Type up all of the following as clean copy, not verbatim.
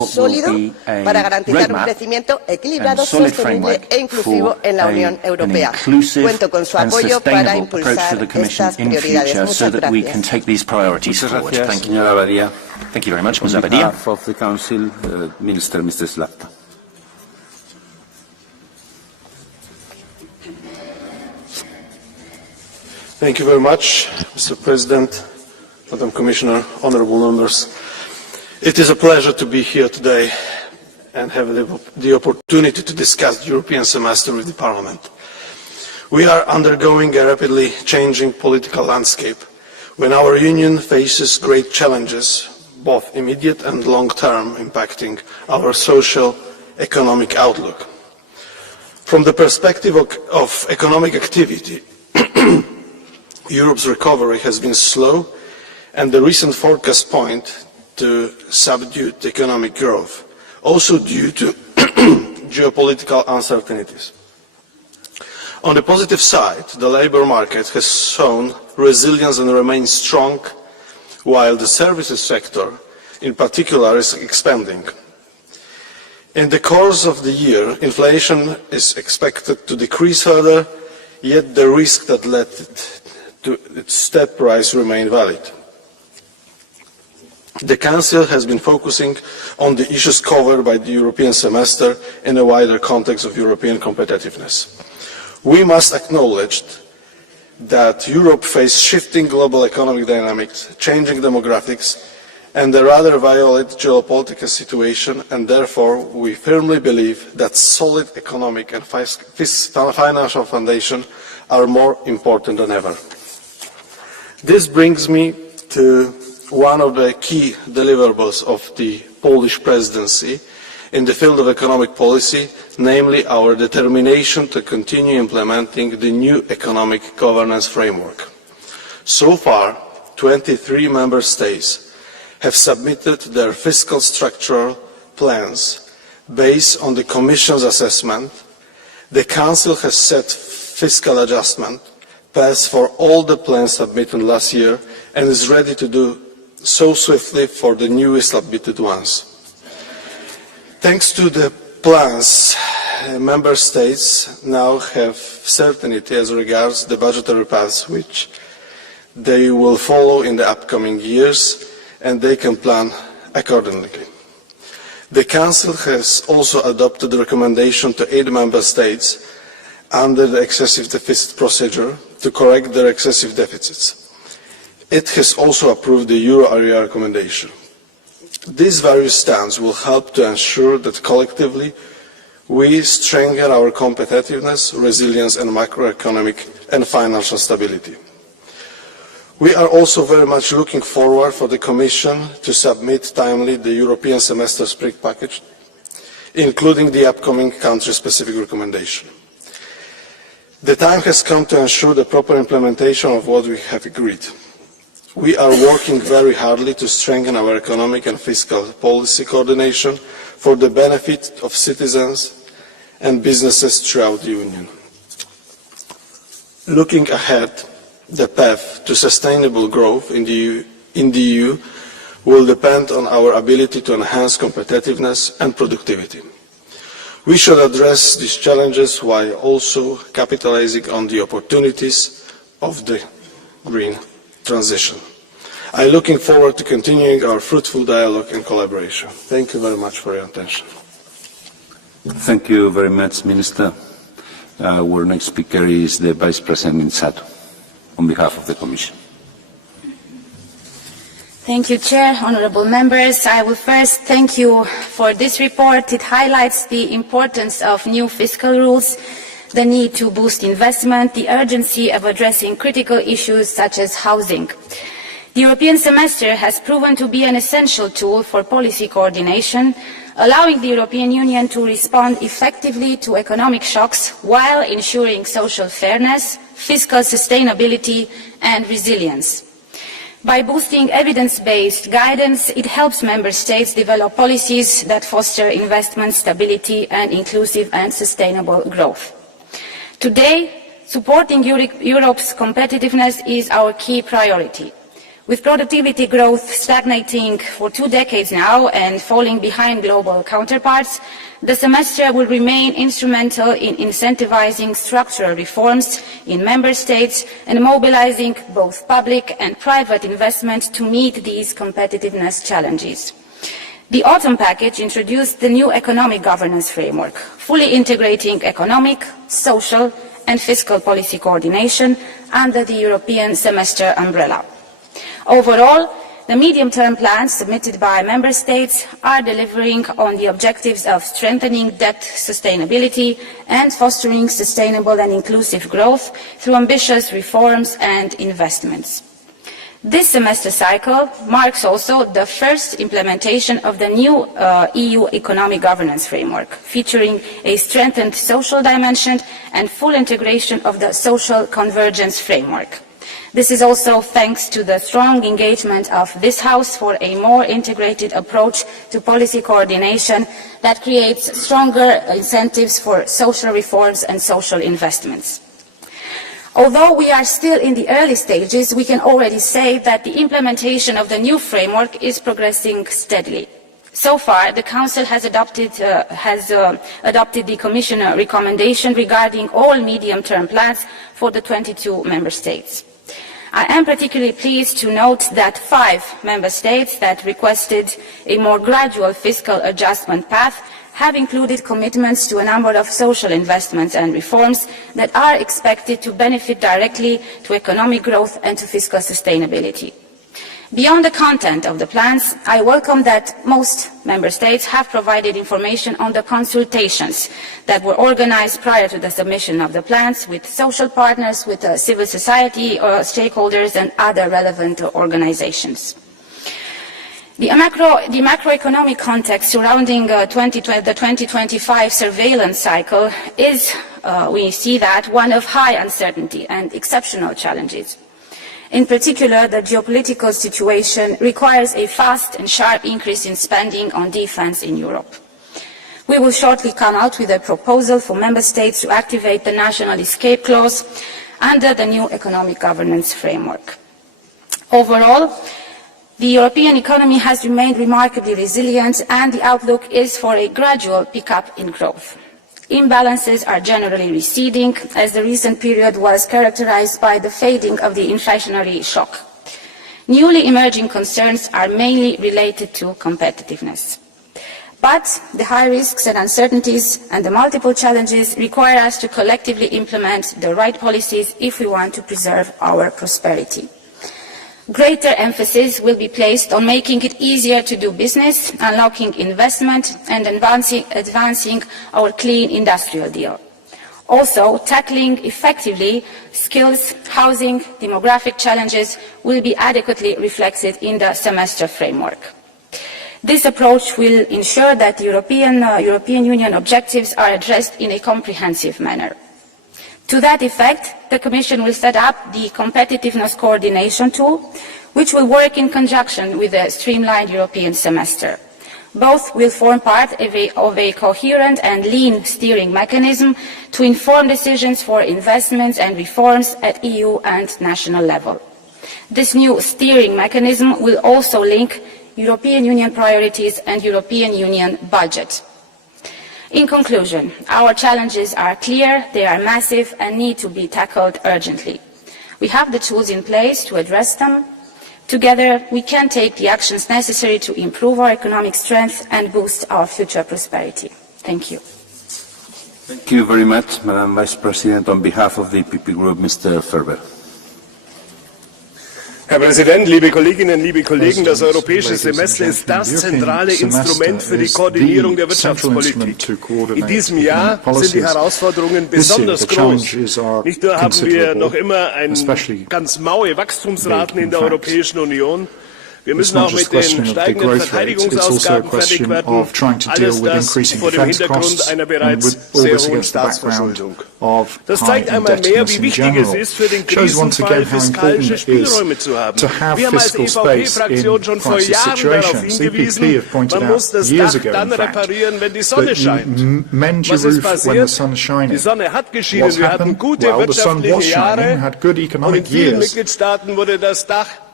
sólido para garantizar un crecimiento equilibrado, sostenible e inclusivo en la Unión Europea. Cuento con su apoyo para impulsar estas prioridades. Muchas gracias. Señora Badia. Thank you very much, Ms. On Abadia. behalf of the Council, Minister, Mr. Slapta. Thank you very much, Mr. President, Madam Commissioner, honourable members. It is a pleasure to be here today and have the opportunity to discuss the European semester with the Parliament. We are undergoing a rapidly changing political landscape when our Union faces great challenges, both immediate and long-term, impacting our social, economic outlook. From the perspective of economic activity, Europe's recovery has been slow, and the recent forecasts point to subdued economic growth, also due to geopolitical uncertainties. On the positive side, the labour market has shown resilience and remains strong, while the services sector in particular is expanding. In the course of the year, inflation is expected to decrease further, yet the risk that led to its step rise remain valid. The Council has been focusing on the issues covered by the European semester in a wider context of European competitiveness. We must acknowledge that Europe faces shifting global economic dynamics, changing demographics, and a rather violent geopolitical situation, and therefore we firmly believe that solid economic and financial foundation are more important than ever. This brings me to one of the key deliverables of the Polish presidency in the field of economic policy, namely our determination to continue implementing the new economic governance framework. So far, 23 member states have submitted their fiscal structural plans based on the Commission's assessment. The Council has set fiscal adjustment paths for all the plans submitted last year and is ready to do so swiftly for the newly submitted ones. Thanks to the plans, member states now have certainty as regards the budgetary paths which they will follow in the upcoming years, and they can plan accordingly. The Council has also adopted the recommendation to aid member states under the excessive deficit procedure to correct their excessive deficits. It has also approved the euro area recommendation. These various stands will help to ensure that collectively we strengthen our competitiveness, resilience and macroeconomic and financial stability. We are also very much looking forward for the Commission to submit timely the European semester spring package, including the upcoming country-specific recommendation. The time has come to ensure the proper implementation of what we have agreed. We are working very hard to strengthen our economic and fiscal policy coordination for the benefit of citizens and businesses throughout the Union. Looking ahead, the path to sustainable growth in the EU will depend on our ability to enhance competitiveness and productivity. We should address these challenges while also capitalizing on the opportunities of the green transition. I am looking forward to continuing our fruitful dialogue and collaboration. Thank you very much for your attention. Thank you very much, Minister. Our next speaker is the Vice President Sato, on behalf of the Commission. Thank you, Chair, honourable members. I will first thank you for this report. It highlights the importance of new fiscal rules, the need to boost investment, the urgency of addressing critical issues such as housing. The European semester has proven to be an essential tool for policy coordination, allowing the European Union to respond effectively to economic shocks while ensuring social fairness, fiscal sustainability and resilience. By boosting evidence-based guidance, it helps member states develop policies that foster investment, stability and inclusive and sustainable growth. Today, supporting Europe's competitiveness is our key priority. With productivity growth stagnating for 2 decades now and falling behind global counterparts, the semester will remain instrumental in incentivizing structural reforms in member states and mobilizing both public and private investment to meet these competitiveness challenges. The autumn package introduced the new economic governance framework, fully integrating economic, social and fiscal policy coordination under the European semester umbrella. Overall, the medium-term plans submitted by Member States are delivering on the objectives of strengthening debt sustainability and fostering sustainable and inclusive growth through ambitious reforms and investments. This semester cycle marks also the first implementation of the new EU economic governance framework, featuring a strengthened social dimension and full integration of the social convergence framework. This is also thanks to the strong engagement of this House for a more integrated approach to policy coordination that creates stronger incentives for social reforms and social investments. Although we are still in the early stages, we can already say that the implementation of the new framework is progressing steadily. So far, the Council has adopted the Commission recommendation regarding all medium-term plans for the 22 Member States. I am particularly pleased to note that 5 Member States that requested a more gradual fiscal adjustment path have included commitments to a number of social investments and reforms that are expected to benefit directly to economic growth and to fiscal sustainability. Beyond the content of the plans, I welcome that most Member States have provided information on the consultations that were organized prior to the submission of the plans with social partners, with civil society stakeholders and other relevant organizations. The macroeconomic context surrounding the 2025 surveillance cycle is, we see that, one of high uncertainty and exceptional challenges. In particular, the geopolitical situation requires a fast and sharp increase in spending on defense in Europe. We will shortly come out with a proposal for Member States to activate the national escape clause under the new economic governance framework. Overall, the European economy has remained remarkably resilient and the outlook is for a gradual pickup in growth. Imbalances are generally receding as the recent period was characterized by the fading of the inflationary shock. Newly emerging concerns are mainly related to competitiveness. But the high risks and uncertainties and the multiple challenges require us to collectively implement the right policies if we want to preserve our prosperity. Greater emphasis will be placed on making it easier to do business, unlocking investment and advancing our clean industrial deal. Also, tackling effectively skills, housing, demographic challenges will be adequately reflected in the semester framework. This approach will ensure that the European Union objectives are addressed in a comprehensive manner. To that effect, the Commission will set up the competitiveness coordination tool, which will work in conjunction with the streamlined European semester. Both will form part of a coherent and lean steering mechanism to inform decisions for investments and reforms at EU and national level. This new steering mechanism will also link European Union priorities and European Union budget. In conclusion, our challenges are clear, they are massive and need to be tackled urgently. We have the tools in place to address them. Together, we can take the actions necessary to improve our economic strength and boost our future prosperity. Thank you. Thank you very much, Madam Vice President. On behalf of the EPP Group, Mr. Ferber. Herr Präsident, liebe Kolleginnen, liebe Kollegen! Das europäische Semester ist das zentrale Instrument für die Koordinierung der Wirtschaftspolitik. In diesem Jahr sind die Herausforderungen besonders groß. Nicht nur haben wir noch immer ganz maue Wachstumsraten in der Europäischen Union, wir müssen auch mit den steigenden Verteidigungsausgaben fertig werden, alles das vor dem Hintergrund einer bereits sehr hohen Staatsverschuldung. Das zeigt einmal mehr, wie wichtig es ist, für den Krisenfall fiskalische Spielräume zu haben. Wir haben als EVP-Fraktion schon vor Jahren darauf hingewiesen, man muss das Dach dann reparieren, wenn die Sonne scheint. Was ist passiert? Die Sonne hat geschienen, wir hatten gute wirtschaftliche Jahre und in vielen Mitgliedstaaten wurde das Dach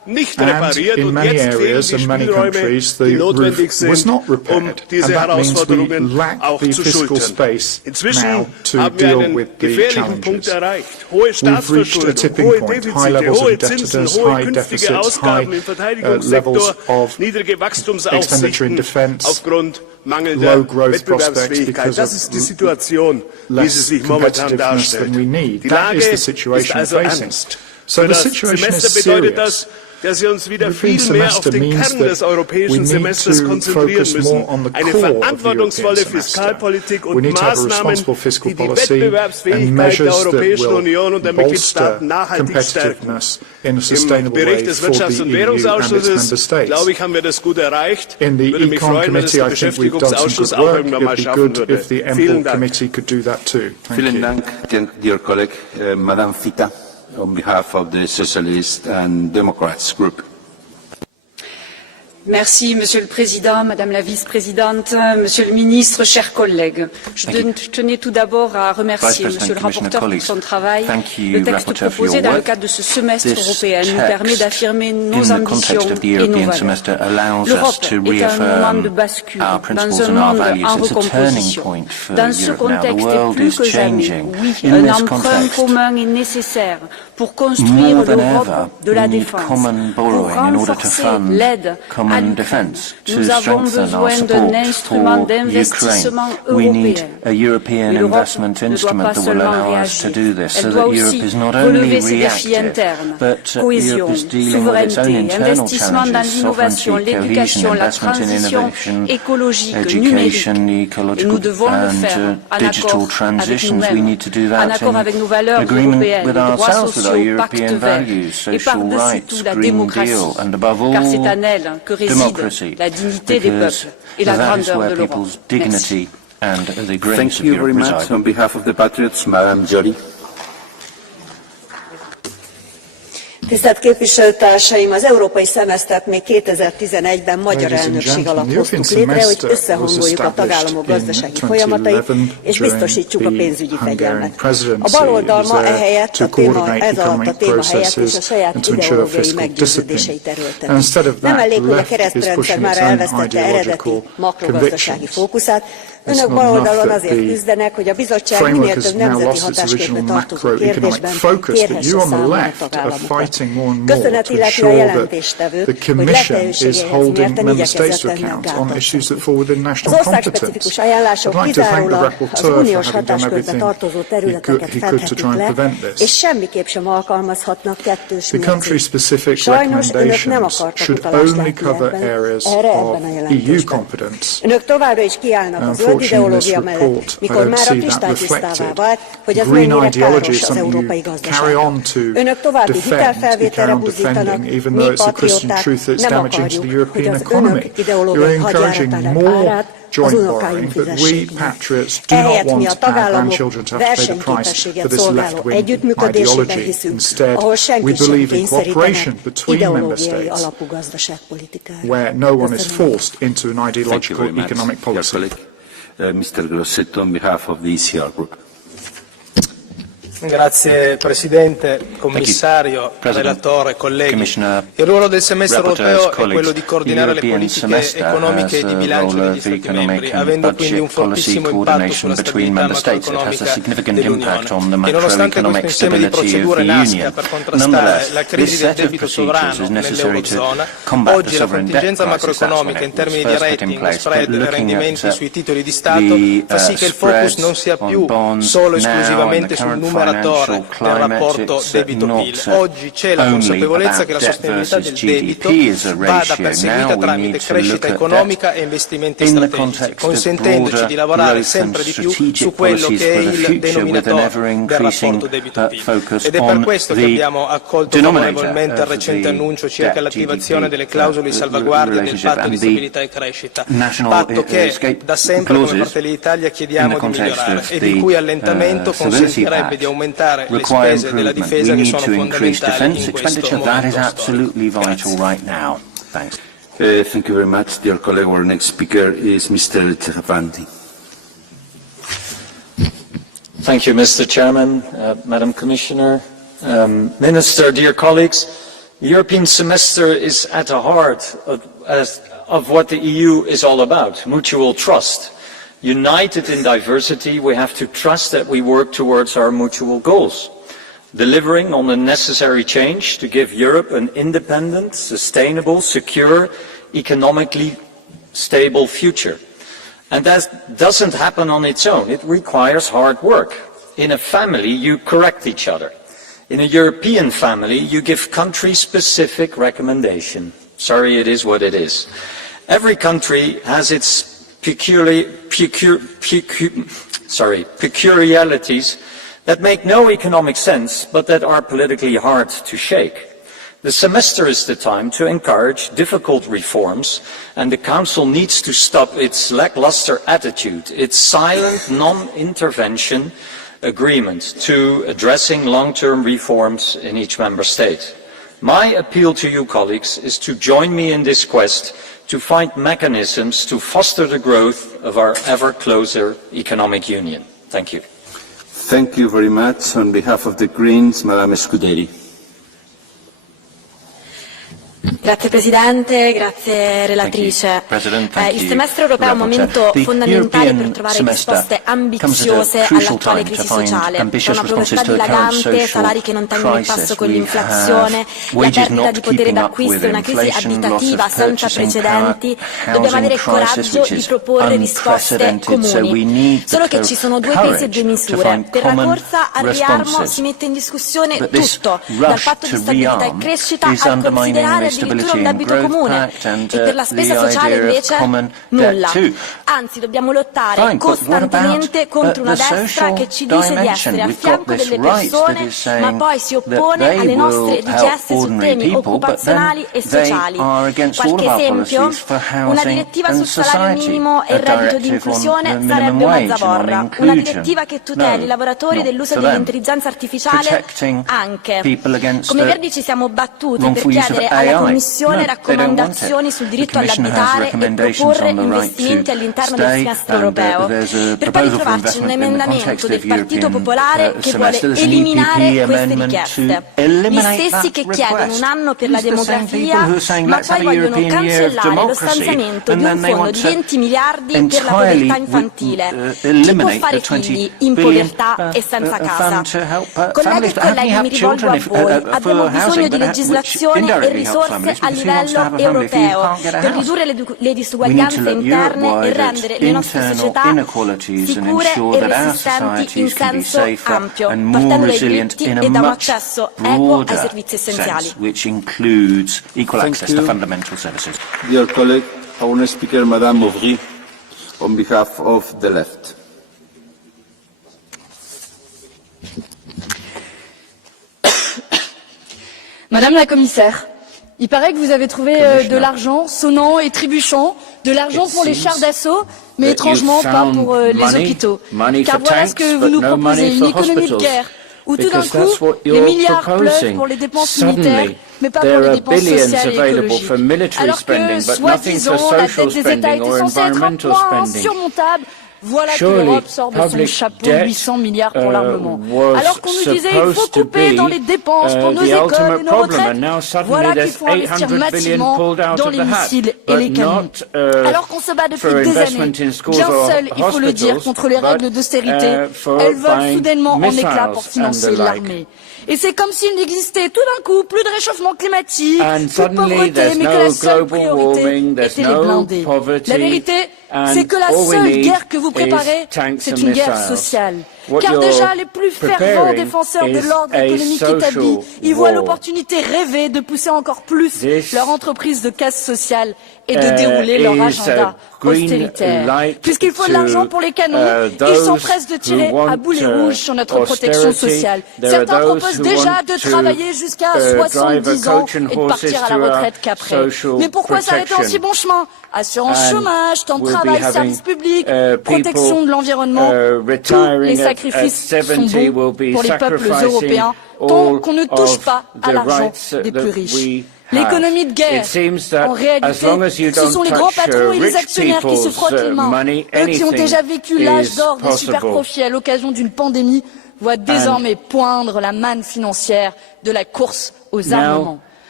nicht And repariert in und many jetzt fehlen areas die and many Spielräume, countries, die the notwendig roof was sind, not repaired. diese And that means we Herausforderungen lack auch the zu fiscal schultern. space Inzwischen now to haben wir deal einen with the gefährlichen Punkt challenges. erreicht. Hohe We've reached a Staatsverschuldung, tipping hohe point, high Defizite, levels hohe of Zinsen, indebtedness, hohe high künftige deficits, Ausgaben im levels Verteidigungssektor, of niedrige expenditure Wachstumsaussichten in defense, aufgrund low mangelnder growth prospects Wettbewerbsfähigkeit. because Das of ist die Situation, wie sie sich momentan competitiveness darstellt. than we need. Die That Lage is the ist situation also we're facing. ernst. So Für the das situation is Semester bedeutet serious. das, dass wir uns wieder European viel mehr auf semester den means Kern that des we europäischen need Semesters to konzentrieren focus müssen. more on the Eine core of the verantwortungsvolle European semester. Fiskalpolitik We und need to have a Maßnahmen, responsible fiscal die die policy and Wettbewerbsfähigkeit measures der that Europäischen will Union und der bolster Mitgliedstaaten nachhaltig stärken. competitiveness in a Im sustainable way Bericht des for the Wirtschafts- und EU and its member Währungsausschusses, states. glaube ich, haben wir das gut erreicht. In the Würde mich Econ freuen, wenn es Committee, der I think we've done some Beschäftigungsausschuss good auch work. irgendwann mal It'd be schaffen good würde. if the Vielen Ample Dank. Committee could do that too. Thank Vielen you. Dank, dear colleague, Madame Fita, on behalf of the Socialists and Democrats Group. Merci, Monsieur le Président, Madame la Vice-présidente, Monsieur le Ministre, chers collègues. Je tenais tout d'abord à remercier Monsieur le rapporteur pour son travail. Le texte proposé dans le cadre de ce semestre européen nous permet d'affirmer nos ambitions et nos valeurs. L'Europe est à un moment de bascule dans un monde en recomposition. Dans ce contexte, plus que jamais, oui, un emprunt commun est nécessaire pour construire l'Europe de la défense, pour renforcer l'aide à l'Ukraine. Nous avons besoin d'un instrument d'investissement européen. Mais l'Europe ne doit pas seulement réagir, elle doit aussi relever ses défis internes, cohésion, souveraineté, investissement dans l'innovation, l'éducation, la transition écologique, numérique. Et nous devons le faire en accord avec nous-mêmes, en accord avec nos valeurs européennes, droits sociaux, pacte vert, et par-dessus tout la démocratie, car c'est en elle que réside la dignité des peuples et la grandeur de l'Europe. Merci. Thank you very much. On behalf of the Patriots, Madame Joly. Tisztelt képviselőtársaim, az európai szemesztert még 2011-ben magyar elnökség alatt hoztuk létre, hogy összehangoljuk a tagállamok gazdasági folyamatait, és biztosítsuk a pénzügyi fegyelmet. A baloldal ma ez alatt a téma helyett és a saját ideológiai meggyőződéseit erőlteti. Nem elég, hogy a keresztrendszer már elvesztette eredeti makrogazdasági fókuszát, önök baloldalon azért küzdenek, hogy a bizottság minél több nemzeti hatáskörbe tartozó kérdésben kérhesse számon a tagállamokat. Köszönet illeti a jelentéstevőt, hogy lehetőségeihez mérten igyekezett ennek gátat. Az országspecifikus ajánlások kizárólag az uniós hatáskörbe tartozó területeket fedhetik le, és semmiképp sem alkalmazhatnak kettős mércét. Sajnos önök nem akartak utalást látni ebben a jelentésben. Önök továbbra is kiállnak a zöld ideológia mellett, mikor már a kristálytisztává vált, hogy az mennyire káros az európai gazdaság. Önök további hitelfelvételre buzdítanak, mi patrióták nem akarjuk, hogy az önök ideológiai hadjáratának árát az unokáink fizessék meg. Ehelyett mi a tagállamok versenyképességet szolgáló együttműködésében hiszünk, ahol senki sem kényszerítenek ideológiai alapú gazdaságpolitikára. Mr. Grossetto, on behalf of the ECR Group. Grazie Presidente, Commissario, Relatore, colleghi. Il ruolo del semestre europeo è quello di coordinare le politiche economiche e di bilancio degli Stati membri, avendo quindi un fortissimo impatto sulla stabilità macroeconomica dell'Unione. E nonostante questo insieme di procedure nasca per contrastare la crisi del debito sovrano nell'Eurozona, oggi la contingenza macroeconomica in termini di rating, spread e rendimenti sui titoli di Stato fa sì che il focus non sia più solo esclusivamente sul numero del rapporto debito-PIL. Oggi c'è la consapevolezza che la sostenibilità del debito vada perseguita tramite crescita economica e investimenti strategici, consentendoci di lavorare sempre di più su quello che è il denominatore del rapporto debito-PIL. Ed è per questo che abbiamo accolto favorevolmente il recente annuncio circa l'attivazione delle clausole di salvaguardia del patto di stabilità e crescita, patto che da sempre come Fratelli d'Italia chiediamo di migliorare e di cui allentamento consentirebbe di aumentare le spese della difesa che sono fondamentali in questo momento. Thank you very much, dear colleague. Our next speaker is Mr. Taravanti. Thank you, Mr. Chairman, Madam Commissioner, Minister, dear colleagues. The European semester is at the heart of what the EU is all about, mutual trust. United in diversity, we have to trust that we work towards our mutual goals, delivering on the necessary change to give Europe an independent, sustainable, secure, economically stable future. And that doesn't happen on its own. It requires hard work. In a family, you correct each other. In a European family, you give country-specific recommendation. Sorry, it is what it is. Every country has its peculiarities that make no economic sense, but that are politically hard to shake. The semester is the time to encourage difficult reforms, and the Council needs to stop its lackluster attitude, its silent non-intervention agreement to addressing long-term reforms in each member state. My appeal to you, colleagues, is to join me in this quest to find mechanisms to foster the growth of our ever closer economic union. Thank you. Thank you very much. On behalf of the Greens, Madame Scuderi. Grazie Presidente, grazie Relatrice. Il semestre europeo è un momento fondamentale per trovare risposte ambiziose all'attuale crisi sociale, con una povertà dilagante, salari che non tengono il passo con l'inflazione, la perdita di potere d'acquisto e una crisi abitativa senza precedenti. Dobbiamo avere il coraggio di proporre risposte comuni. Solo che ci sono due pesi e due misure. Per la corsa al riarmo si mette in discussione tutto, dal patto di stabilità e crescita al considerare addirittura un debito comune, e per la spesa sociale invece nulla. Anzi, dobbiamo lottare costantemente contro una destra che ci dice di essere a fianco delle persone, ma poi si oppone alle nostre richieste su temi occupazionali e sociali. Qualche esempio? Una direttiva sul salario minimo e il reddito di inclusione sarebbe una zavorra. Una direttiva che tuteli i lavoratori dell'uso dell'intelligenza artificiale anche. Come Verdi ci siamo battuti per chiedere alla Commissione raccomandazioni sul diritto all'abitare e proporre investimenti all'interno del semestre europeo, per poi ritrovarci un emendamento del Partito Popolare che vuole eliminare queste richieste. Gli stessi che chiedono un anno per la demografia, ma poi vogliono cancellare lo stanziamento di un fondo di 20 miliardi per la povertà infantile. Chi può fare figli in povertà e senza casa? Colleghe e colleghi, mi rivolgo a voi. Abbiamo bisogno di legislazione e risorse a livello europeo per ridurre le disuguaglianze interne e rendere le nostre società sicure e resistenti in senso ampio, partendo dai diritti e da un accesso equo ai servizi essenziali. Dear colleague, our next speaker, Madame Auvry, on behalf of the left. Madame la Commissaire, il paraît que vous avez trouvé de l'argent sonnant et trébuchant, de l'argent pour les chars d'assaut, mais étrangement pas pour les hôpitaux. Car voilà ce que vous nous proposez, une économie de guerre, où tout d'un coup, les milliards pleuvent pour les dépenses militaires, mais pas pour les dépenses sociales et écologiques. Alors que, soi-disant, la dette des États était censée être un point insurmontable. Voilà que l'Europe sort de son chapeau 800 milliards pour l'armement. Alors qu'on nous disait qu'il faut couper dans les dépenses pour nos écoles et nos retraites, voilà qu'il faut investir massivement dans les missiles et les canons. Alors qu'on se bat depuis des années, bien seul, il faut le dire, contre les règles d'austérité, elles volent soudainement en éclats pour financer l'armée. Et c'est comme s'il n'existait tout d'un coup plus de réchauffement climatique, plus de pauvreté, mais que la seule priorité était les blindés. La vérité, c'est que la seule guerre que vous préparez, c'est une guerre sociale. Car déjà, les plus fervents défenseurs de l'ordre économique établi y voient l'opportunité rêvée de pousser encore plus leur entreprise de casse sociale et de dérouler leur agenda austéritaire. Puisqu'il faut de l'argent pour les canons, ils s'empressent de tirer à boulet rouge sur notre protection sociale. Certains proposent déjà de travailler jusqu'à 70 ans et de partir à la retraite qu'après. Mais pourquoi s'arrêter en si bon chemin? Assurance chômage, temps de travail, services publics, protection de l'environnement, tous les sacrifices sont bons pour les peuples européens tant qu'on ne touche pas à l'argent des plus riches. L'économie de guerre, en réalité, ce sont les grands patrons et les actionnaires qui se frottent les mains. Eux qui ont déjà vécu l'âge d'or des superprofits à l'occasion d'une pandémie voient désormais poindre la manne financière de la course aux armements.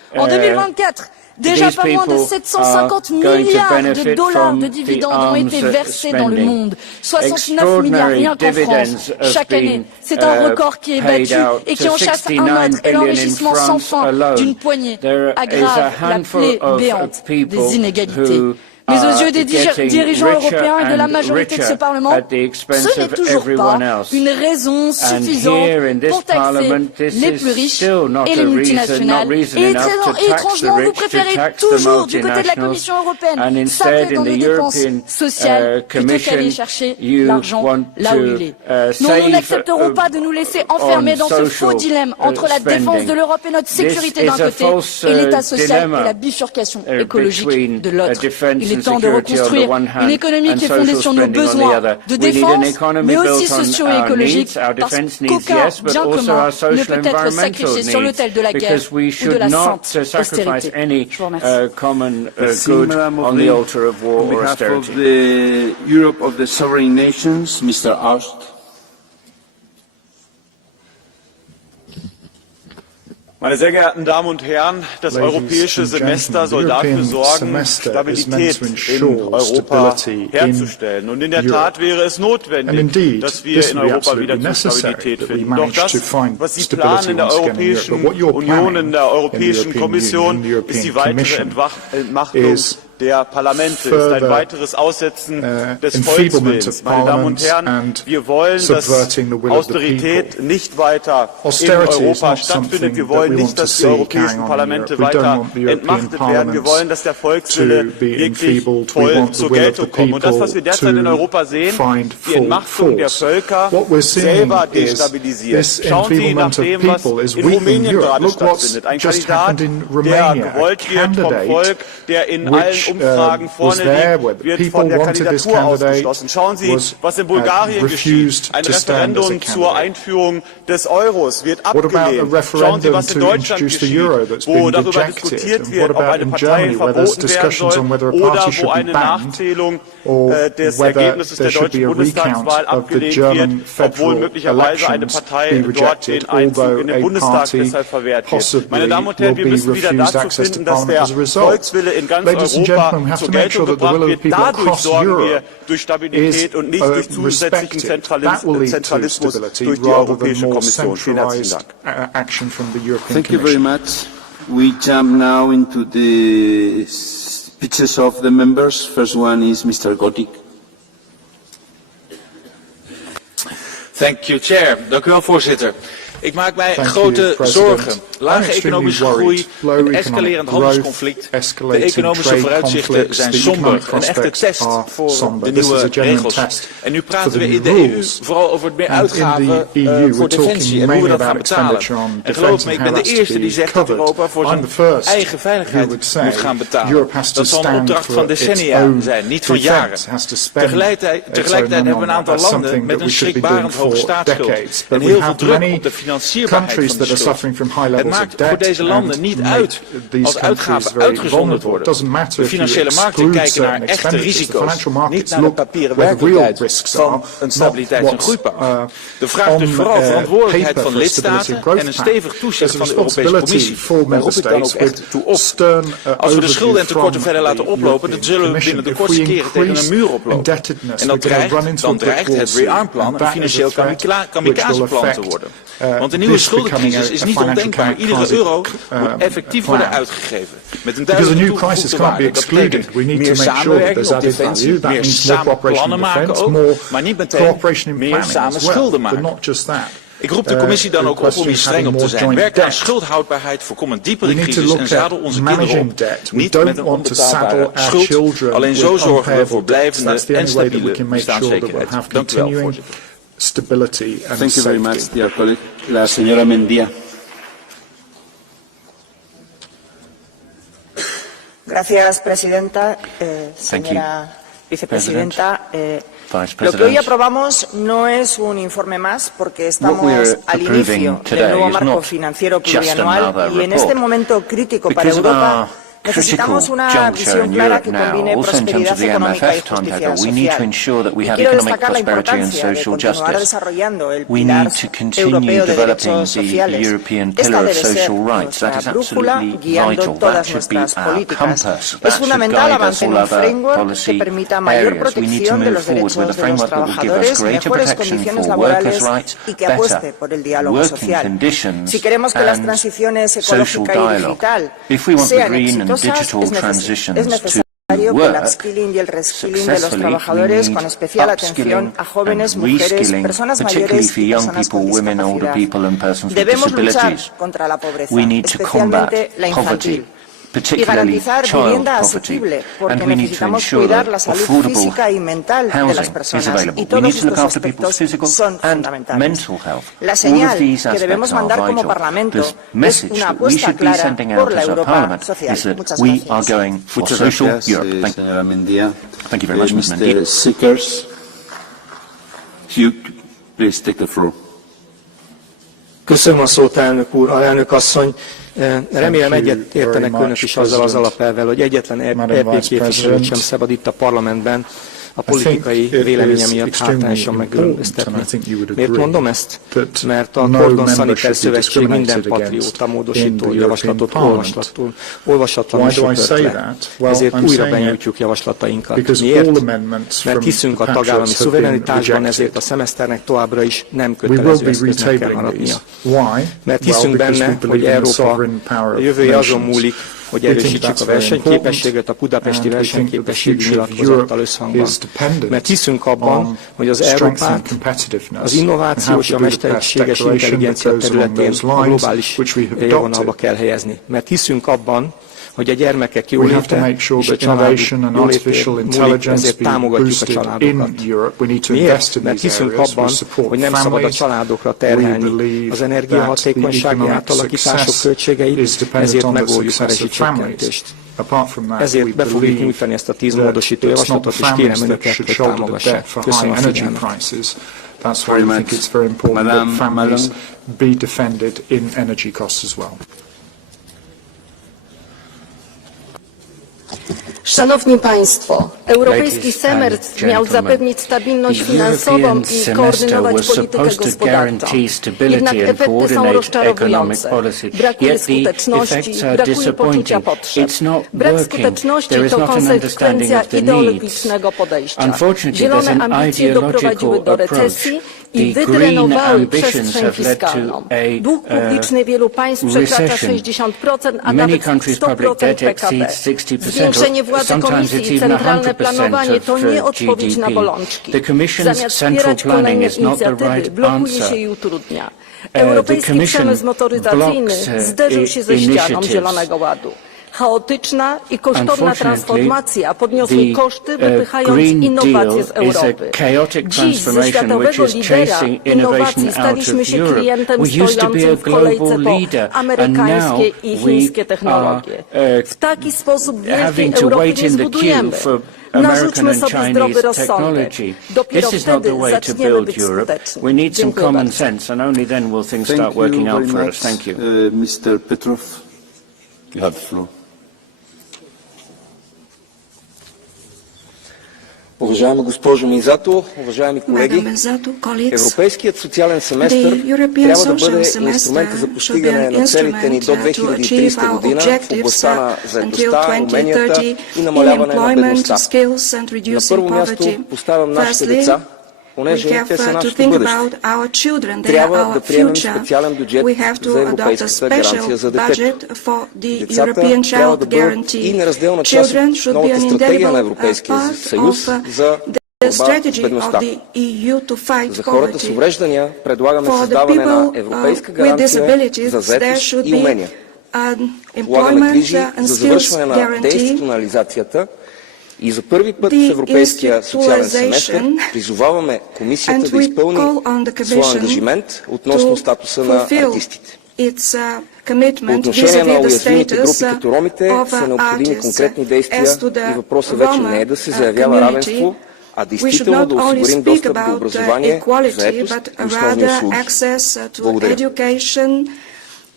En 2024, déjà pas moins de 750 milliards de dollars de dividendes ont été versés dans le monde. 69 milliards rien qu'en France, chaque année. C'est un record qui est battu et qui enchasse un autre et l'enrichissement sans fin d'une poignée aggrave la plaie béante des inégalités. Mais aux yeux des dirigeants européens et de la majorité de ce Parlement, ce n'est toujours pas une raison suffisante pour taxer les plus riches et les multinationales. Et étrangement, vous préférez toujours, du côté de la Commission européenne, s'appeler dans des dépenses sociales plutôt qu'aller chercher l'argent là où il est. Non, nous n'accepterons pas de nous laisser enfermer dans ce faux dilemme entre la défense de l'Europe et notre sécurité d'un côté et l'État social et la bifurcation écologique de l'autre. Il est temps de reconstruire une économie qui est fondée sur nos besoins de défense, mais aussi sociaux et écologiques, parce qu'aucun bien commun ne peut être sacrifié sur l'autel de la guerre ou de la sainte austérité. Je vous remercie. Merci, Madame Aubry. On behalf of the Europe of the Sovereign Nations, Mr. Aust. Meine sehr geehrten Damen und Herren, das europäische Semester soll dafür sorgen, Stabilität in Europa herzustellen. Und in der Tat wäre es notwendig, dass wir in Europa wieder zur Stabilität finden. Doch das, was Sie planen in der Europäischen Union, in der Europäischen Kommission, ist die weitere Entmachtung der Parlamente, ist ein weiteres Aussetzen des Volkswillens. Meine Damen und Herren, wir wollen, dass Austerität nicht weiter in Europa stattfindet. Wir wollen nicht, dass die europäischen Parlamente weiter entmachtet werden. Wir wollen, dass der Volkswille wirklich voll zur Geltung kommt. Und das, was wir derzeit in Europa sehen, die Entmachtung der Völker, selber destabilisieren. Schauen Sie nach dem, was in Rumänien gerade stattfindet. Ein Kandidat, der gewollt wird vom Volk, der in allen Umfragen vorne liegt, wird von der Kandidatur ausgeschlossen. Schauen Sie, was in Bulgarien geschieht. Ein Referendum zur Einführung des Euros wird abgelehnt. Schauen Sie, was in Deutschland geschieht, wo darüber diskutiert wird, ob eine Partei verboten werden soll oder wo eine Nachzählung des Ergebnisses der deutschen Bundestagswahl abgelehnt wird, obwohl möglicherweise eine Partei dort den Einzug in den Bundestag deshalb verwehrt wird. Meine Damen und Herren, wir müssen wieder dazu finden, dass der Volkswille in ganz Europa zur Geltung gebracht wird. Dadurch sorgen wir durch Stabilität und nicht durch zusätzlichen Zentralismus durch die Europäische Kommission. Vielen herzlichen Dank. Thank you very much. We jump now into the speeches of the members. First one is Mr. Gotik. Thank you, Chair. Dank u wel, voorzitter. Ik maak mij grote zorgen. Lage economische groei, een escalerend handelsconflict. De economische vooruitzichten zijn somber. Een echte test voor de nieuwe regels. En nu praten we in de EU vooral over meer uitgaven voor defensie en hoe we dat gaan betalen. En geloof me, ik ben de eerste die zegt dat Europa voor zijn eigen veiligheid moet gaan betalen. Dat zal een opdracht van decennia zijn, niet van jaren. Tegelijkertijd hebben we een aantal landen met een schrikbarend hoge staatsschuld. En heel veel druk op de financierbaarheid van de schuld. Het maakt voor deze landen niet uit als uitgaven uitgezonderd worden. De financiële markten kijken naar echte risico's, niet naar de papieren werkelijkheid van een stabiliteits- en groeipact. De vraag dus vooral verantwoordelijkheid van lidstaten en een stevig toezicht van de Europese Commissie. Daar roep ik dan ook echt toe op. Als we de schulden en tekorten verder laten oplopen, dan zullen we binnen de kortste keren tegen een muur oplopen. En dan dreigt het rearmplan een financieel kamikazeplan te worden. Want de nieuwe schuldencrisis is niet ondenkbaar. Iedere euro moet effectief worden uitgegeven. Met een duidelijke toegevoegde waarde. Dat betekent meer samenwerking op defensie, meer samen plannen maken ook, maar niet meteen meer samen schulden maken. Ik roep de Commissie dan ook op om hier streng op te zijn. Werk aan schuldhoudbaarheid, voorkom een diepere crisis en zadel onze kinderen op. Niet met een onbetaalbare schuld. Alleen zo zorgen we voor blijvende en stabiele bestaanszekerheid. Dank u wel, voorzitter. Stability and Thank you very much, dear colleague. La señora Mendia. Gracias, presidenta. Señora vicepresidenta, lo que hoy aprobamos no es un informe más porque estamos al inicio del nuevo marco financiero plurianual y en este momento crítico para Europa critical juncture in Europe now, also in terms of the MFF timetable, we need to ensure that we have economic prosperity and social justice. We need to continue developing the European pillar of social rights. That is absolutely vital. That should be our compass. That should guide us all other policy areas. We need to move forward with a framework that will give us greater protection for workers' rights, better working conditions and social dialogue. If we want the green and digital transitions to work successfully, we need upskilling and reskilling, particularly for young people, women, older people and persons with disabilities. We need to combat poverty, particularly child poverty, and we need to ensure that affordable housing is available. We need to look after people's physical and mental health. All of these aspects are vital. The message that we should be sending out as a Parliament is that we are going for social Europe. Thank you very much, Ms. Mendia. Seekers, Hugh, please take the floor. Köszönöm a szót, elnök úr, alelnök asszony. Remélem egyet értenek önök is azzal az alapelvvel, hogy egyetlen EP képviselőt sem szabad itt a parlamentben a politikai véleménye miatt hátrányosan megkülönböztetni. Miért mondom ezt? Mert a Kordon Szaniter Szövetség minden patrióta módosító javaslatot olvasatlanul söpört le. Ezért újra benyújtjuk javaslatainkat. Miért? Mert hiszünk a tagállami szuverenitásban, ezért a szemeszternek továbbra is nem kötelező eszköznek kell maradnia. Mert hiszünk benne, hogy Európa jövője azon múlik, hogy erősítsük a versenyképességet a budapesti versenyképességi nyilatkozattal összhangban. Mert hiszünk abban, hogy az Európát az innováció és a mesterséges intelligencia területén a globális élvonalba kell helyezni. Mert hiszünk abban, hogy a gyermekek jóléte és a családok jóléte múlik, ezért támogatjuk a családokat. Miért? Mert hiszünk abban, hogy nem szabad a családokra terhelni az energiahatékonysági átalakítások költségeit, ezért megoldjuk a rezsicsökkentést. Ezért be fogjuk nyújtani ezt a 10 módosító javaslatot, és kérem önöket, hogy támogassák. Köszönöm a figyelmet. That's why I think it's very important that families be defended in energy costs as well. Szanowni Państwo, europejski semestr miał zapewnić stabilność finansową i koordynować politykę gospodarczą. Jednak efekty są rozczarowujące. Brakuje skuteczności, brakuje poczucia potrzeb. Brak skuteczności to konsekwencja ideologicznego podejścia. Zielone ambicje doprowadziły do recesji i wydrenowały przestrzeń fiskalną. Dług publiczny wielu państw przekracza 60%, a nawet 100% PKB. Zwiększenie władzy Komisji i centralne planowanie to nie odpowiedź na bolączki. Zamiast wspierać kolejne inicjatywy, blokuje się i utrudnia. Europejski przemysł motoryzacyjny zderzył się ze ścianą Zielonego Ładu. Chaotyczna i kosztowna transformacja podniosły koszty, wypychając innowacje z Europy. Dziś ze światowego lidera innowacji staliśmy się klientem stojącym w kolejce po amerykańskie i chińskie technologie. W taki sposób wielkiej Europy nie zbudujemy. Narzućmy sobie zdrowy rozsądek. Dopiero wtedy zaczniemy być skuteczni. Dziękuję bardzo. Mr. Petrov, you have the floor. Уважаема госпожо Мизато, уважаеми колеги, Европейският социален семестър трябва да бъде инструмент за постигане на целите ни до 2030 година в областта на заетостта, уменията и намаляване на бедността. На първо място поставям нашите деца, понеже те са нашето бъдеще. Трябва да приемем специален бюджет за Европейската гаранция за детето. Децата трябва да бъдат и неразделна част от новата стратегия на Европейския съюз за борба с бедността. За хората с увреждания предлагаме създаване на европейска гаранция за заетост и умения. Полагаме грижи за завършване на деинституционализацията. И за първи път в Европейския социален семестър призоваваме Комисията да изпълни своя ангажимент относно статуса на артистите. По отношение на уязвимите групи като ромите са необходими конкретни действия и въпросът вече не е да се заявява равенство, а действително да осигурим достъп до образование, заетост и основни услуги. Благодаря.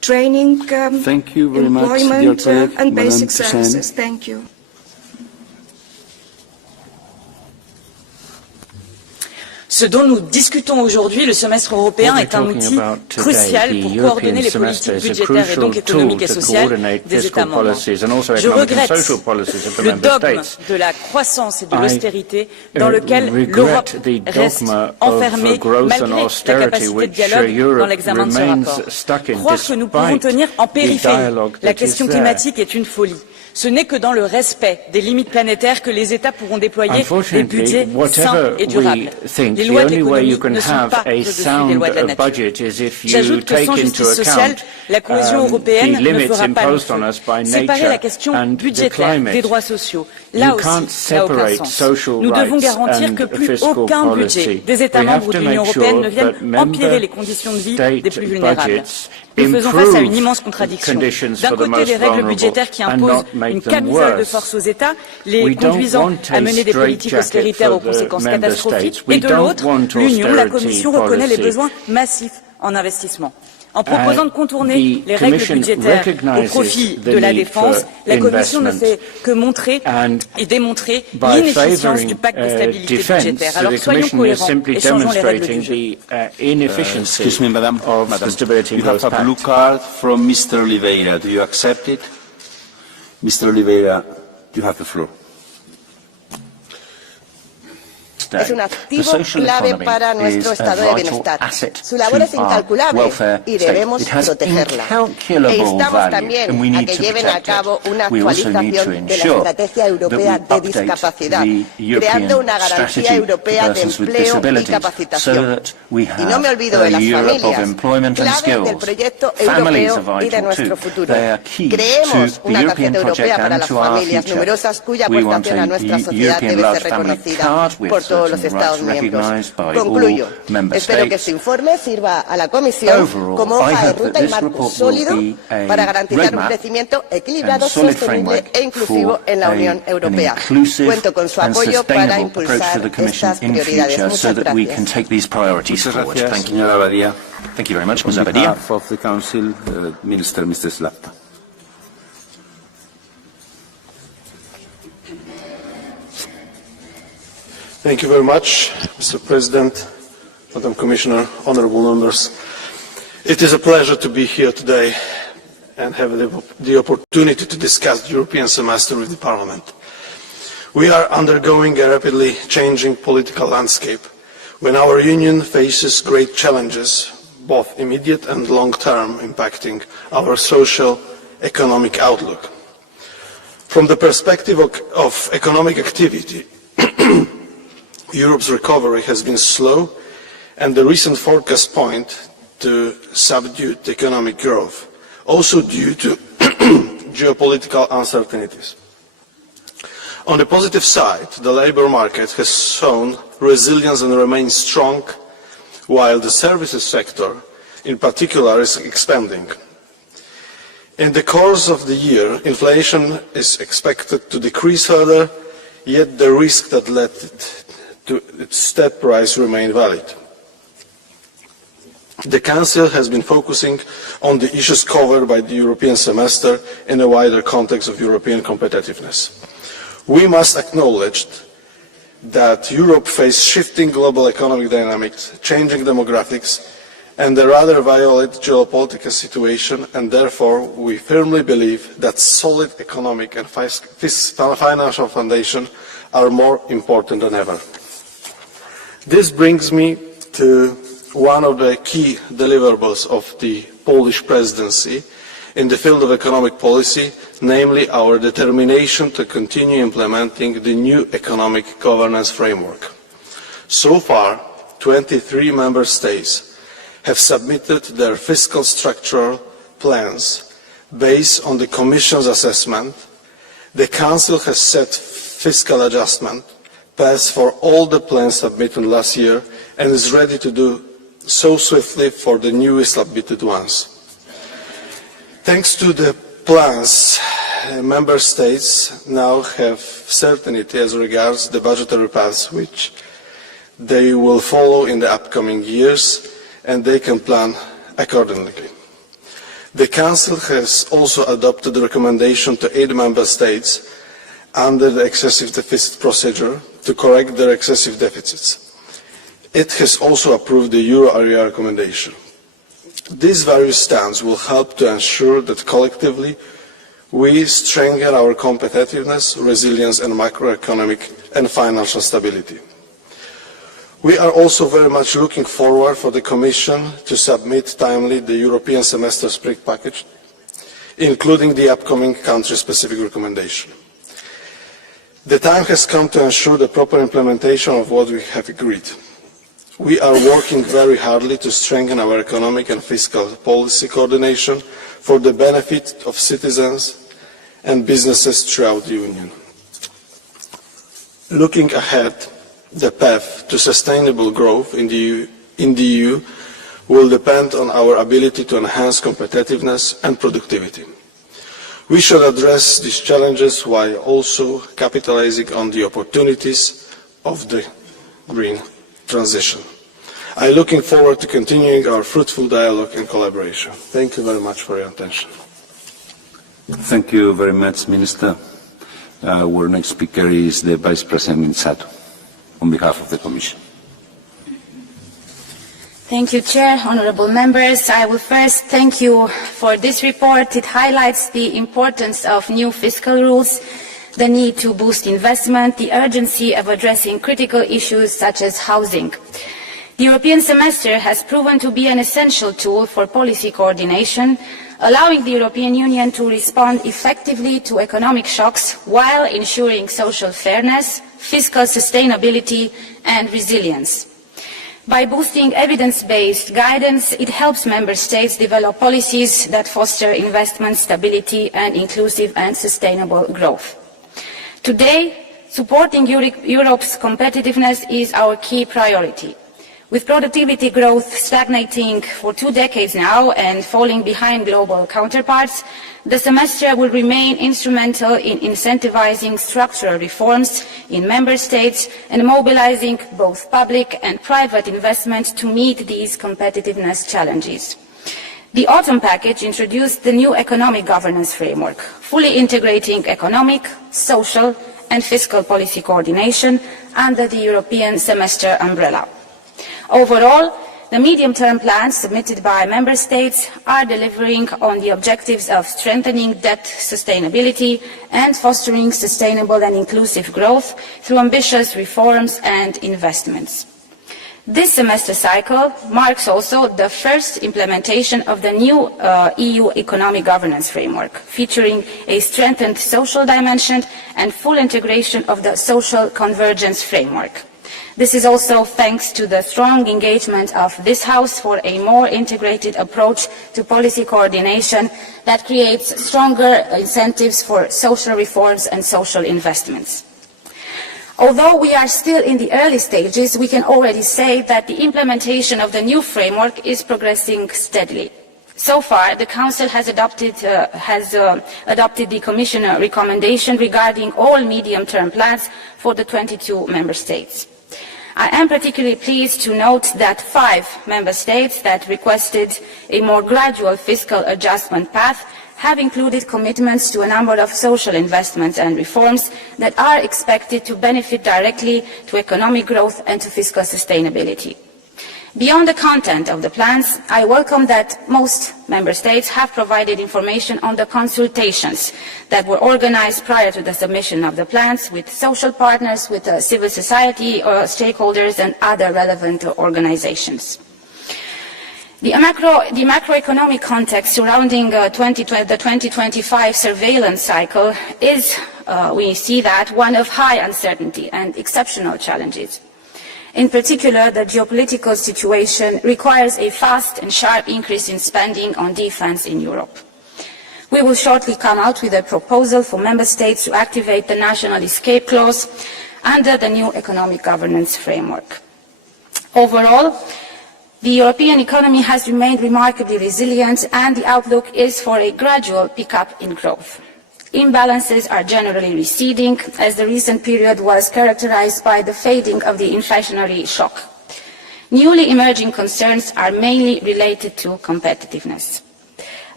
training, Thank you very employment, much, and basic Madame services. Thank you. Ce dont nous discutons aujourd'hui, le semestre européen, est un outil crucial pour coordonner les politiques budgétaires et donc économiques et sociales des États membres. Je regrette le dogme de la croissance et de l'austérité dans lequel l'Europe reste enfermée malgré la capacité de dialogue dans l'examen de ce rapport. Croire que nous pouvons tenir en périphérie la question climatique est une folie. Ce n'est que dans le respect des limites planétaires que les États pourront déployer des budgets sains et durables. Les lois de l'économie ne sont pas au-dessus des lois de la nature. J'ajoute que sans justice sociale, la cohésion européenne ne fera pas long feu. Séparer la question budgétaire des droits sociaux, là aussi, n'a aucun sens. Nous devons garantir que plus aucun budget des États membres de l'Union européenne ne vienne empirer les conditions de vie des plus vulnérables. Nous faisons face à une immense contradiction. D'un côté, des règles budgétaires qui imposent une camisole de force aux États, les conduisant à mener des politiques austéritaires aux conséquences catastrophiques, et de l'autre, l'Union, la Commission reconnaît les besoins massifs en investissement. En proposant de contourner les règles budgétaires au profit de la défense, la Commission ne fait que montrer et démontrer l'inefficience du pacte de stabilité budgétaire. Alors soyons cohérents et changeons les règles du jeu. Excuse me, Madam. You have a blue card from Mr. Oliveira. Do you accept it? Mr. Oliveira, you have the floor. Es un activo clave para nuestro estado de bienestar. Su labor es incalculable y debemos protegerla. E instamos también a que lleven a cabo una actualización de la Estrategia Europea de Discapacidad, creando una garantía europea de empleo y capacitación. Y no me olvido de las familias, clave del proyecto europeo y de nuestro futuro. Creemos una tarjeta europea para las familias numerosas cuya aportación a nuestra sociedad debe ser reconocida por todos los Estados miembros. Concluyo. Espero que este informe sirva a la Comisión como hoja de ruta y marco sólido para garantizar un crecimiento equilibrado, sostenible e inclusivo en la Unión Europea. Cuento con su apoyo para impulsar estas prioridades. Muchas gracias. Señora Abadia. Thank you very much, Ms. Abadia. On behalf of the Council, Minister, Mr. Slapta. Thank you very much, Mr. President, Madam Commissioner, honourable members. It is a pleasure to be here today and have the opportunity to discuss the European semester with the Parliament. We are undergoing a rapidly changing political landscape when our Union faces great challenges, both immediate and long-term, impacting our social, economic outlook. From the perspective of economic activity, Europe's recovery has been slow, and the recent forecasts point to subdued economic growth, also due to geopolitical uncertainties. On the positive side, the labour market has shown resilience and remains strong, while the services sector, in particular, is expanding. In the course of the year, inflation is expected to decrease further, yet the risk that led to its step rise remain valid. The Council has been focusing on the issues covered by the European semester in a wider context of European competitiveness. We must acknowledge that Europe faces shifting global economic dynamics, changing demographics, and a rather violent geopolitical situation, and therefore we firmly believe that solid economic and financial foundation are more important than ever. This brings me to one of the key deliverables of the Polish presidency in the field of economic policy, namely our determination to continue implementing the new economic governance framework. So far, 23 member states have submitted their fiscal structural plans based on the Commission's assessment. The Council has set fiscal adjustment path for all the plans submitted last year and is ready to do so swiftly for the newly submitted ones. Thanks to the plans, member states now have certainty as regards the budgetary paths which they will follow in the upcoming years, and they can plan accordingly. The Council has also adopted a recommendation to aid Member States under the excessive deficit procedure to correct their excessive deficits. It has also approved the euro area recommendation. These various stands will help to ensure that collectively we strengthen our competitiveness, resilience and macroeconomic and financial stability. We are also very much looking forward for the Commission to submit timely the European Semester Spring package, including the upcoming country-specific recommendation. The time has come to ensure the proper implementation of what we have agreed. We are working very hard to strengthen our economic and fiscal policy coordination for the benefit of citizens and businesses throughout the Union. Looking ahead, the path to sustainable growth in the EU will depend on our ability to enhance competitiveness and productivity. We should address these challenges while also capitalizing on the opportunities of the green transition. I am looking forward to continuing our fruitful dialogue and collaboration. Thank you very much for your attention. Thank you very much, Minister. Our next speaker is the Vice President Sato, on behalf of the Commission. Thank you, Chair, honourable members. I will first thank you for this report. It highlights the importance of new fiscal rules, the need to boost investment, the urgency of addressing critical issues such as housing. The European semester has proven to be an essential tool for policy coordination, allowing the European Union to respond effectively to economic shocks while ensuring social fairness, fiscal sustainability and resilience. By boosting evidence-based guidance, it helps Member States develop policies that foster investment, stability and inclusive and sustainable growth. Today, supporting Europe's competitiveness is our key priority. With productivity growth stagnating for 2 decades now and falling behind global counterparts, the semester will remain instrumental in incentivizing structural reforms in Member States and mobilizing both public and private investment to meet these competitiveness challenges. The autumn package introduced the new economic governance framework, fully integrating economic, social and fiscal policy coordination under the European semester umbrella. Overall, the medium-term plans submitted by Member States are delivering on the objectives of strengthening debt sustainability and fostering sustainable and inclusive growth through ambitious reforms and investments. This semester cycle marks also the first implementation of the new EU economic governance framework, featuring a strengthened social dimension and full integration of the social convergence framework. This is also thanks to the strong engagement of this House for a more integrated approach to policy coordination that creates stronger incentives for social reforms and social investments. Although we are still in the early stages, we can already say that the implementation of the new framework is progressing steadily. So far, the Council has adopted the Commission recommendation regarding all medium-term plans for the 22 Member States. I am particularly pleased to note that 5 Member States that requested a more gradual fiscal adjustment path have included commitments to a number of social investments and reforms that are expected to benefit directly to economic growth and to fiscal sustainability. Beyond the content of the plans, I welcome that most Member States have provided information on the consultations that were organized prior to the submission of the plans with social partners, with civil society stakeholders and other relevant organizations. The macroeconomic context surrounding the 2025 surveillance cycle is, we see that, one of high uncertainty and exceptional challenges. In particular, the geopolitical situation requires a fast and sharp increase in spending on defence in Europe. We will shortly come out with a proposal for Member States to activate the national escape clause under the new economic governance framework. Overall, the European economy has remained remarkably resilient and the outlook is for a gradual pickup in growth. Imbalances are generally receding, as the recent period was characterized by the fading of the inflationary shock. Newly emerging concerns are mainly related to competitiveness.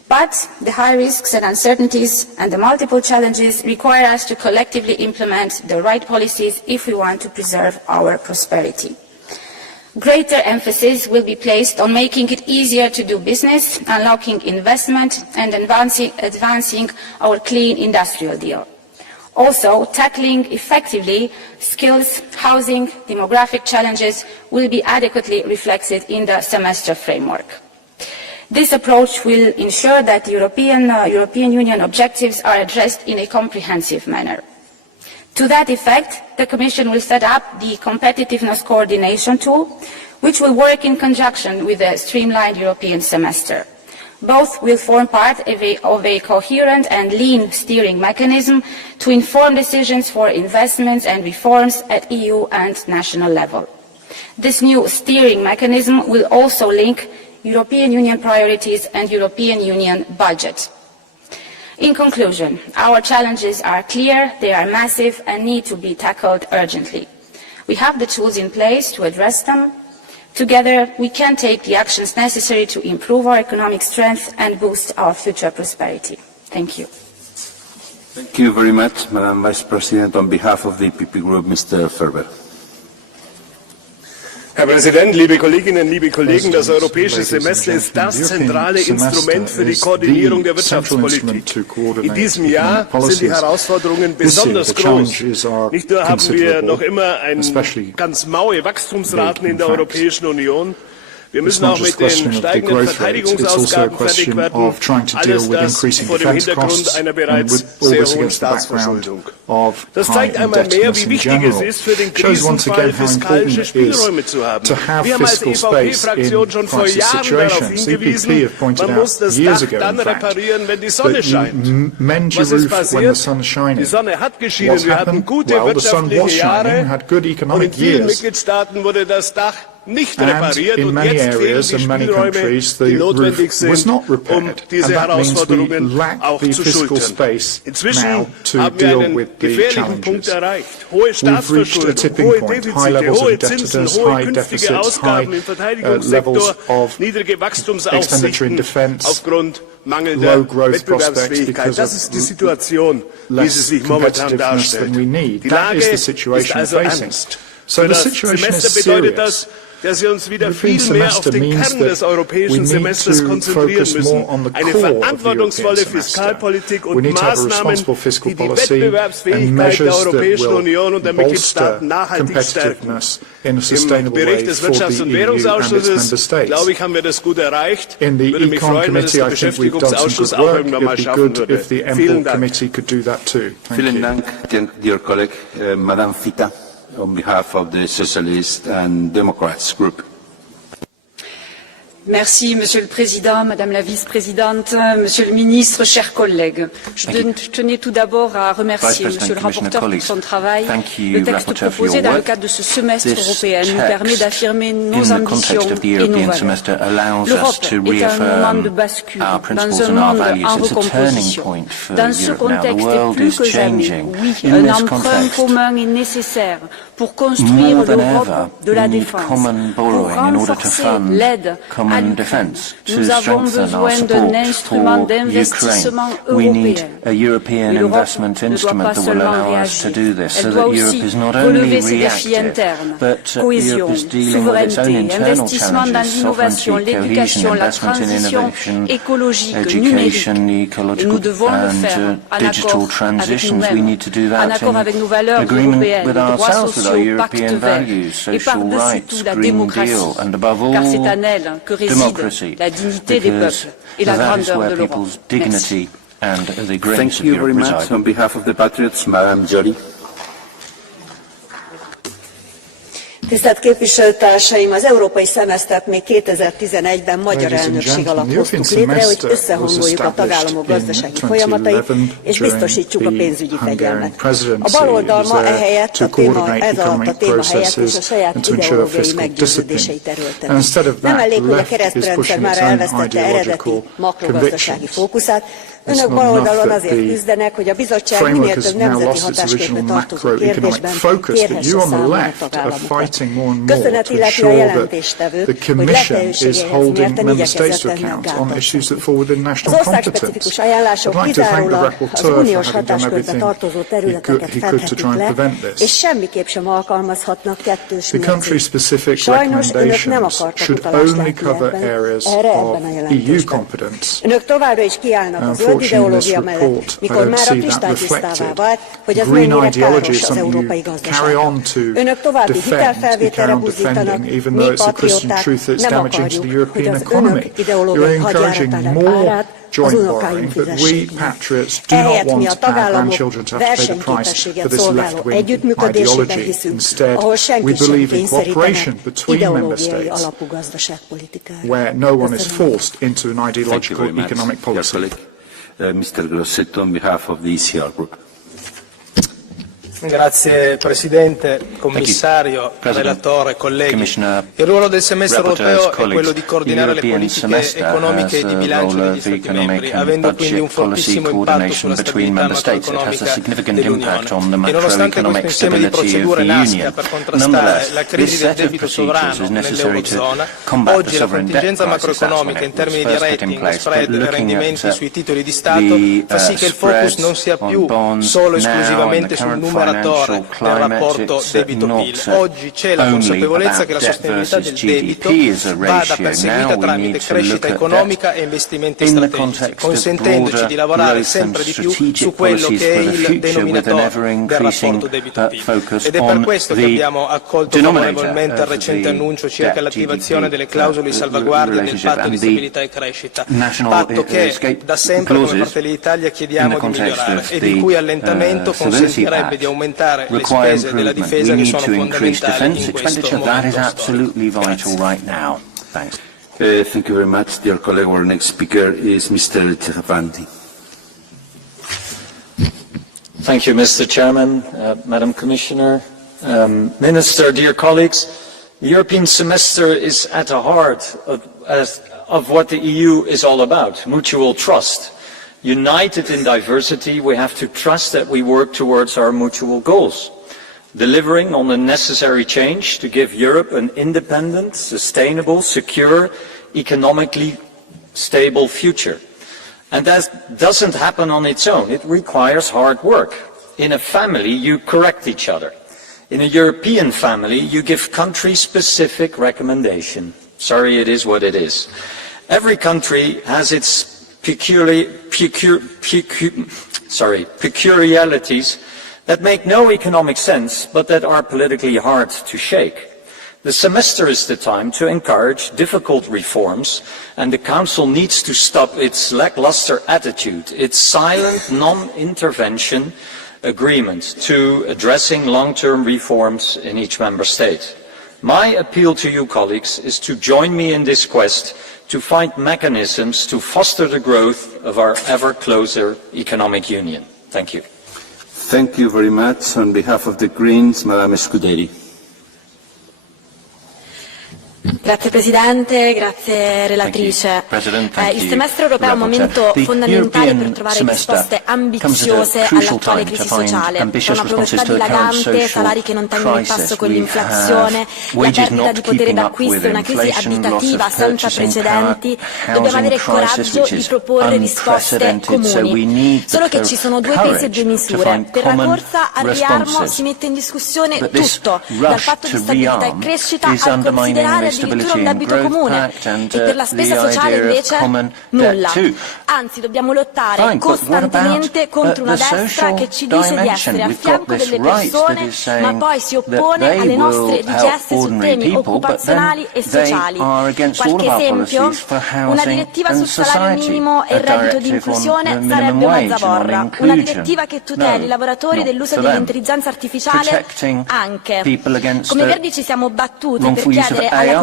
But the high risks and uncertainties and the multiple challenges require us to collectively implement the right policies if we want to preserve our prosperity. Greater emphasis will be placed on making it easier to do business, unlocking investment and advancing our clean industrial deal. Also, tackling effectively skills, housing, demographic challenges will be adequately reflected in the semester framework. This approach will ensure that the European Union objectives are addressed in a comprehensive manner. To that effect, the Commission will set up the Competitiveness Coordination Tool, which will work in conjunction with the streamlined European semester. Both will form part of a coherent and lean steering mechanism to inform decisions for investments and reforms at EU and national level. This new steering mechanism will also link European Union priorities and European Union budget. In conclusion, our challenges are clear, they are massive and need to be tackled urgently. We have the tools in place to address them. Together, we can take the actions necessary to improve our economic strength and boost our future prosperity. Thank you. Thank you very much, Madam Vice President. On behalf of the EPP Group, Mr. Ferber. Herr Präsident, liebe Kolleginnen, liebe Kollegen! Das europäische Semester ist das zentrale Instrument für die Koordinierung der Wirtschaftspolitik. In diesem Jahr sind die Herausforderungen besonders groß. Nicht nur haben wir noch immer ganz maue Wachstumsraten in der Europäischen Union, wir müssen auch mit den steigenden Verteidigungsausgaben fertig werden, alles das vor dem Hintergrund einer bereits sehr hohen Staatsverschuldung. Das zeigt einmal mehr, wie wichtig es ist, für den Krisenfall fiskalische Spielräume zu haben. Wir haben als EVP-Fraktion schon vor Jahren darauf hingewiesen, man muss das Dach dann reparieren, wenn die Sonne scheint. Was ist passiert? Die Sonne hat geschienen, wir hatten gute wirtschaftliche Jahre und in vielen Mitgliedstaaten wurde das Dach nicht repariert und jetzt fehlen die Spielräume, die notwendig sind, um diese Herausforderungen auch zu schultern. Inzwischen haben wir einen gefährlichen Punkt erreicht. Hohe Staatsverschuldung, hohe Defizite, hohe Zinsen, hohe künftige Ausgaben im Verteidigungssektor, niedrige Wachstumsaussichten aufgrund mangelnder Wettbewerbsfähigkeit. Das ist die Situation, wie sie sich momentan darstellt. Die Lage ist also ernst. Für das Semester bedeutet das, dass wir uns wieder viel mehr auf den Kern des europäischen Semesters konzentrieren müssen. Eine verantwortungsvolle Fiskalpolitik und Maßnahmen, die die Wettbewerbsfähigkeit der Europäischen Union und der Mitgliedstaaten nachhaltig stärken. Im Bericht des Wirtschafts- und Währungsausschusses, glaube ich, haben wir das gut erreicht. Würde mich freuen, wenn es der Beschäftigungsausschuss auch irgendwann mal schaffen würde. Vielen Dank. Vielen Dank, dear colleague, Madame Fita, on behalf of the Socialists and Democrats Group. Merci, Monsieur le Président, Madame la Vice-Présidente, Monsieur le Ministre, chers collègues. Je tenais tout d'abord à remercier Monsieur le rapporteur pour son travail. Le texte proposé dans le cadre de ce semestre européen nous permet d'affirmer nos ambitions et nos valeurs. L'Europe est à un moment de bascule, dans un monde en recomposition. Dans ce contexte, plus que jamais, oui, un emprunt commun est nécessaire pour construire l'Europe de la défense, pour renforcer l'aide à l'Ukraine. Nous avons besoin d'un instrument d'investissement européen. Et l'Europe ne doit pas seulement réagir, elle doit aussi relever ses défis internes, cohésion, souveraineté, investissement dans l'innovation, l'éducation, la transition écologique, numérique. Et nous devons le faire en accord avec nous-mêmes, en accord avec nos valeurs européennes, les droits sociaux, pacte vert, et par-dessus tout la démocratie, car c'est en elle que réside la dignité des peuples et la grandeur de l'Europe. Merci. Thank you very much. On behalf of the Patriots, Madame Joly. Tisztelt képviselőtársaim, az európai szemesztert még 2011-ben magyar elnökség alatt hoztuk létre, hogy összehangoljuk a tagállamok gazdasági folyamatait, és biztosítsuk a pénzügyi fegyelmet. A baloldal ma ehelyett ez alatt a téma helyett és a saját ideológiai meggyőződéseit erőlteti. Nem elég, hogy a keresztrendszer már elvesztette eredeti makrogazdasági fókuszát, Önök baloldalon azért küzdenek, hogy a bizottság minél több nemzeti hatáskörbe tartozó kérdésben kérhesse számon a tagállamokat. Köszönet illeti a jelentéstevőt, hogy lehetőségéhez mérten igyekezett tenni a gátat. Az országspecifikus ajánlások kizárólag az uniós hatáskörbe tartozó területeket fedhetik le, és semmiképp sem alkalmazhatnak kettős mércét. Sajnos önök nem akartak utalást látni ebben a jelentésben. Önök továbbra is kiállnak a zöld ideológia mellett, mikor már a kristálytisztává vált, hogy az mennyire káros az európai gazdaságnak. Önök további hitelfelvételre buzdítanak, mi patrióták nem akarjuk, hogy az önök ideológiai hadjáratának árát az unokáink fizessék meg. Ehelyett mi a tagállamok versenyképességet szolgáló együttműködésében hiszünk, ahol senki sem kényszerítenek ideológiai alapú gazdaságpolitikára. Mr. Grossetto, on behalf of the ECR Group. Grazie Presidente, Commissario, Relatore, colleghi. Il ruolo del semestre europeo è quello di coordinare le politiche economiche e di bilancio degli Stati membri, avendo quindi un fortissimo impatto sulla stabilità macroeconomica dell'Unione. E nonostante questo insieme di procedure nasca per contrastare la crisi del debito sovrano nell'Eurozona, oggi la contingenza macroeconomica in termini di rating, spread e rendimenti sui titoli di Stato fa sì che il focus non sia più solo esclusivamente sul numero del rapporto debito-PIL. Oggi c'è la consapevolezza che la sostenibilità del debito vada perseguita tramite crescita economica e investimenti strategici, consentendoci di lavorare sempre di più su quello che è il denominatore del rapporto debito-PIL. Ed è per questo che abbiamo accolto favorevolmente il recente annuncio circa l'attivazione delle clausole di salvaguardia del patto di stabilità e crescita, patto che da sempre come Fratelli d'Italia chiediamo di migliorare e di cui allentamento consentirebbe di aumentare le spese della difesa che sono fondamentali in questo momento. Thank you very much, dear colleague. Our next speaker is Mr. Tiravanti. Thank you, Mr. Chairman, Madam Commissioner, Minister, dear colleagues. The European semester is at the heart of what the EU is all about, mutual trust. United in diversity, we have to trust that we work towards our mutual goals, delivering on the necessary change to give Europe an independent, sustainable, secure, economically stable future. And that doesn't happen on its own. It requires hard work. In a family, you correct each other. In a European family, you give country-specific recommendation. Sorry, it is what it is. Every country has its peculiarities that make no economic sense, but that are politically hard to shake. The semester is the time to encourage difficult reforms, and the Council needs to stop its lackluster attitude, its silent non-intervention agreement to addressing long-term reforms in each member state. My appeal to you, colleagues, is to join me in this quest to find mechanisms to foster the growth of our ever closer economic union. Thank you. Thank you very much. On behalf of the Greens, Madame Scuderi. Grazie Presidente, grazie Relatrice. Il semestre europeo è un momento fondamentale per trovare risposte ambiziose all'attuale crisi sociale. C'è una povertà dilagante, salari che non tengono il passo con l'inflazione, la perdita di potere d'acquisto e una crisi abitativa senza precedenti. Dobbiamo avere il coraggio di proporre risposte comuni. Solo che ci sono due pesi e due misure. Per la corsa al riarmo si mette in discussione tutto, dal patto di stabilità e crescita al considerare addirittura un debito comune, e per la spesa sociale invece nulla. Anzi, dobbiamo lottare costantemente contro una destra che ci dice di essere a fianco delle persone, ma poi si oppone alle nostre richieste su temi occupazionali e sociali. Qualche esempio? Una direttiva sul salario minimo e il reddito di inclusione sarebbe una zavorra. Una direttiva che tuteli i lavoratori dell'uso dell'intelligenza artificiale anche. Come Verdi ci siamo battuti per chiedere alla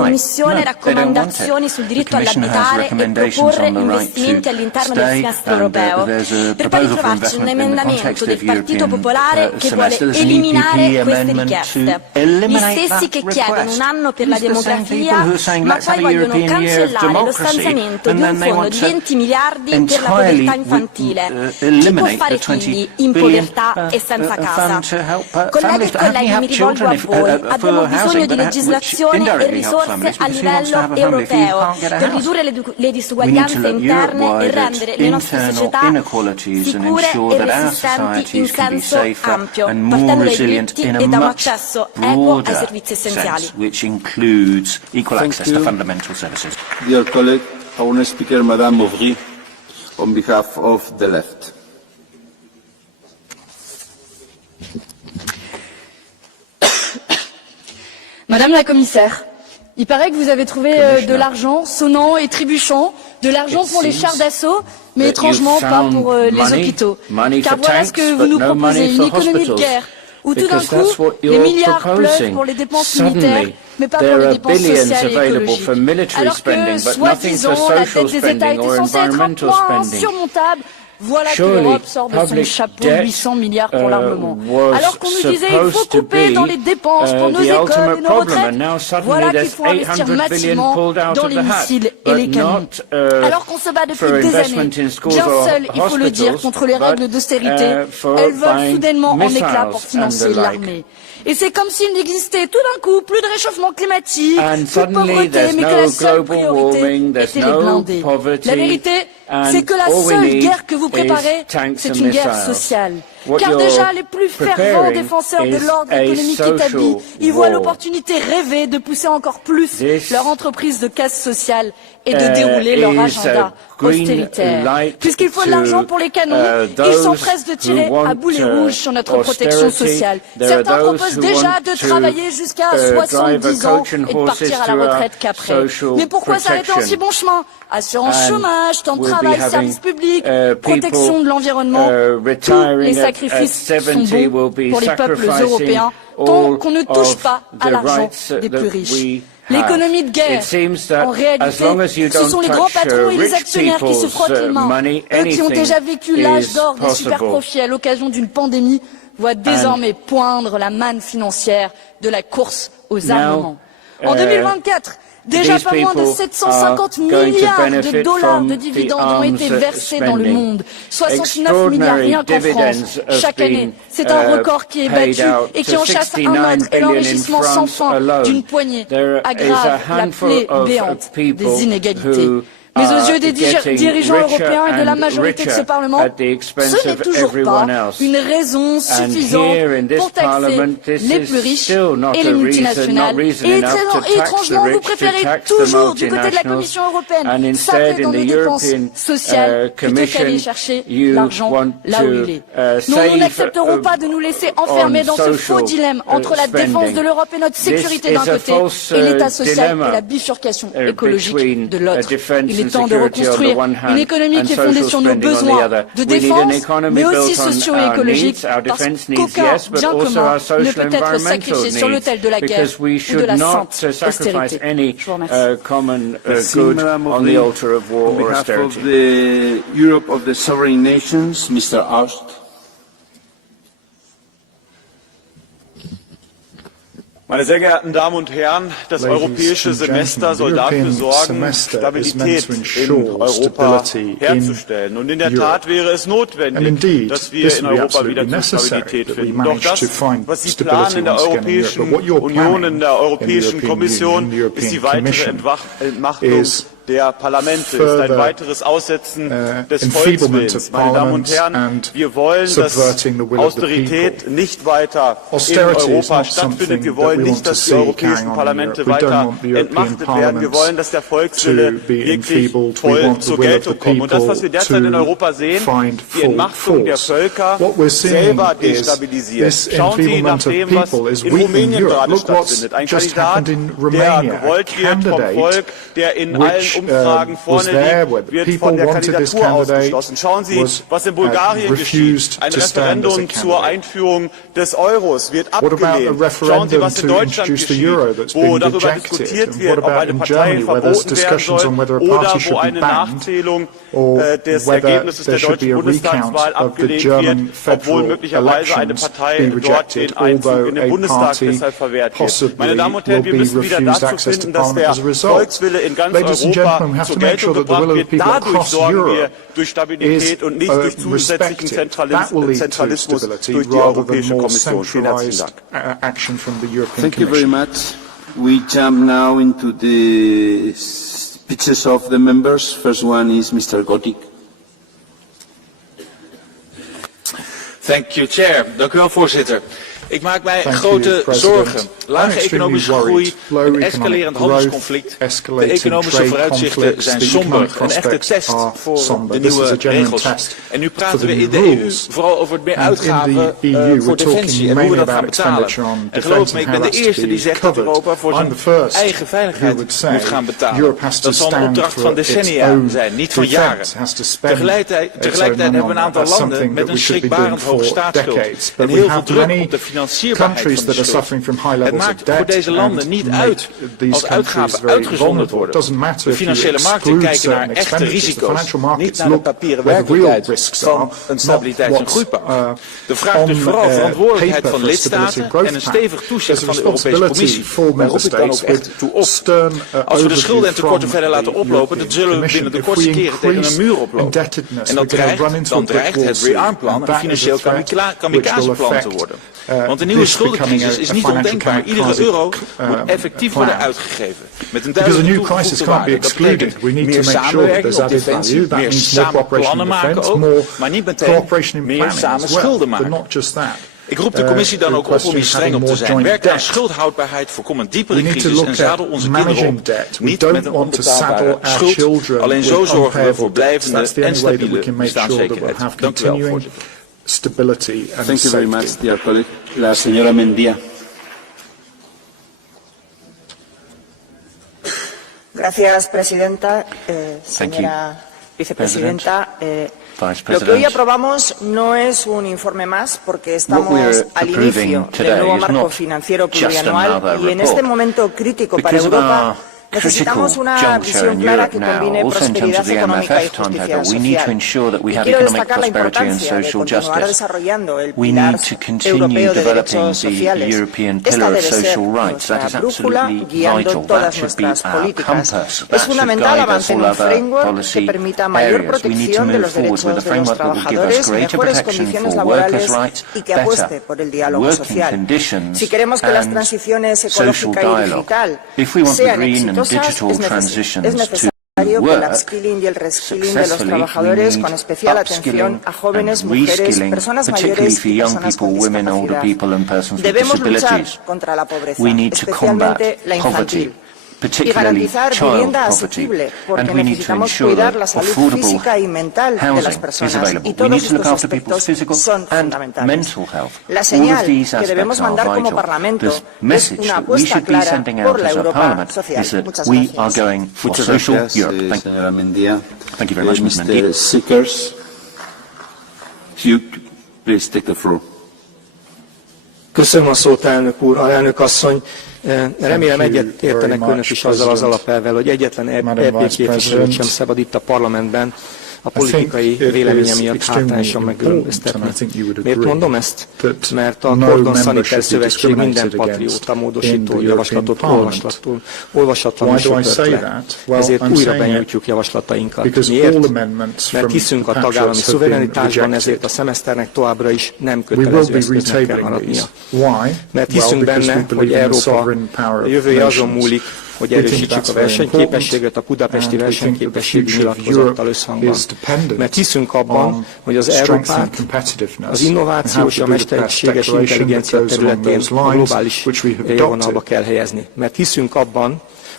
Commissione raccomandazioni sul diritto all'abitare e proporre investimenti all'interno del semestre europeo. Per poi ritrovarci un emendamento del Partito Popolare che vuole eliminare queste richieste. Gli stessi che chiedono un anno per la demografia, ma poi vogliono cancellare lo stanziamento di un fondo di 20 miliardi per la povertà infantile. Chi può fare figli in povertà e senza casa? Colleghi e colleghi, mi rivolgo a voi. Abbiamo bisogno di legislazione e risorse a livello europeo per ridurre le disuguaglianze interne e rendere le nostre società sicure e resistenti in senso ampio, partendo dai diritti e da un accesso equo ai servizi essenziali. Dear colleague, our next speaker, Madame Auvry, on behalf of the left. Madame la commissaire, il paraît que vous avez trouvé de l'argent sonnant et trébuchant, de l'argent pour les chars d'assaut, mais étrangement pas pour les hôpitaux. Car voilà ce que vous nous proposez, une économie de guerre, où tout d'un coup, les milliards pleuvent pour les dépenses militaires, mais pas pour les dépenses sociales et écologiques. Alors que, soi-disant, la dette des États était censée être un point insurmontable. Voilà que l'Europe sort de son chapeau 800 milliards pour l'armement. Alors qu'on nous disait qu'il faut couper dans les dépenses pour nos écoles et nos retraites, voilà qu'il faut investir massivement dans les missiles et les canons. Alors qu'on se bat depuis des années, bien seul, il faut le dire, contre les règles d'austérité, elles volent soudainement en éclats pour financer l'armée. Et c'est comme s'il n'existait tout d'un coup plus de réchauffement climatique, plus de pauvreté, mais que la seule priorité était les blindés. La vérité, c'est que la seule guerre que vous préparez, c'est une guerre sociale. Car déjà, les plus fervents défenseurs de l'ordre économique établi y voient l'opportunité rêvée de pousser encore plus leur entreprise de casse sociale et de dérouler leur agenda austéritaire. Puisqu'il faut de l'argent pour les canons, ils s'empressent de tirer à boulet rouge sur notre protection sociale. Certains proposent déjà de travailler jusqu'à 70 ans et de partir à la retraite qu'après. Mais pourquoi s'arrêter en si bon chemin? Assurance chômage, temps de travail, services publics, protection de l'environnement, tous les sacrifices sont bons pour les peuples européens tant qu'on ne touche pas à l'argent des plus riches. L'économie de guerre, en réalité, ce sont les grands patrons et les actionnaires qui se frottent les mains. Eux qui ont déjà vécu l'âge d'or des superprofits à l'occasion d'une pandémie voient désormais poindre la manne financière de la course aux armements. En 2024, déjà pas moins de 750 milliards de dollars de dividendes ont été versés dans le monde. 69 milliards rien qu'en France. Chaque année, c'est un record qui est battu et qui en chasse un autre. Et l'enrichissement sans fin d'une poignée aggrave la plaie béante des inégalités. Mais aux yeux des dirigeants européens et de la majorité de ce Parlement, ce n'est toujours pas une raison suffisante pour taxer les plus riches et les multinationales. Et étrangement, vous préférez toujours, du côté de la Commission européenne, s'appeler dans nos dépenses sociales plutôt qu'aller chercher l'argent là où il est. Non, nous n'accepterons pas de nous laisser enfermer dans ce faux dilemme entre la défense de l'Europe et notre sécurité d'un côté et l'État social et la bifurcation écologique de l'autre. Il est temps de reconstruire une économie qui est fondée sur nos besoins de défense, mais aussi sociaux et écologiques, parce qu'aucun bien commun ne peut être sacrifié sur l'autel de la guerre ou de la sainte austérité. Je vous remercie. On behalf of the Europe of the sovereign nations, Mr. Aust. Meine sehr geehrten Damen und Herren, das europäische Semester soll dafür sorgen, Stabilität in Europa herzustellen. Und in der Tat wäre es notwendig, dass wir in Europa wieder zur Stabilität finden. Doch das, was Sie planen in der Europäischen Union, in der Europäischen Kommission, ist die weitere Entmachtung der Parlamente, ist ein weiteres Aussetzen des Volkswillens. Meine Damen und Herren, wir wollen, dass Austerität nicht weiter in Europa stattfindet. Wir wollen nicht, dass die europäischen Parlamente weiter entmachtet werden. Wir wollen, dass der Volkswille wirklich voll zur Geltung kommt. Und das, was wir derzeit in Europa sehen, die Entmachtung der Völker, selber destabilisiert. Schauen Sie nach dem, was in Rumänien gerade stattfindet. Ein Kandidat, der gewollt wird vom Volk, der in allen Umfragen vorne liegt, wird von der Kandidatur ausgeschlossen. Schauen Sie, was in Bulgarien geschieht. Ein Referendum zur Einführung des Euros wird abgelehnt. Schauen Sie, was in Deutschland geschieht, wo darüber diskutiert wird, ob eine Partei verboten werden soll oder wo eine Nachzählung des Ergebnisses der deutschen Bundestagswahl abgelehnt wird, obwohl möglicherweise eine Partei dort den Einzug in den Bundestag deshalb verwehrt wird. Meine Damen und Herren, wir müssen wieder dazu finden, dass der Volkswille in ganz Europa zur Geltung gebracht wird. Dadurch sorgen wir durch Stabilität und nicht durch zusätzlichen Zentralismus durch die Europäische Kommission. Vielen herzlichen Dank. Thank you very much. We jump now into the speeches of the members. First one is Mr. Gotik. Thank you, Chair. Dank u wel, voorzitter. Ik maak mij grote zorgen. Lage economische groei, een escalerend handelsconflict. De economische vooruitzichten zijn somber. Een echte test voor de nieuwe regels. En nu praten we in de EU vooral over het meer uitgaven voor defensie en hoe we dat gaan betalen. En geloof me, ik ben de eerste die zegt dat Europa voor zijn eigen veiligheid moet gaan betalen. Dat zal een opdracht van decennia zijn, niet van jaren. Tegelijkertijd hebben we een aantal landen met een schrikbarend hoge staatsschuld. En heel veel druk op de financierbaarheid van de schuld. Het maakt voor deze landen niet uit als uitgaven uitgezonderd worden. De financiële markten kijken naar echte risico's, niet naar de papieren werkelijkheid van een stabiliteits- en groeipact. De vraag dus vooral verantwoordelijkheid van lidstaten en een stevig toezicht van de Europese Commissie. Daar roep ik dan ook echt toe op. Als we de schulden en tekorten verder laten oplopen, dan zullen we binnen de kortste keren tegen een muur oplopen. En dan dreigt het rearmplan een financieel kamikazeplan te worden. Want de nieuwe schuldencrisis is niet ondenkbaar. Iedere euro moet effectief worden uitgegeven. Met een duidelijke toegevoegde waarde. Dat betekent meer samenwerking op defensie, meer samen plannen maken ook, maar niet meteen meer samen schulden maken. Ik roep de Commissie dan ook op om hier streng op te zijn. Werk aan schuldhoudbaarheid, voorkom een diepere crisis en zadel onze kinderen op. Niet met een onbetaalbare schuld. Alleen zo zorgen we voor blijvende en stabiele bestaanszekerheid. Dank u wel, voorzitter. Stability and Thank you very much, dear colleague. La señora Mendia. Gracias, presidenta. Señora vicepresidenta, lo que hoy aprobamos no es un informe más porque estamos al inicio del nuevo marco financiero plurianual y en este momento crítico para Europa necesitamos una visión clara que combine prosperidad económica y justicia social. Y quiero destacar la importancia de continuar desarrollando el pilar europeo de derechos sociales. Esta debe ser nuestra brújula guiando todas nuestras políticas. Es fundamental avanzar en un framework que permita mayor protección de los derechos de los trabajadores, mejores condiciones laborales y que apueste por el diálogo social. Si queremos que las transiciones ecológica y digital sean exitosas, es necesario que el upskilling y el reskilling de los trabajadores, con especial atención a jóvenes, mujeres, personas mayores y personas con discapacidad. Debemos luchar contra la pobreza, especialmente la infantil, y garantizar vivienda asequible, porque necesitamos cuidar la salud física y mental de las personas, y todos estos aspectos son fundamentales. La señal que debemos mandar como Parlamento es una apuesta clara por la Europa social. Muchas gracias. Muchas gracias, señora Mendia. Thank you very much, Ms. Mendia. Mr. Seekers, please take the floor. Köszönöm a szót, elnök úr, elnök asszony. Remélem egyet értenek önök is azzal az alapelvvel, hogy egyetlen EP képviselőt sem szabad itt a parlamentben a politikai véleménye miatt hátrányosan megkülönböztetni. Miért mondom ezt? Mert a Cordon Sanitaire Szövetség minden patrióta módosító javaslatot olvasatlanul söpört le. Ezért újra benyújtjuk javaslatainkat. Miért? Mert hiszünk a tagállami szuverenitásban, ezért a szemeszternek továbbra is nem kötelező eszköznek kell maradnia. Mert hiszünk benne, hogy Európa jövője azon múlik, hogy erősítsük a versenyképességet a budapesti versenyképességi nyilatkozattal összhangban. Mert hiszünk abban, hogy az Európát az innovációs, a mesterséges intelligencia területén a globális élvonalba kell helyezni. Mert hiszünk abban,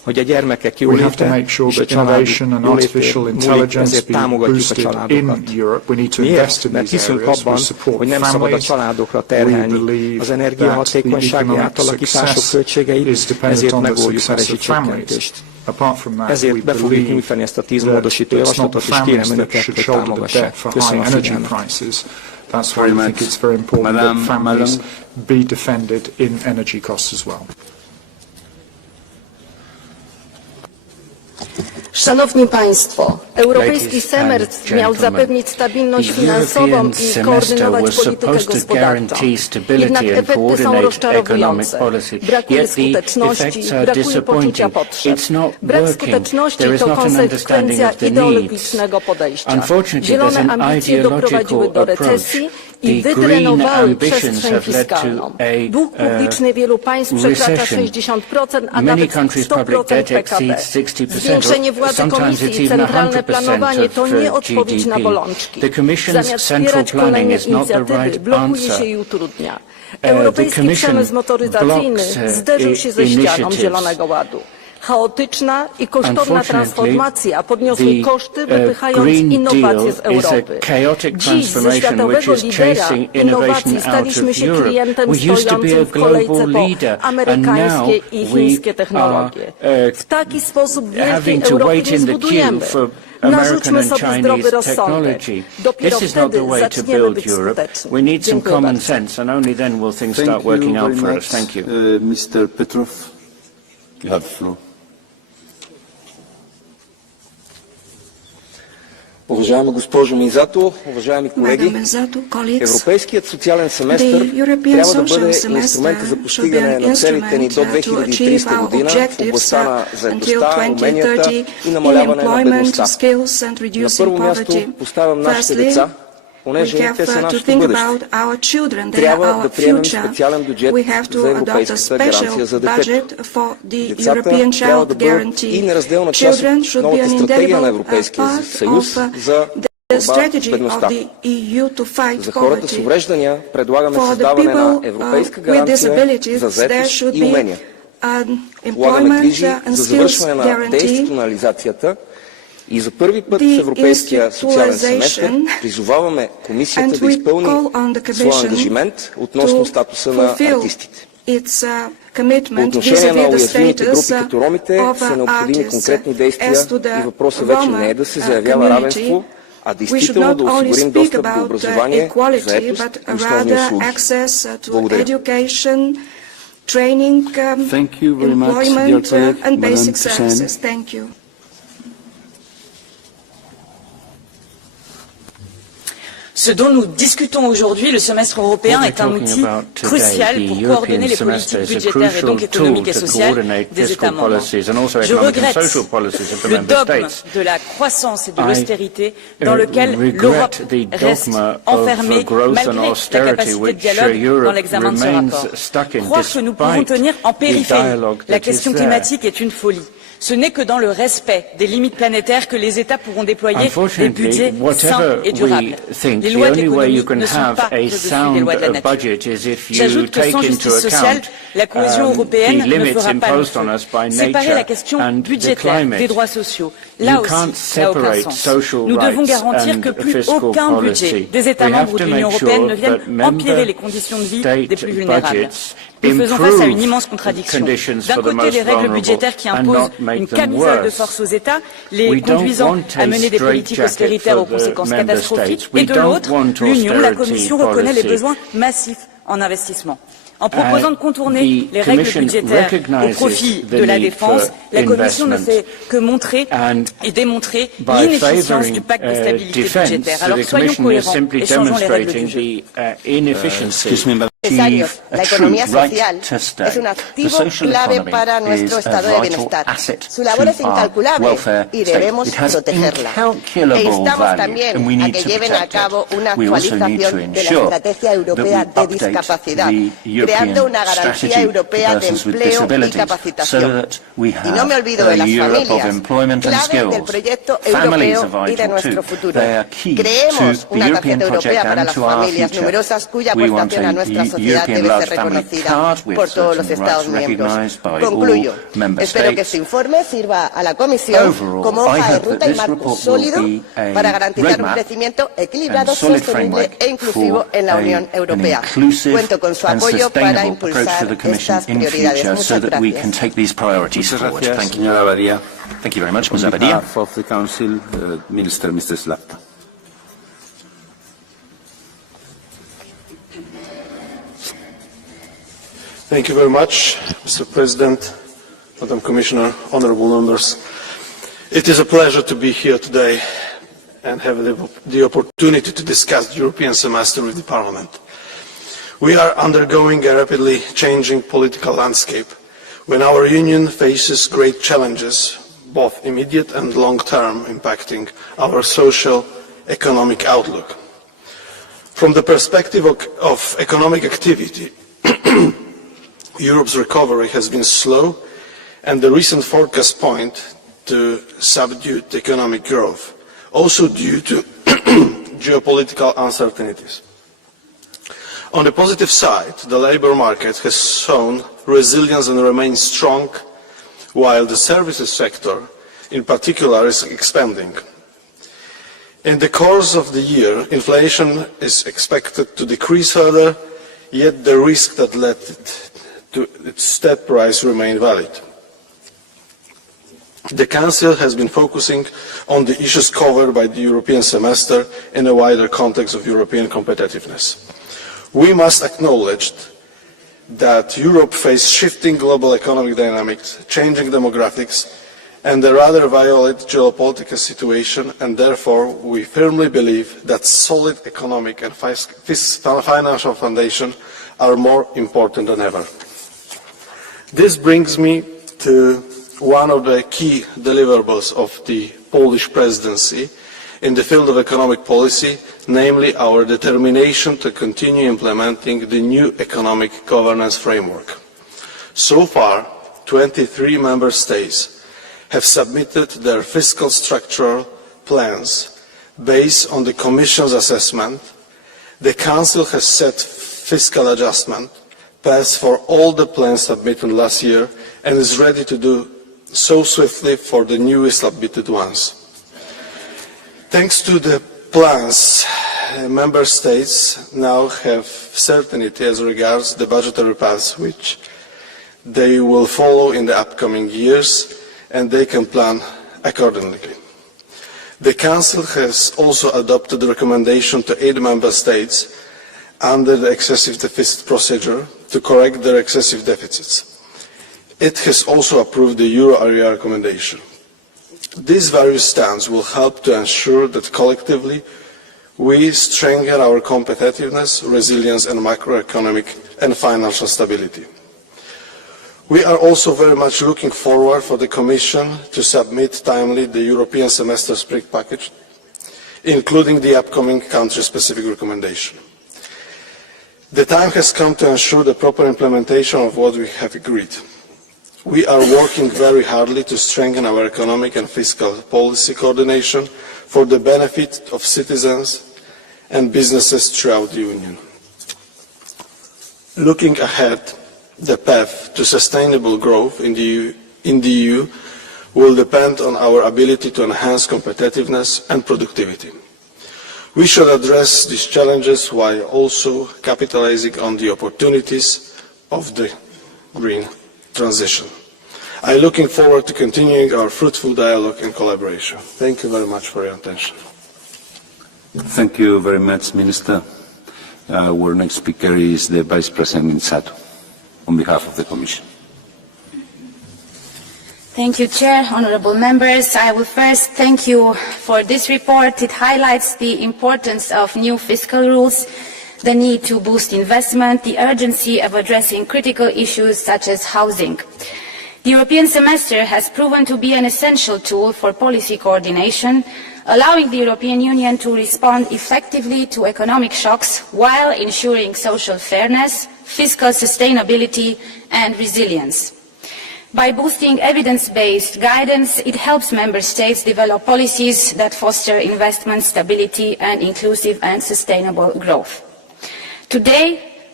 hogy a gyermekek We have to jóléte make sure és a that családok innovation and jóléte artificial múlik, intelligence ezért be támogatjuk a boosted családokat. in Europe. We need to Miért? invest in Mert these hiszünk areas. We abban, support hogy nem szabad a families. családokra We terhelni believe az that the energiahatékonysági economic átalakítások success költségeit, is dependent ezért on the megoldjuk a success of families. rezsicsökkentést. Apart from that, we Ezért be fogjuk believe nyújtani ezt a 10 that módosító it's not javaslatot, the és kérem families that önöket, should hogy shoulder the támogassák. debt for Köszönöm high a energy figyelmet. prices. That's why we think it's very important that families be defended in energy costs as well. Szanowni Państwo, europejski semestr miał zapewnić stabilność finansową i koordynować politykę gospodarczą. Jednak efekty są rozczarowujące. Brakuje skuteczności, brakuje poczucia potrzeb. Brak skuteczności to konsekwencja ideologicznego podejścia. Zielone ambicje doprowadziły do recesji i wydrenowały przestrzeń fiskalną. Dług publiczny wielu państw przekracza 60%, a nawet 100% PKB. Zwiększenie władzy Komisji i centralne planowanie to nie odpowiedź na bolączki. Zamiast wspierać kolejne inicjatywy, blokuje się i utrudnia. Europejski przemysł motoryzacyjny zderzył się ze ścianą Zielonego Ładu. Chaotyczna i kosztowna transformacja podniosły koszty, wypychając innowacje z Europy. Dziś ze światowego lidera innowacji staliśmy się klientem stojącym w kolejce po amerykańskie i chińskie technologie. W taki sposób wielkiej Europy nie zbudujemy. Narzućmy sobie zdrowy rozsądek. Dopiero wtedy zaczniemy być skuteczni. Dziękuję bardzo. Mr. Petrov, you have the floor. Уважаема госпожо Мизато, уважаеми колеги, Европейският социален семестър трябва да бъде инструмент за постигане на целите ни до 2030 година в областта на заетостта, уменията и намаляване на бедността. На първо място поставям нашите деца, понеже те са нашето бъдеще. Трябва да приемем специален бюджет за Европейската гаранция за детето. Децата трябва да бъдат и неразделна част от новата стратегия на Европейския съюз за борба с бедността. За хората с увреждания предлагаме създаване на европейска гаранция за заетост и умения. Полагаме грижи за завършване на деинституционализацията. И за първи път в Европейския социален семестър призоваваме Комисията да изпълни своя ангажимент относно статуса на артистите. По отношение на уязвимите групи като ромите са необходими конкретни действия и въпросът вече не е да се заявява равенство, а действително да осигурим достъп до образование, заетост и основни услуги. Благодаря. Thank you very much, dear colleague, and basic services. Thank you. Ce dont nous discutons aujourd'hui, le semestre européen, est un outil crucial pour coordonner les politiques budgétaires et donc économiques et sociales des États membres. Je regrette le dogme de la croissance et de l'austérité dans lequel l'Europe reste enfermée malgré la capacité de dialogue dans l'examen de ce rapport. Croire que nous pouvons tenir en périphérie la question climatique est une folie. Ce n'est que dans le respect des limites planétaires que les États pourront déployer des budgets sains et durables. Les lois de l'économie ne sont pas au-dessus des lois de la nature. J'ajoute que sans justice sociale, la cohésion européenne ne fera pas le feu. Séparer la question budgétaire des droits sociaux, là aussi, n'a aucun sens. Nous devons garantir que plus aucun budget des États membres de l'Union européenne ne vienne empirer les conditions de vie des plus vulnérables. Nous faisons face à une immense contradiction. D'un côté, les règles budgétaires qui imposent une camisole de force aux États, les conduisant à mener des politiques austéritaires aux conséquences catastrophiques, et de l'autre, l'Union, la Commission reconnaît les besoins massifs en investissement. En proposant de contourner les règles budgétaires au profit de la défense, la Commission ne fait que montrer et démontrer l'inefficience du pacte de stabilité budgétaire. Alors soyons cohérents et changeons les règles du jeu. La economía social es un activo clave para nuestro estado de bienestar. Su labor es incalculable y debemos protegerla. E instamos también a que lleven a cabo una actualización de la Estrategia Europea de Discapacidad, creando una garantía europea de empleo y capacitación. Y no me olvido de las familias, clave del proyecto europeo y de nuestro futuro. Creemos una tarjeta europea para las familias numerosas cuya aportación a nuestra sociedad debe ser reconocida por todos los Estados miembros. Concluyo. Espero que este informe sirva a la Comisión como hoja de ruta y marco sólido para garantizar un crecimiento equilibrado, sostenible e inclusivo en la Unión Europea. Cuento con su apoyo para impulsar estas prioridades. Muchas gracias, señora Abadia. Thank you very much, Ms. On Abadia. behalf of the Council, Minister, Mr. Slapta. Thank you very much, Mr. President, Madam Commissioner, honourable members. It is a pleasure to be here today and have the opportunity to discuss the European semester with the Parliament. We are undergoing a rapidly changing political landscape when our Union faces great challenges, both immediate and long-term, impacting our social, economic outlook. From the perspective of economic activity, Europe's recovery has been slow, and the recent forecasts point to subdued economic growth, also due to geopolitical uncertainties. On the positive side, the labour market has shown resilience and remains strong, while the services sector, in particular, is expanding. In the course of the year, inflation is expected to decrease further, yet the risk that led to its step rise remain valid. The Council has been focusing on the issues covered by the European semester in a wider context of European competitiveness. We must acknowledge that Europe faces shifting global economic dynamics, changing demographics, and a rather violent geopolitical situation, and therefore we firmly believe that solid economic and financial foundations are more important than ever. This brings me to one of the key deliverables of the Polish presidency in the field of economic policy, namely our determination to continue implementing the new economic governance framework. So far, 23 member states have submitted their fiscal structural plans based on the Commission's assessment. The Council has set fiscal adjustment paths for all the plans submitted last year and is ready to do so swiftly for the newest submitted ones. Thanks to the plans, member states now have certainty as regards the budgetary paths which they will follow in the upcoming years, and they can plan accordingly. The Council has also adopted the recommendation to aid member states under the excessive deficit procedure to correct their excessive deficits. It has also approved the euro area recommendation. These various stands will help to ensure that collectively we strengthen our competitiveness, resilience and macroeconomic and financial stability. We are also very much looking forward for the Commission to submit timely the European semester spring package, including the upcoming country-specific recommendation. The time has come to ensure the proper implementation of what we have agreed. We are working very hard to strengthen our economic and fiscal policy coordination for the benefit of citizens and businesses throughout the Union. Looking ahead, the path to sustainable growth in the EU will depend on our ability to enhance competitiveness and productivity. We should address these challenges while also capitalizing on the opportunities of the green transition. I am looking forward to continuing our fruitful dialogue and collaboration. Thank you very much for your attention. Thank you very much, Minister. Our next speaker is the Vice President Sato, on behalf of the Commission. Thank you, Chair, honourable members. I will first thank you for this report. It highlights the importance of new fiscal rules, the need to boost investment, the urgency of addressing critical issues such as housing. The European semester has proven to be an essential tool for policy coordination, allowing the European Union to respond effectively to economic shocks while ensuring social fairness, fiscal sustainability and resilience. By boosting evidence-based guidance, it helps member states develop policies that foster investment, stability and inclusive and sustainable growth. Today,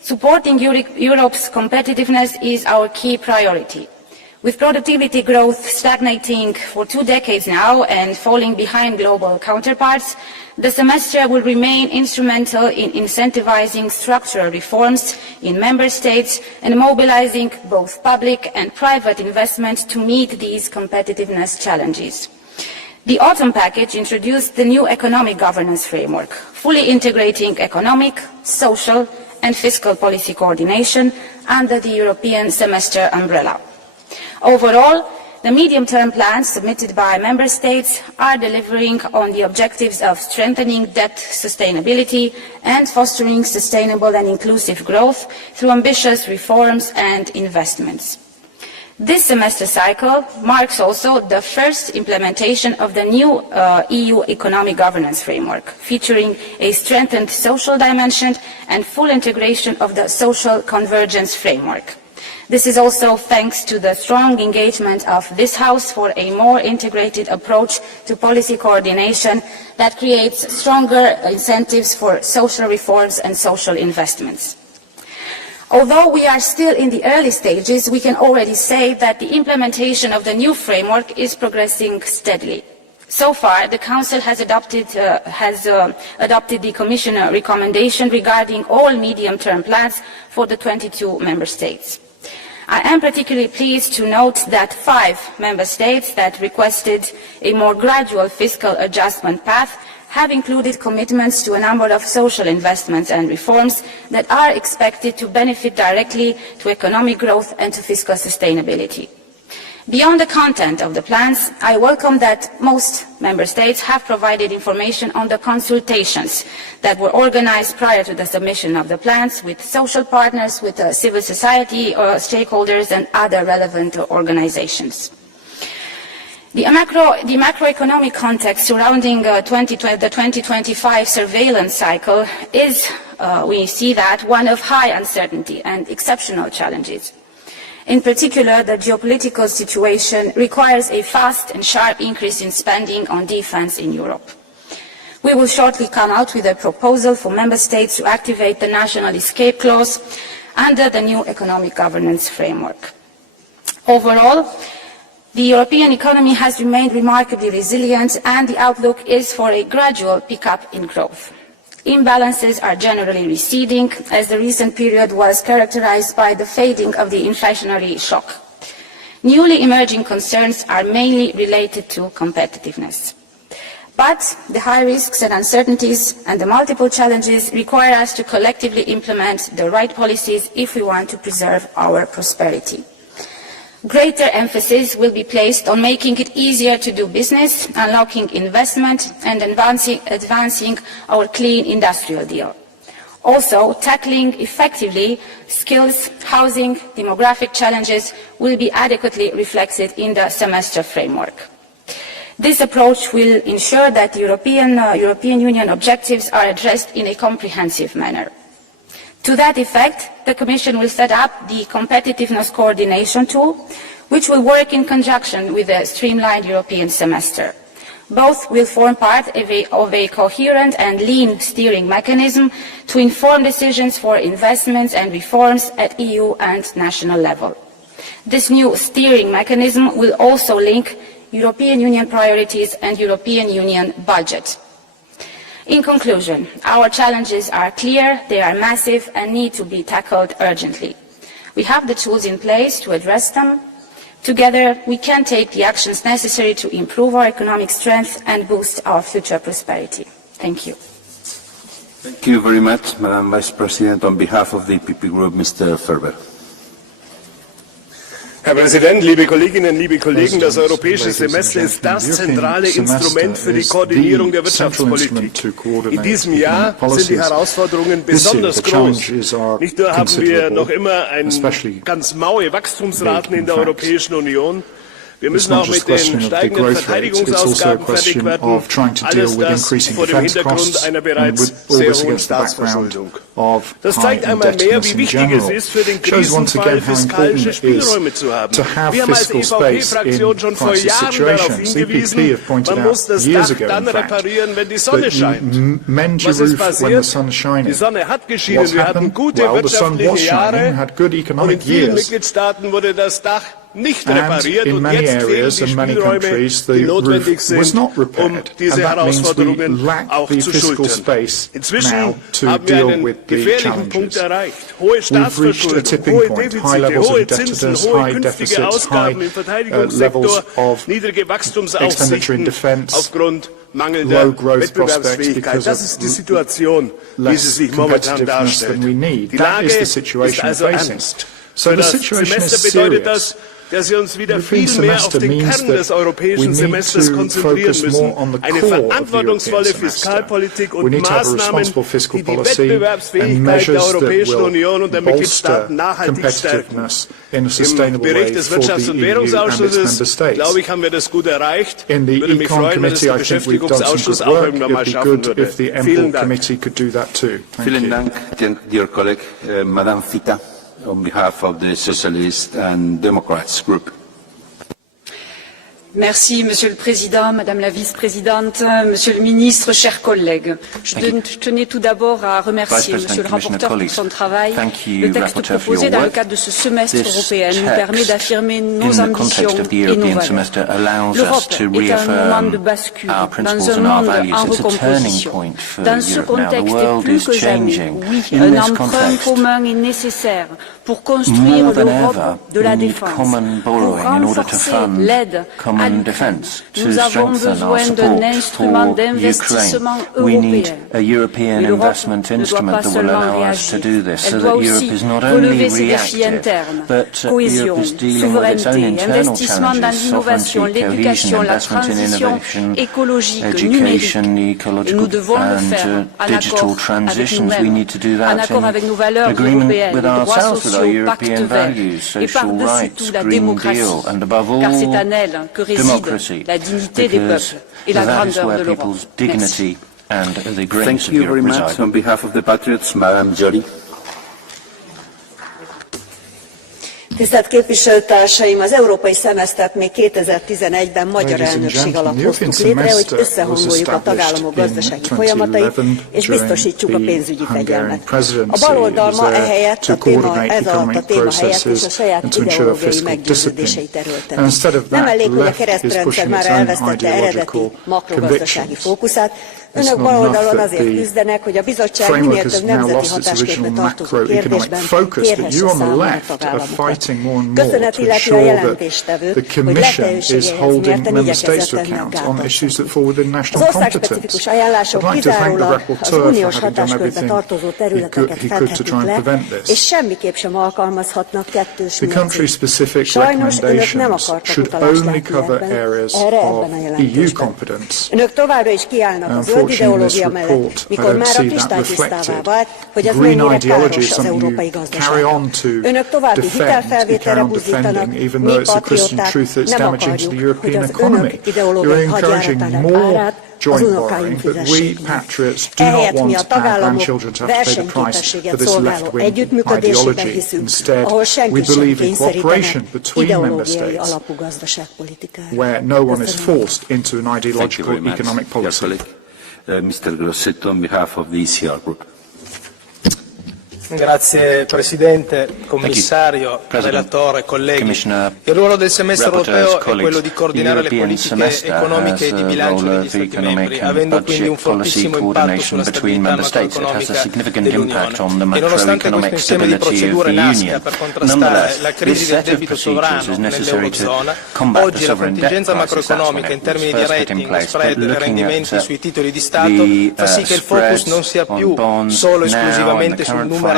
Supporting Europe's competitiveness is our key priority. With productivity growth stagnating for 2 decades now and falling behind global counterparts, the semester will remain instrumental in incentivizing structural reforms in member states and mobilizing both public and private investment to meet these competitiveness challenges. The autumn package introduced the new economic governance framework, fully integrating economic, social and fiscal policy coordination under the European semester umbrella. Overall, the medium-term plans submitted by Member States are delivering on the objectives of strengthening debt sustainability and fostering sustainable and inclusive growth through ambitious reforms and investments. This semester cycle marks also the first implementation of the new EU economic governance framework, featuring a strengthened social dimension and full integration of the social convergence framework. This is also thanks to the strong engagement of this House for a more integrated approach to policy coordination that creates stronger incentives for social reforms and social investments. Although we are still in the early stages, we can already say that the implementation of the new framework is progressing steadily. So far, the Council has adopted the Commission recommendation regarding all medium-term plans for the 22 Member States. I am particularly pleased to note that 5 Member States that requested a more gradual fiscal adjustment path have included commitments to a number of social investments and reforms that are expected to benefit directly to economic growth and to fiscal sustainability. Beyond the content of the plans, I welcome that most Member States have provided information on the consultations that were organized prior to the submission of the plans with social partners, with civil society stakeholders and other relevant organizations. The macroeconomic context surrounding the 2025 surveillance cycle is, we see that, one of high uncertainty and exceptional challenges. In particular, the geopolitical situation requires a fast and sharp increase in spending on defense in Europe. We will shortly come out with a proposal for Member States to activate the national escape clause under the new economic governance framework. Overall, the European economy has remained remarkably resilient and the outlook is for a gradual pickup in growth. Imbalances are generally receding as the recent period was characterized by the fading of the inflationary shock. Newly emerging concerns are mainly related to competitiveness. But the high risks and uncertainties and the multiple challenges require us to collectively implement the right policies if we want to preserve our prosperity. Greater emphasis will be placed on making it easier to do business, unlocking investment and advancing our clean industrial deal. Also, tackling effectively skills, housing, demographic challenges will be adequately reflected in the semester framework. This approach will ensure that the European Union objectives are addressed in a comprehensive manner. To that effect, the Commission will set up the Competitiveness Coordination Tool, which will work in conjunction with the streamlined European semester. Both will form part of a coherent and lean steering mechanism to inform decisions for investments and reforms at EU and national level. This new steering mechanism will also link European Union priorities and European Union budget. In conclusion, our challenges are clear, they are massive and need to be tackled urgently. We have the tools in place to address them. Together, we can take the actions necessary to improve our economic strength and boost our future prosperity. Thank you. Thank you very much, Madam Vice President. On behalf of the EPP Group, Mr. Ferber. Herr Präsident, liebe Kolleginnen, liebe Kollegen! Das europäische Semester ist das zentrale Instrument für die Koordinierung der Wirtschaftspolitik. In diesem Jahr sind die Herausforderungen besonders groß. Nicht nur haben wir noch immer ganz maue Wachstumsraten in der Europäischen Union, Wir müssen auch mit den steigenden Verteidigungsausgaben fertig werden. Alles das vor dem Hintergrund einer bereits sehr hohen Staatsverschuldung. Das zeigt einmal mehr, wie wichtig es ist, für den Krisenfall fiskalische Spielräume zu haben. Wir haben als EVP-Fraktion schon vor Jahren darauf hingewiesen, man muss das Dach dann reparieren, wenn die Sonne scheint. Was ist passiert? Die Sonne hat geschienen, wir hatten gute wirtschaftliche Jahre und in vielen Mitgliedstaaten wurde das Dach nicht repariert und jetzt fehlen die Spielräume, die notwendig sind, um diese Herausforderungen auch zu schultern. Inzwischen haben wir einen gefährlichen Punkt erreicht. Hohe Staatsverschuldung, hohe Defizite, hohe Zinsen, hohe künftige Ausgaben im Verteidigungssektor, niedrige Wachstumsaussichten aufgrund mangelnder Wettbewerbsfähigkeit. Das ist die Situation, wie sie sich momentan darstellt. Die Lage ist also ernst. Für das Semester bedeutet das, dass wir uns wieder viel mehr auf den Kern des europäischen Semesters konzentrieren müssen. Eine verantwortungsvolle Fiskalpolitik und Maßnahmen, die die Wettbewerbsfähigkeit der Europäischen Union und der Mitgliedstaaten nachhaltig stärken. Im Bericht des Wirtschafts- und Währungsausschusses, glaube ich, haben wir das gut erreicht. Würde mich freuen, wenn es der Beschäftigungsausschuss auch irgendwann mal schaffen würde. Vielen Dank. Vielen Dank, dear colleague, Madame Fita, on behalf of the Socialists and Democrats Group. Merci, Monsieur le Président, Madame la Vice-présidente, Monsieur le Ministre, chers collègues. Je tenais tout d'abord à remercier Monsieur le rapporteur pour son travail. Le texte proposé dans le cadre de ce semestre européen nous permet d'affirmer nos ambitions et nos valeurs. L'Europe est à un moment de bascule dans un monde en recomposition. Dans ce contexte, et plus que jamais, oui, un emprunt commun est nécessaire pour construire l'Europe de la défense, pour renforcer l'aide à l'Ukraine. Nous avons besoin d'un instrument d'investissement européen. Et l'Europe ne doit pas seulement réagir, elle doit aussi relever ses défis internes, cohésion, souveraineté, investissement dans l'innovation, l'éducation, la transition écologique, numérique. Et nous devons le faire en accord avec nous-mêmes, en accord avec nos valeurs européennes, les droits sociaux, pacte vert, et par-dessus tout la démocratie, car c'est en elle que réside la dignité des peuples et la grandeur de l'Europe. Merci. Thank you very much. On behalf of the Patriots, Madame Joly. Tisztelt képviselőtársaim, az európai szemesztert még 2011-ben magyar elnökség alatt hoztuk létre, hogy összehangoljuk a tagállamok gazdasági folyamatait, és biztosítsuk a pénzügyi fegyelmet. A baloldal ma ehelyett ez alatt a téma helyett és a saját ideológiai meggyőződéseit erőlteti. Nem elég, hogy a keresztrendszer már elvesztette eredeti makrogazdasági fókuszát, önök baloldalon azért küzdenek, hogy a bizottság minél több nemzeti hatáskörbe tartozó kérdésben kérhesse számon a tagállamokat. Köszönet illeti a jelentéstevőt, hogy lehetőségéhez mérten igyekezett tenni a gátat. Az országspecifikus ajánlások kizárólag az uniós hatáskörbe tartozó területeket fedhetik le, és semmiképp sem alkalmazhatnak kettős mércét. Sajnos önök nem akartak utalást látni ebben a jelentésben. Önök továbbra is kiállnak az zöld ideológia mellett, mikor már a kristálytisztává vált, hogy ez mennyire káros az európai gazdaságnak. Önök további hitelfelvételre buzdítanak, mi patrióták nem akarjuk, hogy az önök ideológiai hadjáratának árát az unokáink fizessék. Ehelyett mi a tagállamok versenyképességet szolgáló együttműködésében hiszünk, ahol senki sem kényszerítene ideológiai alapú gazdaságpolitikára. Mr. Grossetto, on behalf of the ECR Group. Grazie Presidente, Commissario, Relatore, colleghi. Il ruolo del semestre europeo è quello di coordinare le politiche economiche e di bilancio degli Stati membri, avendo quindi un fortissimo impatto sulla stabilità macroeconomica dell'Unione. E nonostante questo insieme di procedure nasca per contrastare la crisi del debito sovrano nell'Eurozona, oggi la contingenza macroeconomica in termini di rating, spread e rendimenti sui titoli di Stato fa sì che il focus non sia più solo esclusivamente sul numero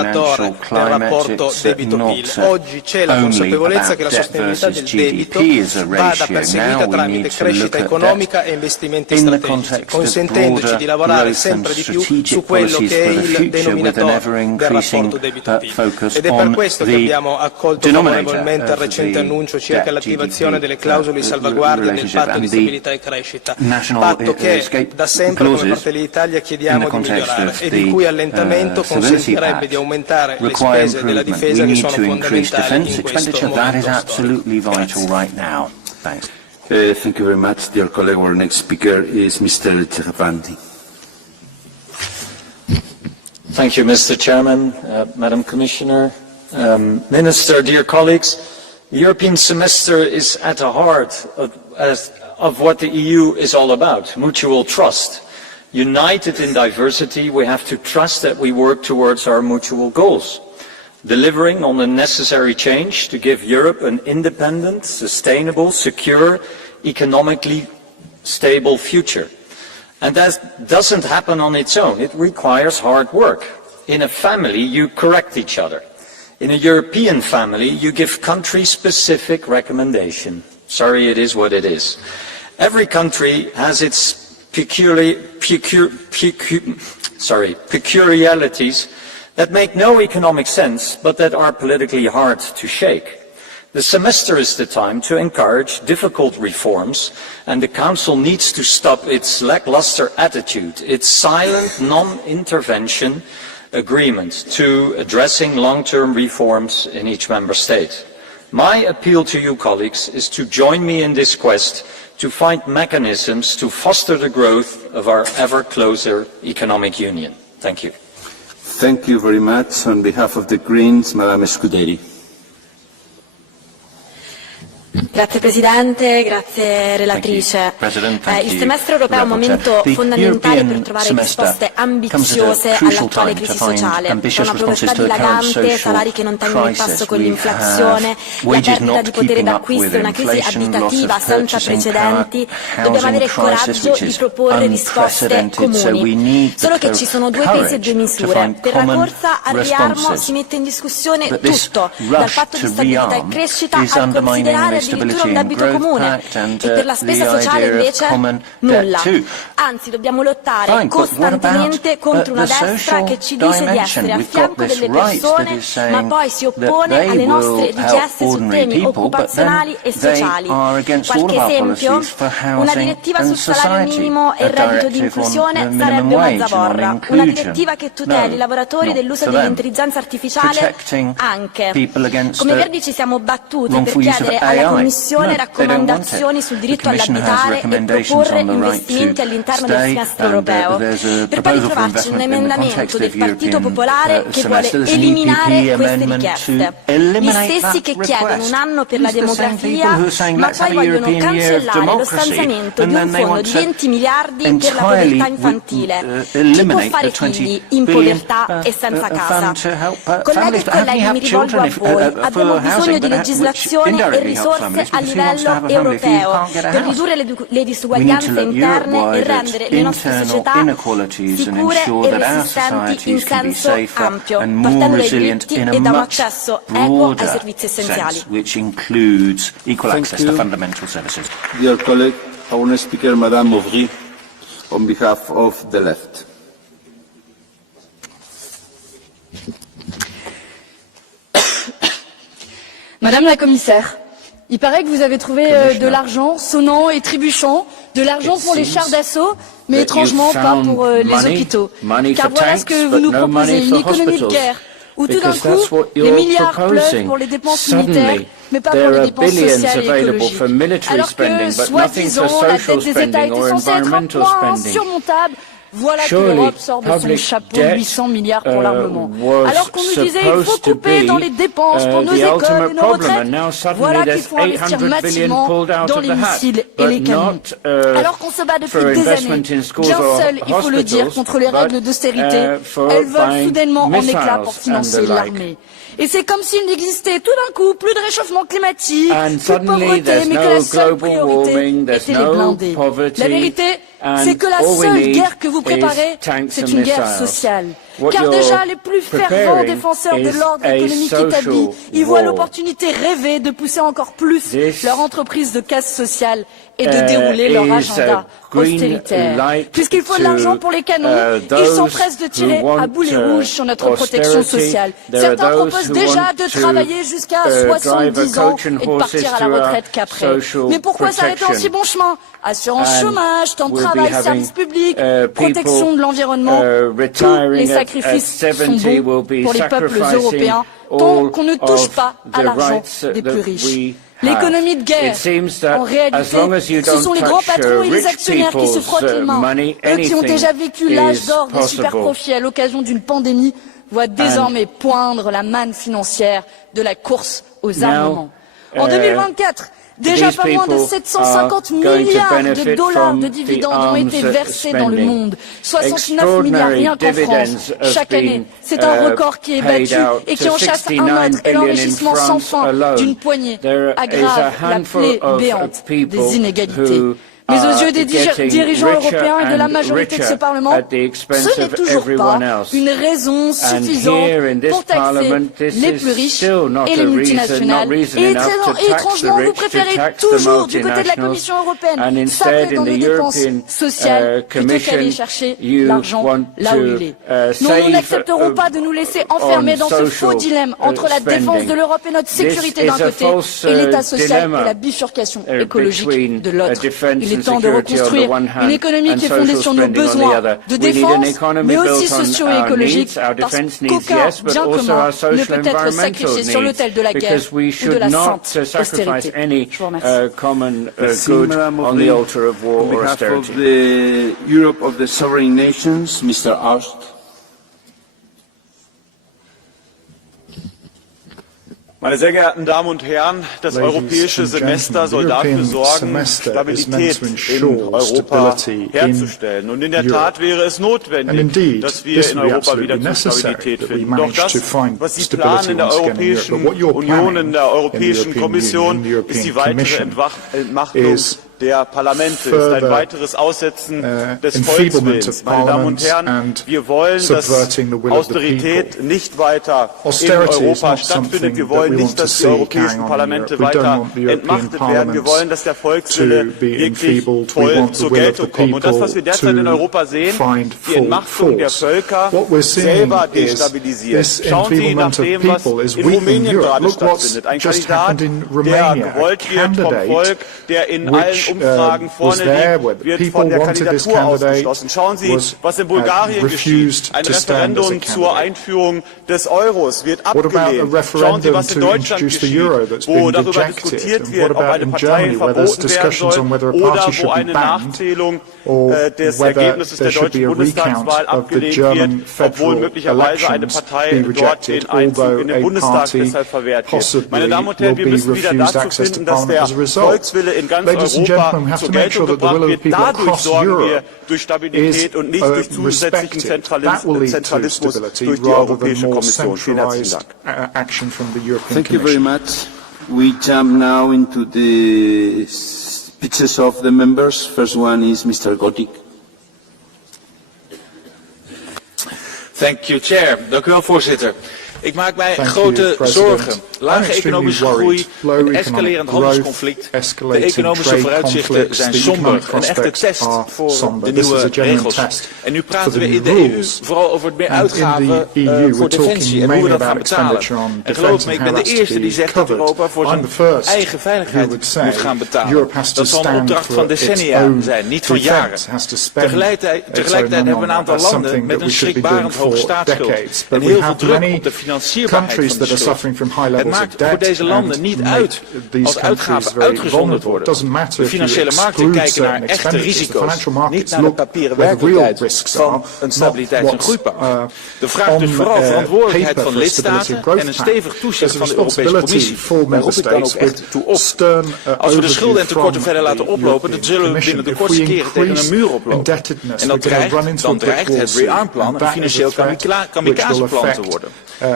regolatore del rapporto debito-PIL. Oggi c'è la consapevolezza che la sostenibilità del debito vada perseguita tramite crescita economica e investimenti strategici, consentendoci di lavorare sempre di più su quello che è il denominatore del rapporto debito-PIL. Ed è per questo che abbiamo accolto favorevolmente il recente annuncio circa l'attivazione delle clausole di salvaguardia del patto di stabilità e crescita, patto che da sempre come Fratelli d'Italia chiediamo di migliorare e di cui allentamento consentirebbe di aumentare le spese della difesa che sono fondamentali in questo momento storico. Thank you very much, dear colleague. Our next speaker is Mr. Tariffs. Thank you, Mr. Chairman, Madam Commissioner, Minister, dear colleagues. The European semester is at the heart of what the EU is all about, mutual trust. United in diversity, we have to trust that we work towards our mutual goals, delivering on the necessary change to give Europe an independent, sustainable, secure, economically stable future. And that doesn't happen on its own. It requires hard work. In a family, you correct each other. In a European family, you give country-specific recommendation. Sorry, it is what it is. Every country has its peculiarities that make no economic sense, but that are politically hard to shake. The semester is the time to encourage difficult reforms, and the Council needs to stop its lackluster attitude, its silent non-intervention agreement to addressing long-term reforms in each member state. My appeal to you, colleagues, is to join me in this quest to find mechanisms to foster the growth of our ever closer economic union. Thank you. Thank you very much. On behalf of the Greens, Madame Scuderi. Grazie Presidente, grazie Relatrice. Il semestre europeo è un momento fondamentale per trovare risposte ambiziose all'attuale crisi sociale, tra una povertà dilagante, salari che non tengono il passo con l'inflazione, la perdita di potere d'acquisto e una crisi abitativa senza precedenti. Dobbiamo avere il coraggio di proporre risposte comuni. Solo che ci sono due pesi e due misure. Per la corsa al riarmo si mette in discussione tutto, dal patto di stabilità e crescita al considerare addirittura un debito comune, e per la spesa sociale invece nulla. Anzi, dobbiamo lottare costantemente contro una destra che ci dice di essere a fianco delle persone, ma poi si oppone alle nostre richieste su temi occupazionali e sociali. Qualche esempio? Una direttiva sul salario minimo e il reddito di inclusione sarebbe una zavorra. Una direttiva che tuteli i lavoratori dell'uso dell'intelligenza artificiale anche. Come Verdi ci siamo battuti per chiedere alla Commissione raccomandazioni sul diritto all'abitare e proporre investimenti all'interno del semestre europeo, per poi ritrovarci un emendamento del Partito Popolare che vuole eliminare queste richieste. Gli stessi che chiedono un anno per la demografia, ma poi vogliono cancellare lo stanziamento di un fondo di 20 miliardi per la povertà infantile. Chi può fare figli in povertà e senza casa? Colleghi e colleghi, mi rivolgo a voi. Abbiamo bisogno di legislazione e risorse a livello europeo per ridurre le disuguaglianze interne e rendere le nostre società sicure e resistenti in senso ampio, partendo dai diritti e da un accesso equo ai servizi essenziali. Dear colleague, our next speaker, Madame Auvry, on behalf of the left. Madame la Commissaire, il paraît que vous avez trouvé de l'argent sonnant et trébuchant, de l'argent pour les chars d'assaut, mais étrangement pas pour les hôpitaux. Car voilà ce que vous nous proposez, une économie de guerre, où tout d'un coup, les milliards pleuvent pour les dépenses militaires, mais pas pour les dépenses sociales et écologiques. Alors que, soi-disant, la dette des États était censée être un point insurmontable. Voilà que l'Europe sort de son chapeau 800 milliards pour l'armement. Alors qu'on nous disait qu'il faut couper dans les dépenses pour nos écoles et nos retraites, voilà qu'il faut investir massivement dans les missiles et les canons. Alors qu'on se bat depuis des années, bien seul, il faut le dire, contre les règles d'austérité, elles volent soudainement en éclats pour financer l'armée. Et c'est comme s'il n'existait tout d'un coup plus de réchauffement climatique, plus de pauvreté, mais que la seule priorité était les blindés. La vérité, c'est que la seule guerre que vous préparez, c'est une guerre sociale. Car déjà, les plus fervents défenseurs de l'ordre économique établi y voient l'opportunité rêvée de pousser encore plus leur entreprise de casse sociale et de dérouler leur agenda austéritaire. Puisqu'il faut de l'argent pour les canons, ils s'empressent de tirer à boulet rouge sur notre protection sociale. Certains proposent déjà de travailler jusqu'à 70 ans et de partir à la retraite qu'après. Mais pourquoi s'arrêter en si bon chemin? Assurance chômage, temps de travail, services publics, protection de l'environnement, tous les sacrifices sont bons pour les peuples européens tant qu'on ne touche pas à l'argent des plus riches. L'économie de guerre, en réalité, ce sont les grands patrons et les actionnaires qui se frottent les mains. Eux qui ont déjà vécu l'âge d'or des superprofits à l'occasion d'une pandémie voient désormais poindre la manne financière de la course aux armements. En 2024, déjà pas moins de 750 milliards de dollars de dividendes ont été versés dans le monde, 69 milliards rien qu'en France, chaque année. C'est un record qui est battu et qui en chasse un autre, et l'enrichissement sans fin d'une poignée aggrave la plaie béante des inégalités. Mais aux yeux des dirigeants européens et de la majorité de ce Parlement, ce n'est toujours pas une raison suffisante pour taxer les plus riches et les multinationales. Et étrangement, vous préférez toujours, du côté de la Commission européenne, sabrer dans les dépenses sociales plutôt qu'aller chercher l'argent là où il est. Non, nous n'accepterons pas de nous laisser enfermer dans ce faux dilemme entre la défense de l'Europe et notre sécurité d'un côté et l'État social et la bifurcation écologique de l'autre. Il est temps de reconstruire une économie qui est fondée sur nos besoins de défense, mais aussi sociaux et écologiques, parce qu'aucun bien commun ne peut être sacrifié sur l'autel de la guerre ou de la sainte austérité. Je vous remercie. On behalf of the Europe of the Sovereign Nations, Mr. Arst. Meine sehr geehrten Damen und Herren, das europäische Semester soll dafür sorgen, Stabilität in Europa herzustellen. Und in der Tat wäre es notwendig, dass wir in Europa wieder zur Stabilität finden. Doch das, was Sie planen in der Europäischen Union, in der Europäischen Kommission, ist die weitere Entmachtung der Parlamente, ist ein weiteres Aussetzen des Volkswillens. Meine Damen und Herren, wir wollen, dass Austerität nicht weiter in Europa stattfindet. Wir wollen nicht, dass die europäischen Parlamente weiter entmachtet werden. Wir wollen, dass der Volkswille wirklich voll zur Geltung kommt. Und das, was wir derzeit in Europa sehen, die Entmachtung der Völker, selber destabilisieren. Schauen Sie nach dem, was in Rumänien gerade stattfindet. Ein Kandidat, der gewollt wird vom Volk, der in allen Umfragen vorne liegt, wird von der Kandidatur ausgeschlossen. Schauen Sie, was in Bulgarien geschieht. Ein Referendum zur Einführung des Euros wird abgelehnt. Schauen Sie, was in Deutschland geschieht, wo darüber diskutiert wird, ob eine Partei verboten werden soll oder wo eine Nachzählung des Ergebnisses der deutschen Bundestagswahl abgelehnt wird, obwohl möglicherweise eine Partei dort den Einzug in den Bundestag deshalb verwehrt wird. Meine Damen und Herren, wir müssen wieder dazu finden, dass der Volkswille in ganz Europa zur Geltung gebracht wird. Dadurch sorgen wir durch Stabilität und nicht durch zusätzlichen Zentralismus durch die Europäische Kommission. Vielen herzlichen Dank. Thank you very much. We jump now into the speeches of the members. First one is Mr. Gotik. Thank you, Chair. Dank u wel, voorzitter. Ik maak mij grote zorgen. Lage economische groei, een escalerend handelsconflict, de economische vooruitzichten zijn somber. Een echte test voor de nieuwe regels. En nu praten we in de EU vooral over meer uitgaven voor defensie en hoe we dat gaan betalen. En geloof me, ik ben de eerste die zegt dat Europa voor zijn eigen veiligheid moet gaan betalen. Dat zal een opdracht van decennia zijn, niet van jaren. Tegelijkertijd hebben we een aantal landen met een schrikbarend hoge staatsschuld. En heel veel druk op de financierbaarheid van de schuld. Het maakt voor deze landen niet uit als uitgaven uitgezonderd worden. De financiële markten kijken naar echte risico's, niet naar de papieren werkelijkheid van een stabiliteits- en groeipact. De vraag dus vooral verantwoordelijkheid van lidstaten en een stevig toezicht van de Europese Commissie. Daar roep ik dan ook echt toe op. Als we de schulden en tekorten verder laten oplopen, dan zullen we binnen de kortste keren tegen een muur oplopen. En dan dreigt het rearmplan een financieel kamikazeplan te worden.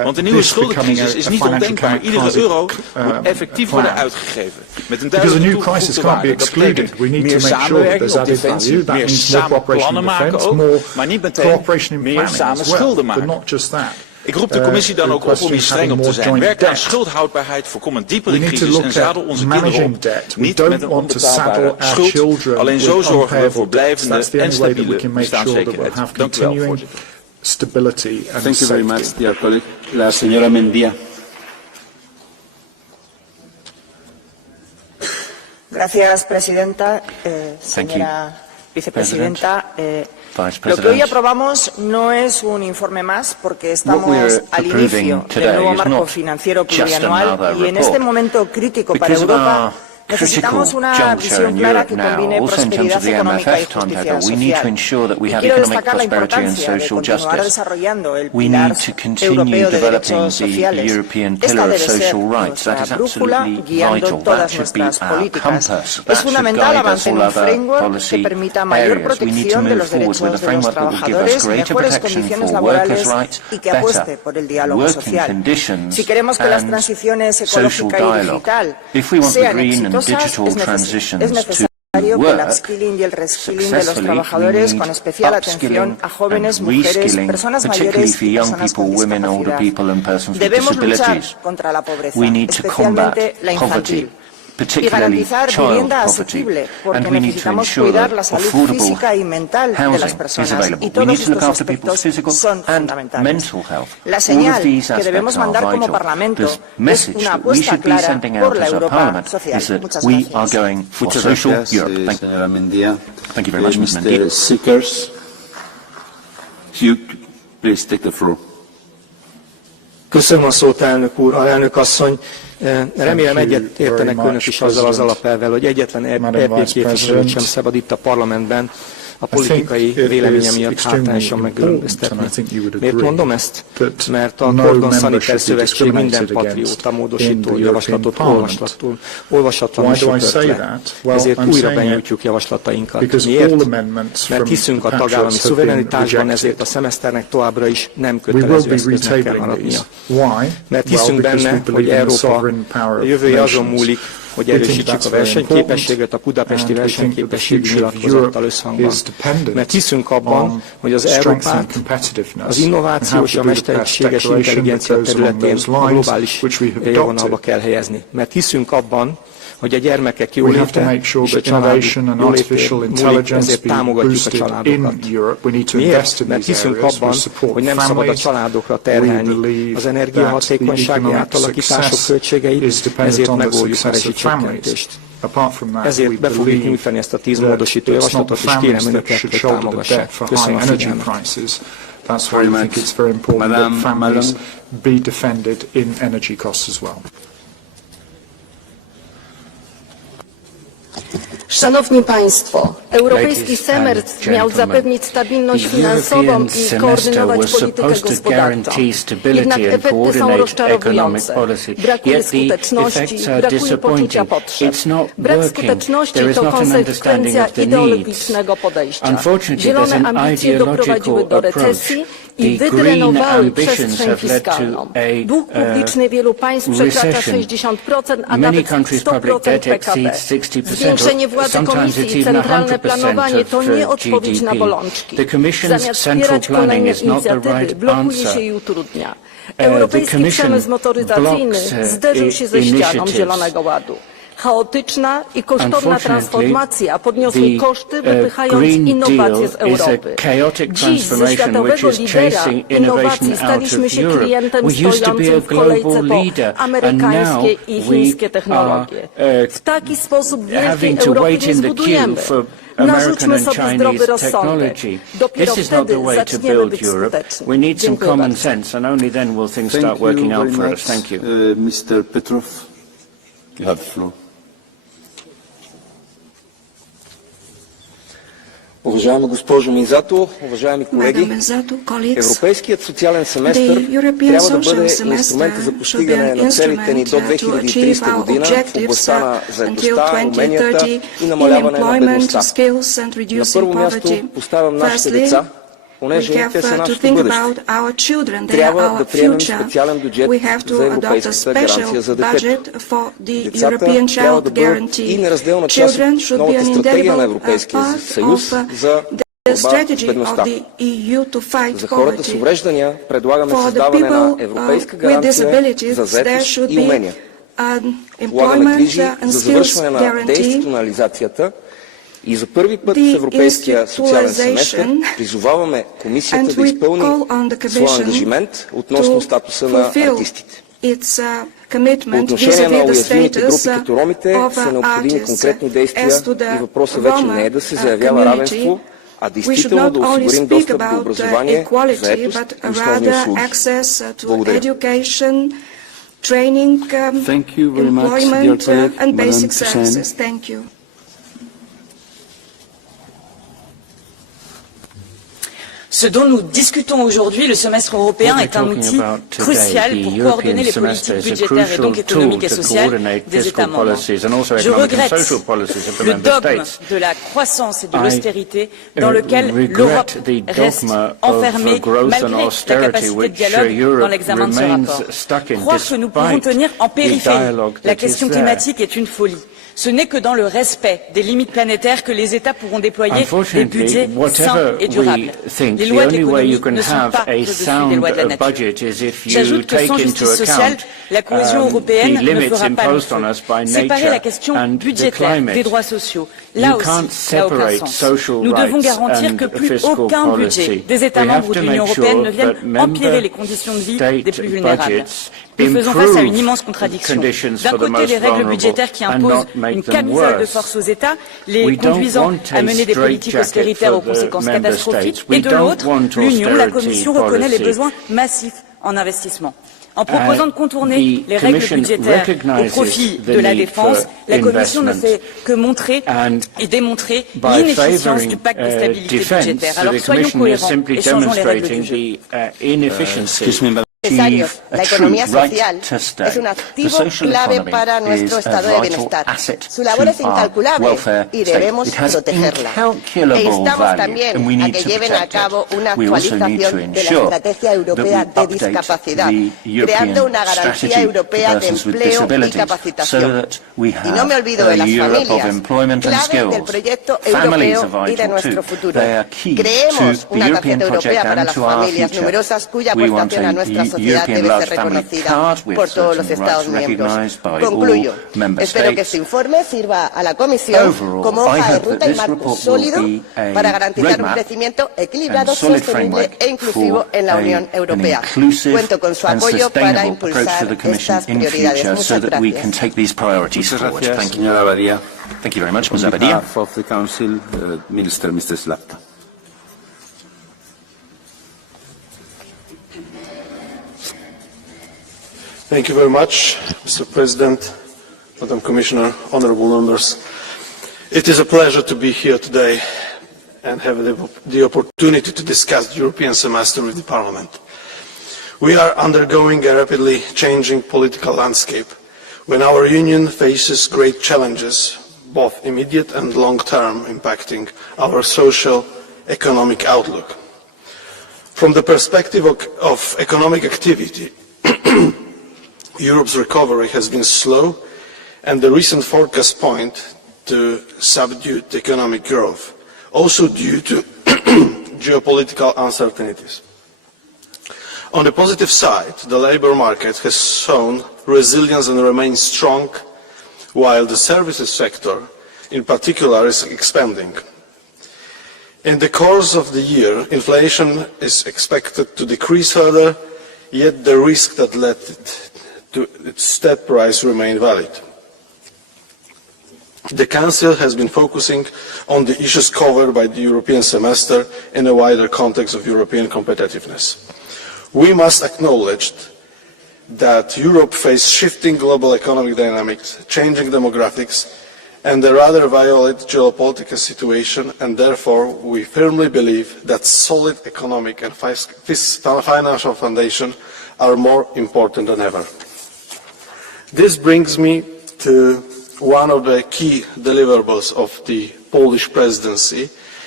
Want de nieuwe schuldencrisis is niet ondenkbaar. Iedere euro moet effectief worden uitgegeven. Met een duidelijke toegevoegde waarde. Dat betekent meer samenwerking op defensie, meer samen plannen maken ook, maar niet meteen meer samen schulden maken. Ik roep de commissie dan ook op om hier streng op te zijn. Werk aan schuldhoudbaarheid, voorkom een diepere crisis en zadel onze kinderen op. Niet met een onbetaalbare schuld. Alleen zo zorgen we voor blijvende en stabiele bestaanszekerheid. Dank u wel, voorzitter. Thank you very much, dear colleague. La señora Mendia. Gracias, presidenta. Señora vicepresidenta. Lo que hoy aprobamos no es un informe más porque estamos al inicio del nuevo marco financiero plurianual y en este momento crítico para Europa necesitamos una visión clara que combine prosperidad económica y justicia social. Y quiero destacar la importancia de continuar desarrollando el pilar europeo de derechos sociales. Esta debe ser nuestra brújula guiando todas nuestras políticas. Es fundamental avanzar en un framework que permita mayor protección de los derechos de los trabajadores, mejores condiciones laborales y que apueste por el diálogo social. Si queremos que las transiciones ecológica y digital sean exitosas, es necesario que el upskilling y el reskilling de los trabajadores, con especial atención a jóvenes, mujeres, personas mayores y personas con discapacidad. Debemos luchar contra la pobreza, especialmente la infantil, y garantizar vivienda asequible, porque necesitamos cuidar la salud física y mental de las personas, y todos estos aspectos son fundamentales. La señal que debemos mandar como Parlamento es una apuesta clara por la Europa social. Muchas gracias. Muchas gracias, señora Mendia. Mr. Seekers, Hugh, please take the floor. Köszönöm a szót, elnök úr, alelnök asszony. Remélem egyetértenek önök is azzal az alapelvvel, hogy egyetlen EP képviselőt sem szabad itt a parlamentben a politikai véleménye miatt hátrányosan megkülönböztetni. Miért mondom ezt? Mert a Cordon Sanitaire Szövetség minden patrióta módosító javaslatot olvasatlanul söpört le. Ezért újra benyújtjuk javaslatainkat. Miért? Mert hiszünk a tagállami szuverenitásban, ezért a szemeszternek továbbra is nem kötelező eszköznek kell maradnia. Mert hiszünk benne, hogy Európa jövője azon múlik, hogy erősítsük a versenyképességet a budapesti versenyképességi nyilatkozattal összhangban. Mert hiszünk abban, hogy az Európát az innováció és a mesterséges intelligencia területén a globális élvonalba kell helyezni. Mert hiszünk abban, hogy a gyermekek jóléte és a családok jóléte múlik, ezért támogatjuk a családokat. Miért? Mert hiszünk abban, hogy nem szabad a családokra terhelni az energiahatékonysági átalakítások költségeit, ezért megoldjuk a rezsicsökkentést. Ezért be fogjuk nyújtani ezt a 10 módosító javaslatot, és kérem önöket, hogy támogassák. Köszönöm a figyelmet. That's why I think it's very important that families be defended in energy costs as well. Szanowni Państwo, europejski semestr miał zapewnić stabilność finansową i koordynować politykę gospodarczą. Jednak efekty są rozczarowujące. Brakuje skuteczności, brakuje poczucia potrzeb. Brak skuteczności to konsekwencja ideologicznego podejścia. Zielone ambicje doprowadziły do recesji i wydrenowały przestrzeń fiskalną. Dług publiczny wielu państw przekracza 60%, a nawet 100% PKB. Zwiększenie władzy Komisji i centralne planowanie to nie odpowiedź na bolączki. Zamiast wspierać kolejne inicjatywy, blokuje się i utrudnia. Europejski przemysł motoryzacyjny zderzył się ze ścianą Zielonego Ładu. Chaotyczna i kosztowna transformacja podniosły koszty, wypychając innowacje z Europy. Dziś ze światowego lidera innowacji staliśmy się klientem stojącym w kolejce po amerykańskie i chińskie technologie. W taki sposób wielkiej Europy nie zbudujemy. Narzućmy sobie zdrowy rozsądek. Dopiero wtedy zaczniemy być skuteczni. Dziękuję bardzo. Mr. Petrov, you have the floor. Уважаема госпожо Мизато, уважаеми колеги, Европейският социален семестър трябва да бъде инструмент за постигане на целите ни до 2030 година в областта на заетостта, уменията и намаляване на бедността. На първо място поставям нашите деца to think about our children. They are our future. We have to adopt a special budget for the European Child Guarantee. Children should be an integral part of the strategy of the EU to fight poverty. For the people with disabilities, there should be an employment and skills guarantee. И за първи път в Европейския социален семестър призоваваме Комисията да изпълни своя ангажимент относно статуса на артистите. По отношение на уязвимите групи като ромите са необходими конкретни действия и въпросът вече не е да се заявява равенство, а действително да осигурим достъп до образование, заетост и основни услуги. Благодаря. Thank you very much, dear colleague, and basic services. Thank you. Ce dont nous discutons aujourd'hui, le semestre européen, est un outil crucial pour coordonner les politiques budgétaires et donc économiques et sociales des États membres. Je regrette le dogme de la croissance et de l'austérité dans lequel l'Europe reste enfermée malgré la capacité de dialogue dans l'examen de ce rapport. Croire que nous pouvons tenir en périphérie la question climatique est une folie. Ce n'est que dans le respect des limites planétaires que les États pourront déployer des budgets sains et durables. Les lois de l'économie ne sont pas au-dessus des lois de la nature. J'ajoute que sans justice sociale, la cohésion européenne ne fera pas long feu. Séparer la question budgétaire des droits sociaux, là aussi, n'a aucun sens. Nous devons garantir que plus aucun budget des États membres de l'Union européenne ne vienne empirer les conditions de vie des plus vulnérables. Nous faisons face à une immense contradiction. D'un côté, les règles budgétaires qui imposent une camisole de force aux États, les conduisant à mener des politiques austéritaires aux conséquences catastrophiques, et de l'autre, l'Union, la Commission reconnaît les besoins massifs en investissement. En proposant de contourner les règles budgétaires au profit de la défense, la Commission ne fait que montrer et démontrer l'inefficience du pacte de stabilité budgétaire. Alors soyons cohérents et changeons les règles du jeu. La economía social es un activo clave para nuestro estado de bienestar. Su labor es incalculable y debemos protegerla. E instamos también a que lleven a cabo una actualización de la estrategia europea de discapacidad, creando una garantía europea de empleo y capacitación. Y no me olvido de las familias, clave del proyecto europeo y de nuestro futuro. Creemos una tarjeta europea para las familias numerosas cuya aportación a nuestra sociedad debe ser reconocida por todos los Estados miembros. Concluyo. Espero que este informe sirva a la Comisión como hoja de ruta y marco sólido para garantizar un crecimiento equilibrado, sostenible e inclusivo en la Unión Europea. Cuento con su apoyo para impulsar estas prioridades. Muchas gracias. Señora Badia. Thank you very much, Ms. Abadia. On behalf of the Council, Minister, Mr. Slapta. Thank you very much, Mr. President, Madam Commissioner, honourable members. It is a pleasure to be here today and have the opportunity to discuss the European semester with the Parliament. We are undergoing a rapidly changing political landscape when our Union faces great challenges, both immediate and long-term, impacting our social, economic outlook. From the perspective of economic activity, Europe's recovery has been slow, and the recent forecasts point to subdued economic growth, also due to geopolitical uncertainties. On the positive side, the labour market has shown resilience and remains strong, while the services sector, in particular, is expanding. In the course of the year, inflation is expected to decrease further, yet the risk that led to its step rise remain valid. The Council has been focusing on the issues covered by the European semester in a wider context of European competitiveness. We must acknowledge that Europe faces shifting global economic dynamics, changing demographics, and a rather violent geopolitical situation, and therefore we firmly believe that solid economic and financial foundation are more important than ever. This brings me to one of the key deliverables of the Polish presidency,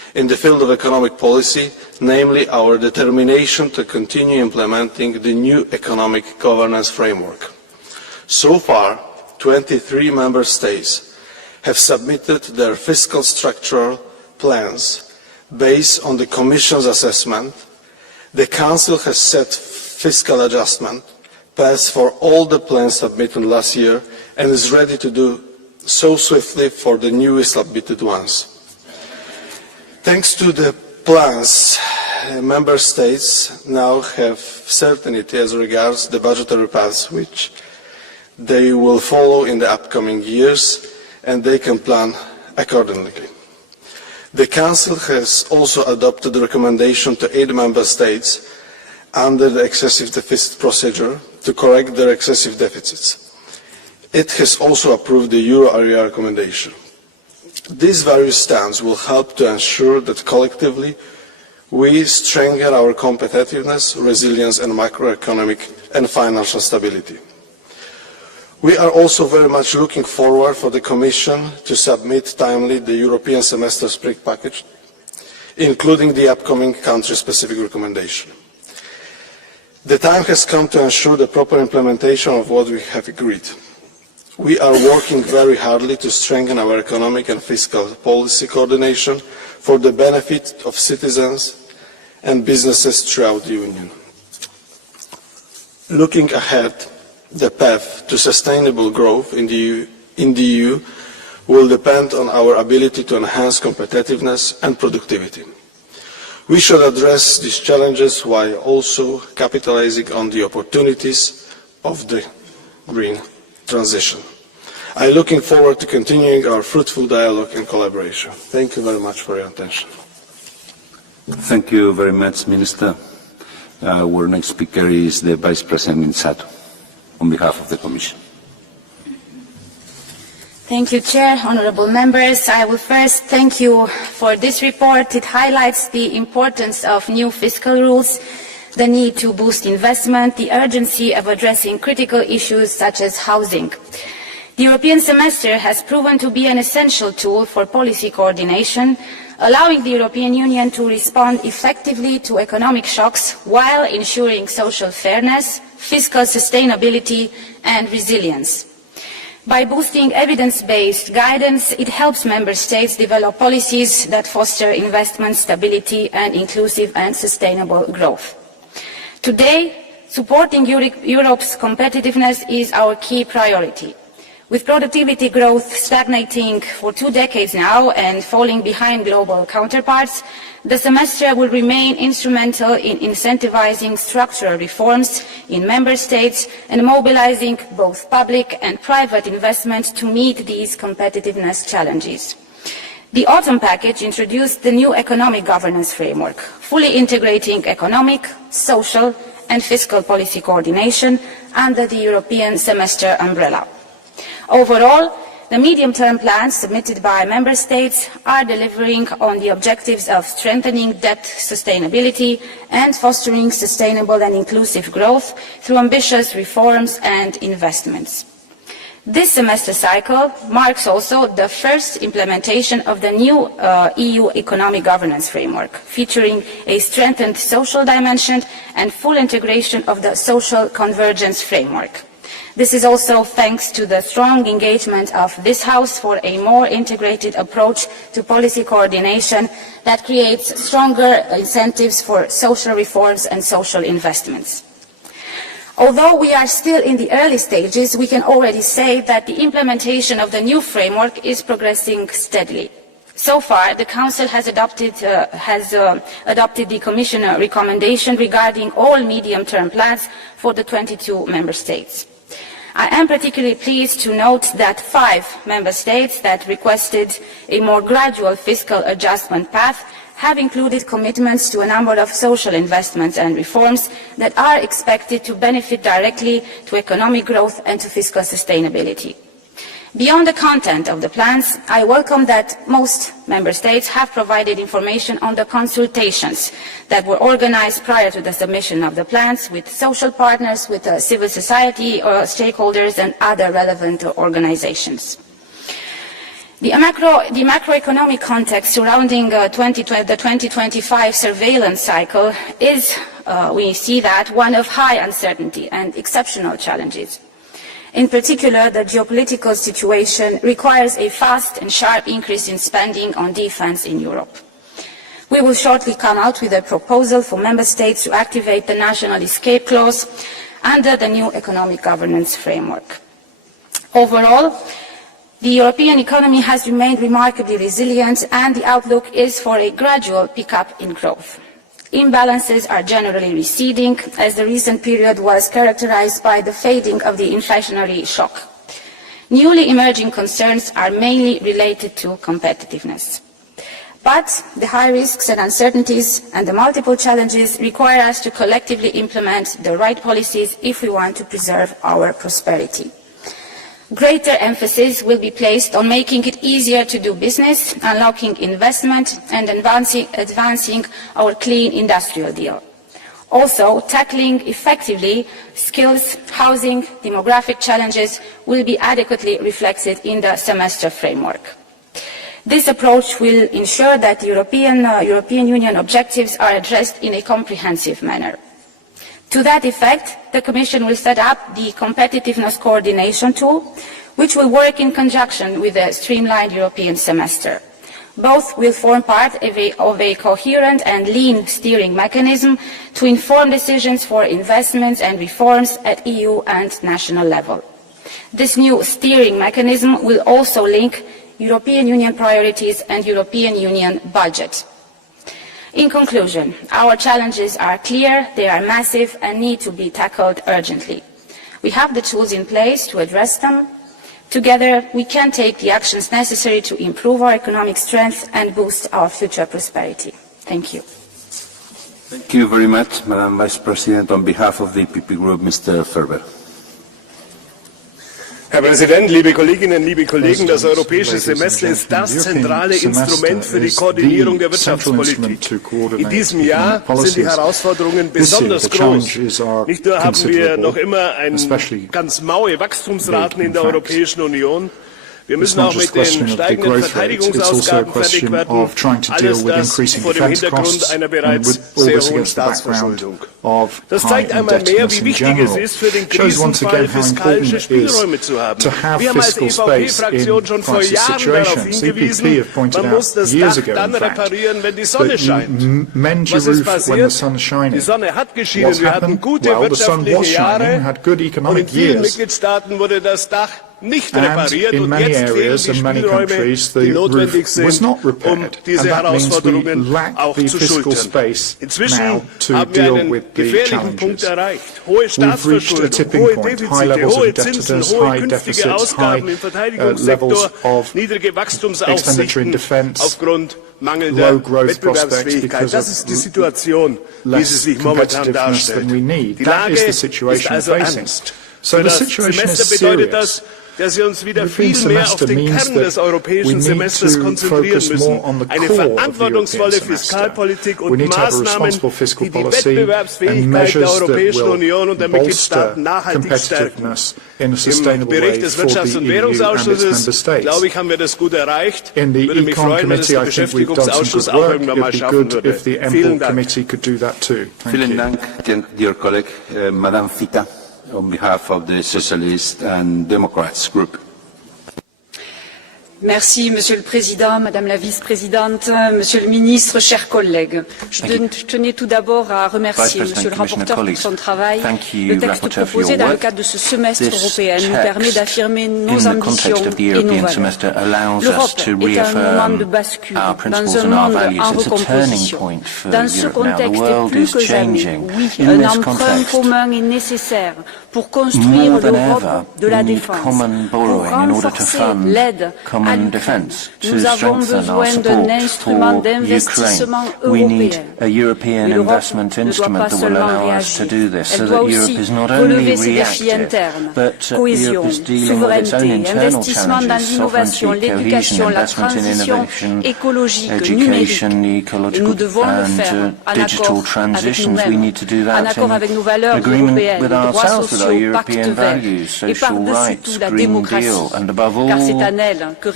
in the field of economic policy, namely our determination to continue implementing the new economic governance framework. So far, 23 member states have submitted their fiscal structural plans based on the Commission's assessment. The Council has set fiscal adjustment paths for all the plans submitted last year and is ready to do so swiftly for the newly submitted ones. Thanks to the plans, member states now have certainty as regards the budgetary paths which they will follow in the upcoming years, and they can plan accordingly. The Council has also adopted the recommendation to aid member states under the excessive deficit procedure to correct their excessive deficits. It has also approved the euro area recommendation. These various stands will help to ensure that collectively we strengthen our competitiveness, resilience and macroeconomic and financial stability. We are also very much looking forward for the Commission to submit timely the European semester spring package, including the upcoming country-specific recommendation. The time has come to ensure the proper implementation of what we have agreed. We are working very hard to strengthen our economic and fiscal policy coordination for the benefit of citizens and businesses throughout the Union. Looking ahead, the path to sustainable growth in the EU will depend on our ability to enhance competitiveness and productivity. We should address these challenges while also capitalizing on the opportunities of the green transition. I am looking forward to continuing our fruitful dialogue and collaboration. Thank you very much for your attention. Thank you very much, Minister. Our next speaker is the Vice President Minsato, on behalf of the Commission. Thank you, Chair, honourable members. I will first thank you for this report. It highlights the importance of new fiscal rules, the need to boost investment, the urgency of addressing critical issues such as housing. The European semester has proven to be an essential tool for policy coordination, allowing the European Union to respond effectively to economic shocks while ensuring social fairness, fiscal sustainability and resilience. By boosting evidence-based guidance, it helps member states develop policies that foster investment, stability and inclusive and sustainable growth. Today, supporting Europe's competitiveness is our key priority. With productivity growth stagnating for 2 decades now and falling behind global counterparts, the semester will remain instrumental in incentivizing structural reforms in member states and mobilizing both public and private investment to meet these competitiveness challenges. The autumn package introduced the new economic governance framework, fully integrating economic, social and fiscal policy coordination under the European semester umbrella. Overall, the medium-term plans submitted by member states are delivering on the objectives of strengthening debt sustainability and fostering sustainable and inclusive growth through ambitious reforms and investments. This semester cycle marks also the first implementation of the new EU economic governance framework, featuring a strengthened social dimension and full integration of the social convergence framework. This is also thanks to the strong engagement of this House for a more integrated approach to policy coordination that creates stronger incentives for social reforms and social investments. Although we are still in the early stages, we can already say that the implementation of the new framework is progressing steadily. So far, the Council has adopted the Commission recommendation regarding all medium-term plans for the 22 member states. I am particularly pleased to note that 5 member states that requested a more gradual fiscal adjustment path have included commitments to a number of social investments and reforms that are expected to benefit directly to economic growth and to fiscal sustainability. Beyond the content of the plans, I welcome that most member states have provided information on the consultations that were organized prior to the submission of the plans with social partners, with civil society stakeholders and other relevant organizations. The macroeconomic context surrounding the 2025 surveillance cycle is, we see that, one of high uncertainty and exceptional challenges. In particular, the geopolitical situation requires a fast and sharp increase in spending on defense in Europe. We will shortly come out with a proposal for Member States to activate the National Escape Clause under the new economic governance framework. Overall, the European economy has remained remarkably resilient, and the outlook is for a gradual pickup in growth. Imbalances are generally receding, as the recent period was characterized by the fading of the inflationary shock. Newly emerging concerns are mainly related to competitiveness. But the high risks and uncertainties and the multiple challenges require us to collectively implement the right policies if we want to preserve our prosperity. Greater emphasis will be placed on making it easier to do business, unlocking investment and advancing our clean industrial deal. Also, tackling effectively skills, housing, demographic challenges will be adequately reflected in the semester framework. This approach will ensure that the European Union objectives are addressed in a comprehensive manner. To that effect, the Commission will set up the Competitiveness Coordination Tool, which will work in conjunction with the streamlined European semester. Both will form part of a coherent and lean steering mechanism to inform decisions for investments and reforms at EU and national level. This new steering mechanism will also link European Union priorities and European Union budget. In conclusion, our challenges are clear, they are massive and need to be tackled urgently. We have the tools in place to address them. Together, we can take the actions necessary to improve our economic strength and boost our future prosperity. Thank you. Thank you very much, Madam Vice President. On behalf of the EPP Group, Mr. Ferber. Herr Präsident, liebe Kolleginnen, liebe Kollegen! Das europäische Semester ist das zentrale Instrument für die Koordinierung der Wirtschaftspolitik. In diesem Jahr sind die Herausforderungen besonders groß. Nicht nur haben wir noch immer ganz maue Wachstumsraten in der Europäischen Union, wir müssen auch mit den steigenden Verteidigungsausgaben fertig werden. Alles das vor dem Hintergrund einer bereits sehr hohen Staatsverschuldung. Das zeigt einmal mehr, wie wichtig es ist, für den Krisenfall fiskalische Spielräume zu haben. Wir haben als EVP-Fraktion schon vor Jahren darauf hingewiesen, man muss das Dach dann reparieren, wenn die Sonne scheint. Was ist passiert? Die Sonne hat geschienen, wir hatten gute wirtschaftliche Jahre und in vielen Mitgliedstaaten wurde das Dach nicht repariert und jetzt fehlen die Spielräume, die notwendig sind, um diese Herausforderungen auch zu schultern. Inzwischen haben wir einen gefährlichen Punkt erreicht. Hohe Staatsverschuldung, hohe Defizite, hohe Zinsen, hohe künftige Ausgaben im Verteidigungssektor, niedrige Wachstumsaussichten aufgrund mangelnder Wettbewerbsfähigkeit. Das ist die Situation, wie sie sich momentan darstellt. Die Lage ist also ernst. Für das Semester bedeutet das, dass wir uns wieder viel mehr auf den Kern des europäischen Semesters konzentrieren müssen. Eine verantwortungsvolle Fiskalpolitik und Maßnahmen, die die Wettbewerbsfähigkeit der Europäischen Union und der Mitgliedstaaten nachhaltig stärken. Im Bericht des Wirtschafts- und Währungsausschusses, glaube ich, haben wir das gut erreicht. Ich würde mich freuen, wenn es der Beschäftigungsausschuss auch irgendwann mal schaffen würde. Vielen Dank. Vielen Dank, dear colleague, Madame Fita, on behalf of the Socialist and Democrats Group. Merci, Monsieur le Président, Madame la Vice-Présidente, Monsieur le Ministre, chers collègues. Je tenais tout d'abord à remercier Monsieur le rapporteur pour son travail. Le texte proposé dans le cadre de ce semestre européen nous permet d'affirmer nos ambitions et nos valeurs. L'Europe est un moment de bascule dans un monde en recomposition. Dans ce contexte, plus que jamais, oui, un emprunt commun est nécessaire pour construire l'Europe de la défense, pour renforcer l'aide à l'Ukraine. Nous avons besoin d'un instrument d'investissement européen. Et l'Europe ne doit pas seulement réagir, elle doit aussi relever ses défis internes, cohésion, souveraineté, investissement dans l'innovation, l'éducation, la transition écologique, numérique. Et nous devons le faire en accord avec nous-mêmes, en accord avec nos valeurs européennes, les droits sociaux, pacte vert, et par-dessus tout la démocratie, car c'est en elle que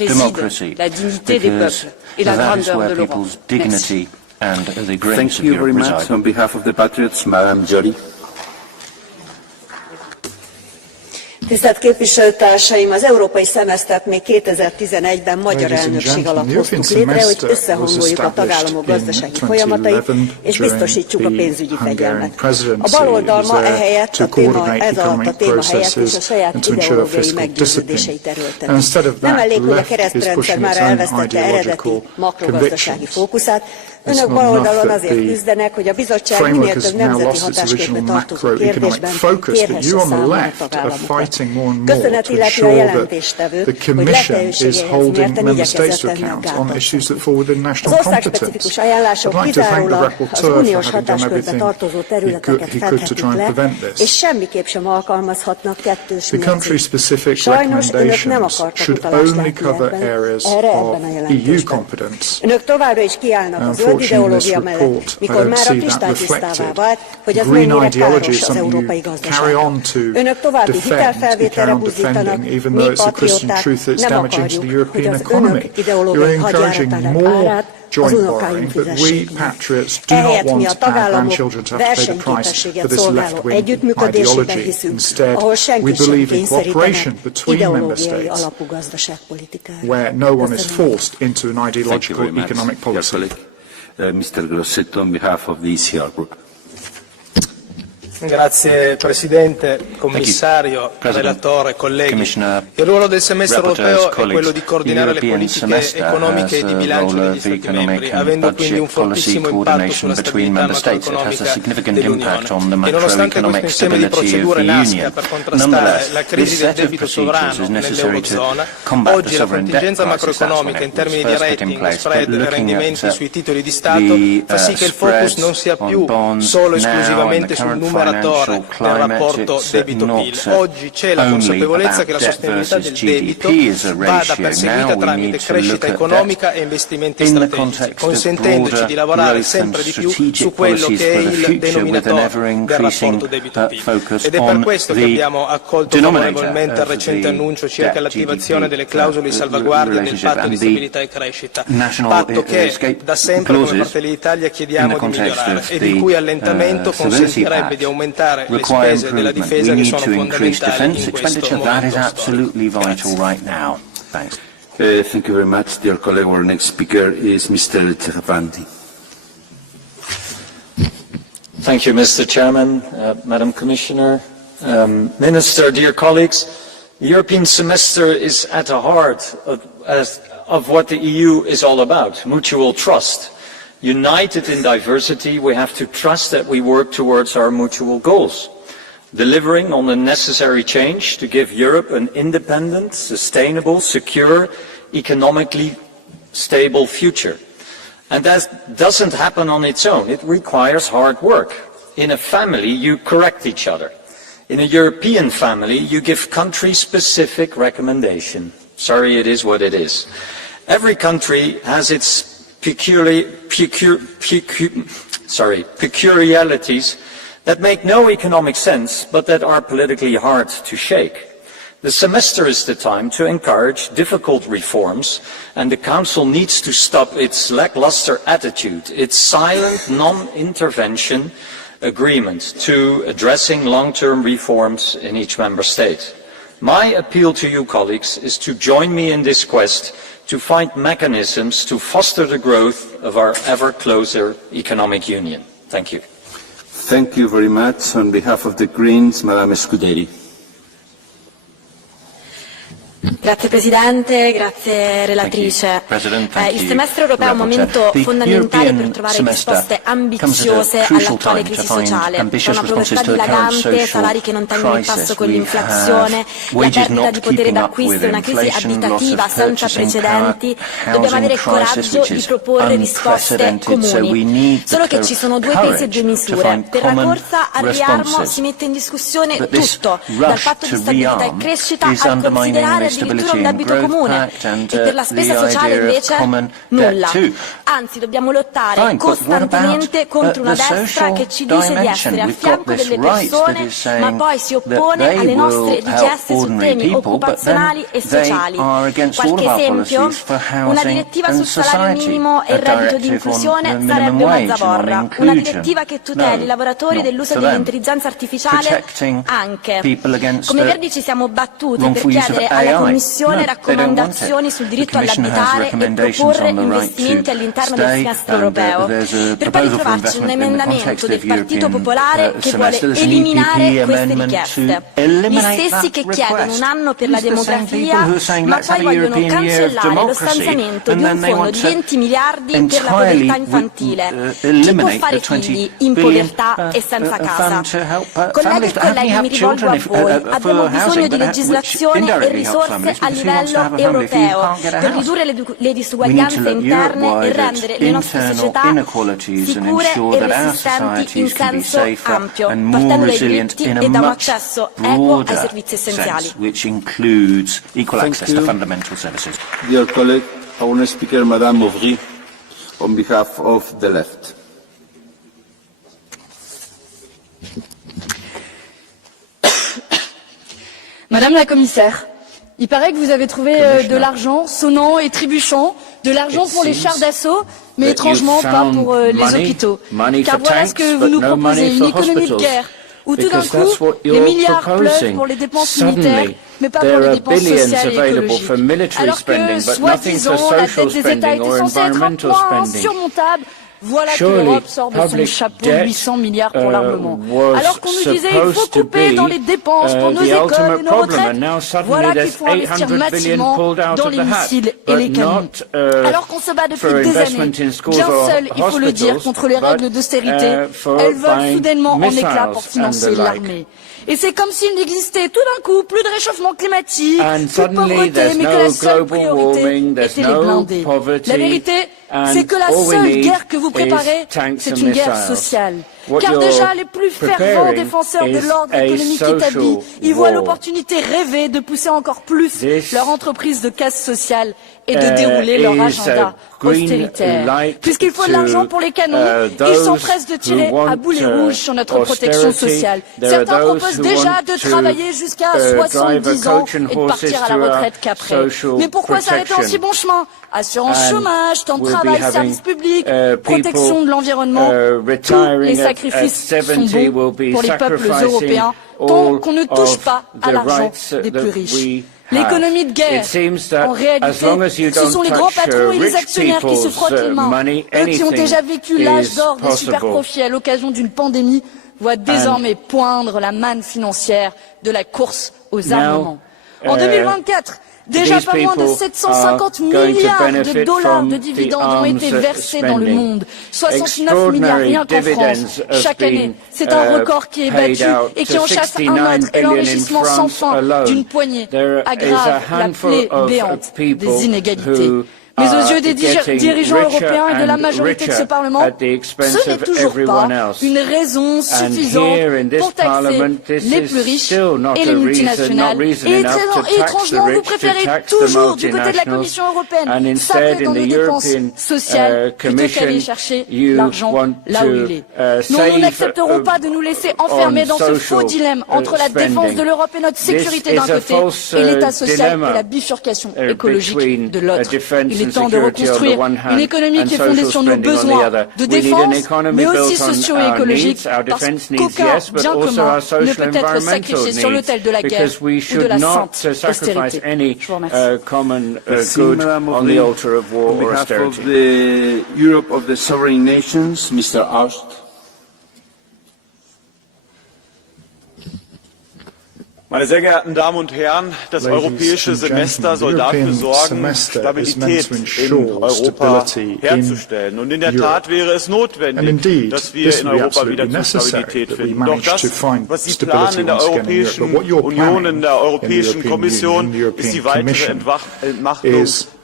réside la dignité des peuples et la grandeur de l'Europe. Merci. Thank you very much. On behalf of the Patriots, Madame Joly. Tisztelt képviselőtársaim, az európai szemesztert még 2011-ben magyar elnökség alatt hoztuk létre, hogy összehangoljuk a tagállamok gazdasági folyamatait, és biztosítsuk a pénzügyi fegyelmet. A baloldal ma ehelyett ez alatt a téma helyett és a saját ideológiai meggyőződéseit erőlteti. Nem elég, hogy a keresztrendszer már elvesztette eredeti makrogazdasági fókuszát, önök baloldalon azért küzdenek, hogy a bizottság minél több nemzeti hatáskörbe tartozó kérdésben kérhesse számon a tagállamokat. Köszönet illeti a jelentéstevőt, hogy lehetőségéhez mérten igyekezett tenni a gátat. Az országspecifikus ajánlások kizárólag az uniós hatáskörbe tartozó területeket fedhetik le, és semmiképp sem alkalmazhatnak kettős mércét. Sajnos önök nem akartak utalást látni ebben a jelentésben. Önök továbbra is kiállnak az zöld ideológia mellett, mikor már a kristálytisztává vált, hogy az mennyire káros az európai gazdaságnak. Önök további hitelfelvételre buzdítanak, mi patrióták nem akarjuk, hogy az önök ideológiai hadjáratának árát az unokáink fizessék. Ehelyett mi a tagállamok versenyképességet szolgáló együttműködésében hiszünk, ahol senki sem kényszerítenek ideológiai alapú gazdaságpolitikára. Mr. Grossetto, on behalf of the ECR Group. Grazie Presidente, Commissario, Relatore, colleghi. Il ruolo del semestre europeo è quello di coordinare le politiche economiche e di bilancio degli Stati membri, avendo quindi un fortissimo impatto sulla stabilità macroeconomica dell'Unione. E nonostante questo insieme di procedure nasca per contrastare la crisi del debito sovrano nell'Eurozona, oggi la contingenza macroeconomica in termini di rating, spread e rendimenti sui titoli di Stato fa sì che il focus non sia più solo esclusivamente sul numero del rapporto debito-PIL. Oggi c'è la consapevolezza che la sostenibilità del debito vada perseguita tramite crescita economica e investimenti strategici, consentendoci di lavorare sempre di più su quello che è il denominatore del rapporto debito-PIL. Ed è per questo che abbiamo accolto favorevolmente il recente annuncio circa l'attivazione delle clausole di salvaguardia del patto di stabilità e crescita, patto che da sempre come Fratelli d'Italia chiediamo di migliorare e di cui allentamento consentirebbe di aumentare le spese della difesa che sono fondamentali in questo momento. Thank you very much, dear colleague. Our next speaker is Mr. Taravanti. Thank you, Mr. Chairman, Madam Commissioner, Minister, dear colleagues. The European semester is at the heart of what the EU is all about, mutual trust. United in diversity, we have to trust that we work towards our mutual goals, delivering on the necessary change to give Europe an independent, sustainable, secure, economically stable future. And that doesn't happen on its own. It requires hard work. In a family, you correct each other. In a European family, you give country-specific recommendation. Sorry, it is what it is. Every country has its peculiarities that make no economic sense, but that are politically hard to shake. The semester is the time to encourage difficult reforms, and the Council needs to stop its lackluster attitude, its silent non-intervention agreement to addressing long-term reforms in each member state. My appeal to you, colleagues, is to join me in this quest to find mechanisms to foster the growth of our ever closer economic union. Thank you. Thank you very much. On behalf of the Greens, Madame Scuderi. Grazie Presidente, grazie Relatrice. Il semestre europeo è un momento fondamentale per trovare risposte ambiziose all'attuale crisi sociale, con una povertà dilagante, salari che non tengono il passo con l'inflazione, la perdita di potere d'acquisto e una crisi abitativa senza precedenti. Dobbiamo avere il coraggio di proporre risposte comuni. Solo che ci sono due pesi e due misure. Per la corsa al riarmo si mette in discussione tutto, dal patto di stabilità e crescita al considerare addirittura un debito comune e per la spesa sociale invece nulla. Anzi, dobbiamo lottare costantemente contro una destra che ci dice di essere a fianco delle persone, ma poi si oppone alle nostre richieste su temi occupazionali e sociali. Qualche esempio? Una direttiva sul salario minimo e il reddito di inclusione sarebbe una zavorra. Una direttiva che tuteli i lavoratori dell'uso dell'intelligenza artificiale anche. Come Verdi ci siamo battuti per chiedere alla Commissione raccomandazioni sul diritto all'abitare e proporre investimenti all'interno del semestre europeo, per poi ritrovarci un emendamento del Partito Popolare che vuole eliminare queste richieste. Gli stessi che chiedono un anno per la demografia, ma poi vogliono cancellare lo stanziamento di un fondo di 20 miliardi per la povertà infantile. Chi può fare figli in povertà e senza casa? Colleghi e colleghi, mi rivolgo a voi. Abbiamo bisogno di legislazione e risorse a livello europeo per ridurre le disuguaglianze interne e rendere le nostre società sicure e resistenti in senso ampio, partendo dai diritti e da un accesso equo ai servizi essenziali. Dear colleague, our next speaker, Madame Auvry, on behalf of the left. Madame la commissaire, il paraît que vous avez trouvé de l'argent sonnant et trébuchant, de l'argent pour les chars d'assaut, mais étrangement pas pour les hôpitaux. Car voilà ce que vous nous proposez, une économie de guerre, où tout d'un coup, les milliards pleuvent pour les dépenses militaires, mais pas pour les dépenses sociales et écologiques. Alors que, soi-disant, la dette des États était censée être un point insurmontable. Voilà que l'Europe sort de son chapeau 800 milliards pour l'armement. Alors qu'on nous disait qu'il faut couper dans les dépenses pour nos écoles et nos retraites, voilà qu'il faut investir massivement dans les missiles et les canons. Alors qu'on se bat depuis des années, bien seul, il faut le dire, contre les règles d'austérité, elles volent soudainement en éclats pour financer l'armée. Et c'est comme s'il n'existait tout d'un coup plus de réchauffement climatique, plus de pauvreté, mais que la seule priorité était les blindés. La vérité, c'est que la seule guerre que vous préparez, c'est une guerre sociale. Car déjà, les plus fervents défenseurs de l'ordre économique établi y voient l'opportunité rêvée de pousser encore plus leur entreprise de casse sociale et de dérouler leur agenda austéritaire. Puisqu'il faut de l'argent pour les canons, ils s'empressent de tirer à boulet rouge sur notre protection sociale. Certains proposent déjà de travailler jusqu'à 70 ans et de partir à la retraite qu'après. Mais pourquoi s'arrêter en si bon chemin? Assurance chômage, temps de travail, services publics, protection de l'environnement, tous les sacrifices sont bons pour les peuples européens tant qu'on ne touche pas à l'argent des plus riches. L'économie de guerre, en réalité, ce sont les grands patrons et les actionnaires qui se frottent les mains. Eux qui ont déjà vécu l'âge d'or des superprofits à l'occasion d'une pandémie voient désormais poindre la manne financière de la course aux armements. En 2024, déjà pas moins de 750 milliards de dollars de dividendes ont été versés dans le monde. 69 milliards rien qu'en France, chaque année. C'est un record qui est battu et qui enchâsse un autre et l'enrichissement sans fin d'une poignée aggrave la plaie béante des inégalités. Mais aux yeux des dirigeants européens et de la majorité de ce Parlement, ce n'est toujours pas une raison suffisante pour taxer les plus riches et les multinationales. Et étrangement, vous préférez toujours, du côté de la Commission européenne, s'appeler dans nos dépenses sociales plutôt qu'aller chercher l'argent là où il est. Non, nous n'accepterons pas de nous laisser enfermer dans ce faux dilemme entre la défense de l'Europe et notre sécurité d'un côté et l'État social et la bifurcation écologique de l'autre. Il est temps de reconstruire une économie qui est fondée sur nos besoins de défense, mais aussi sociaux et écologiques, parce qu'aucun bien commun ne peut être sacrifié sur l'autel de la guerre ou de la sainte austérité. Je vous remercie. On behalf of the Europe of the Sovereign Nations, Mr. Aust. Meine sehr geehrten Damen und Herren, das europäische Semester soll dafür sorgen, Stabilität in Europa herzustellen. Und in der Tat wäre es notwendig, dass wir in Europa wieder zur Stabilität finden. Doch das, was Sie planen in der Europäischen Union, in der Europäischen Kommission, ist die weitere Entmachtung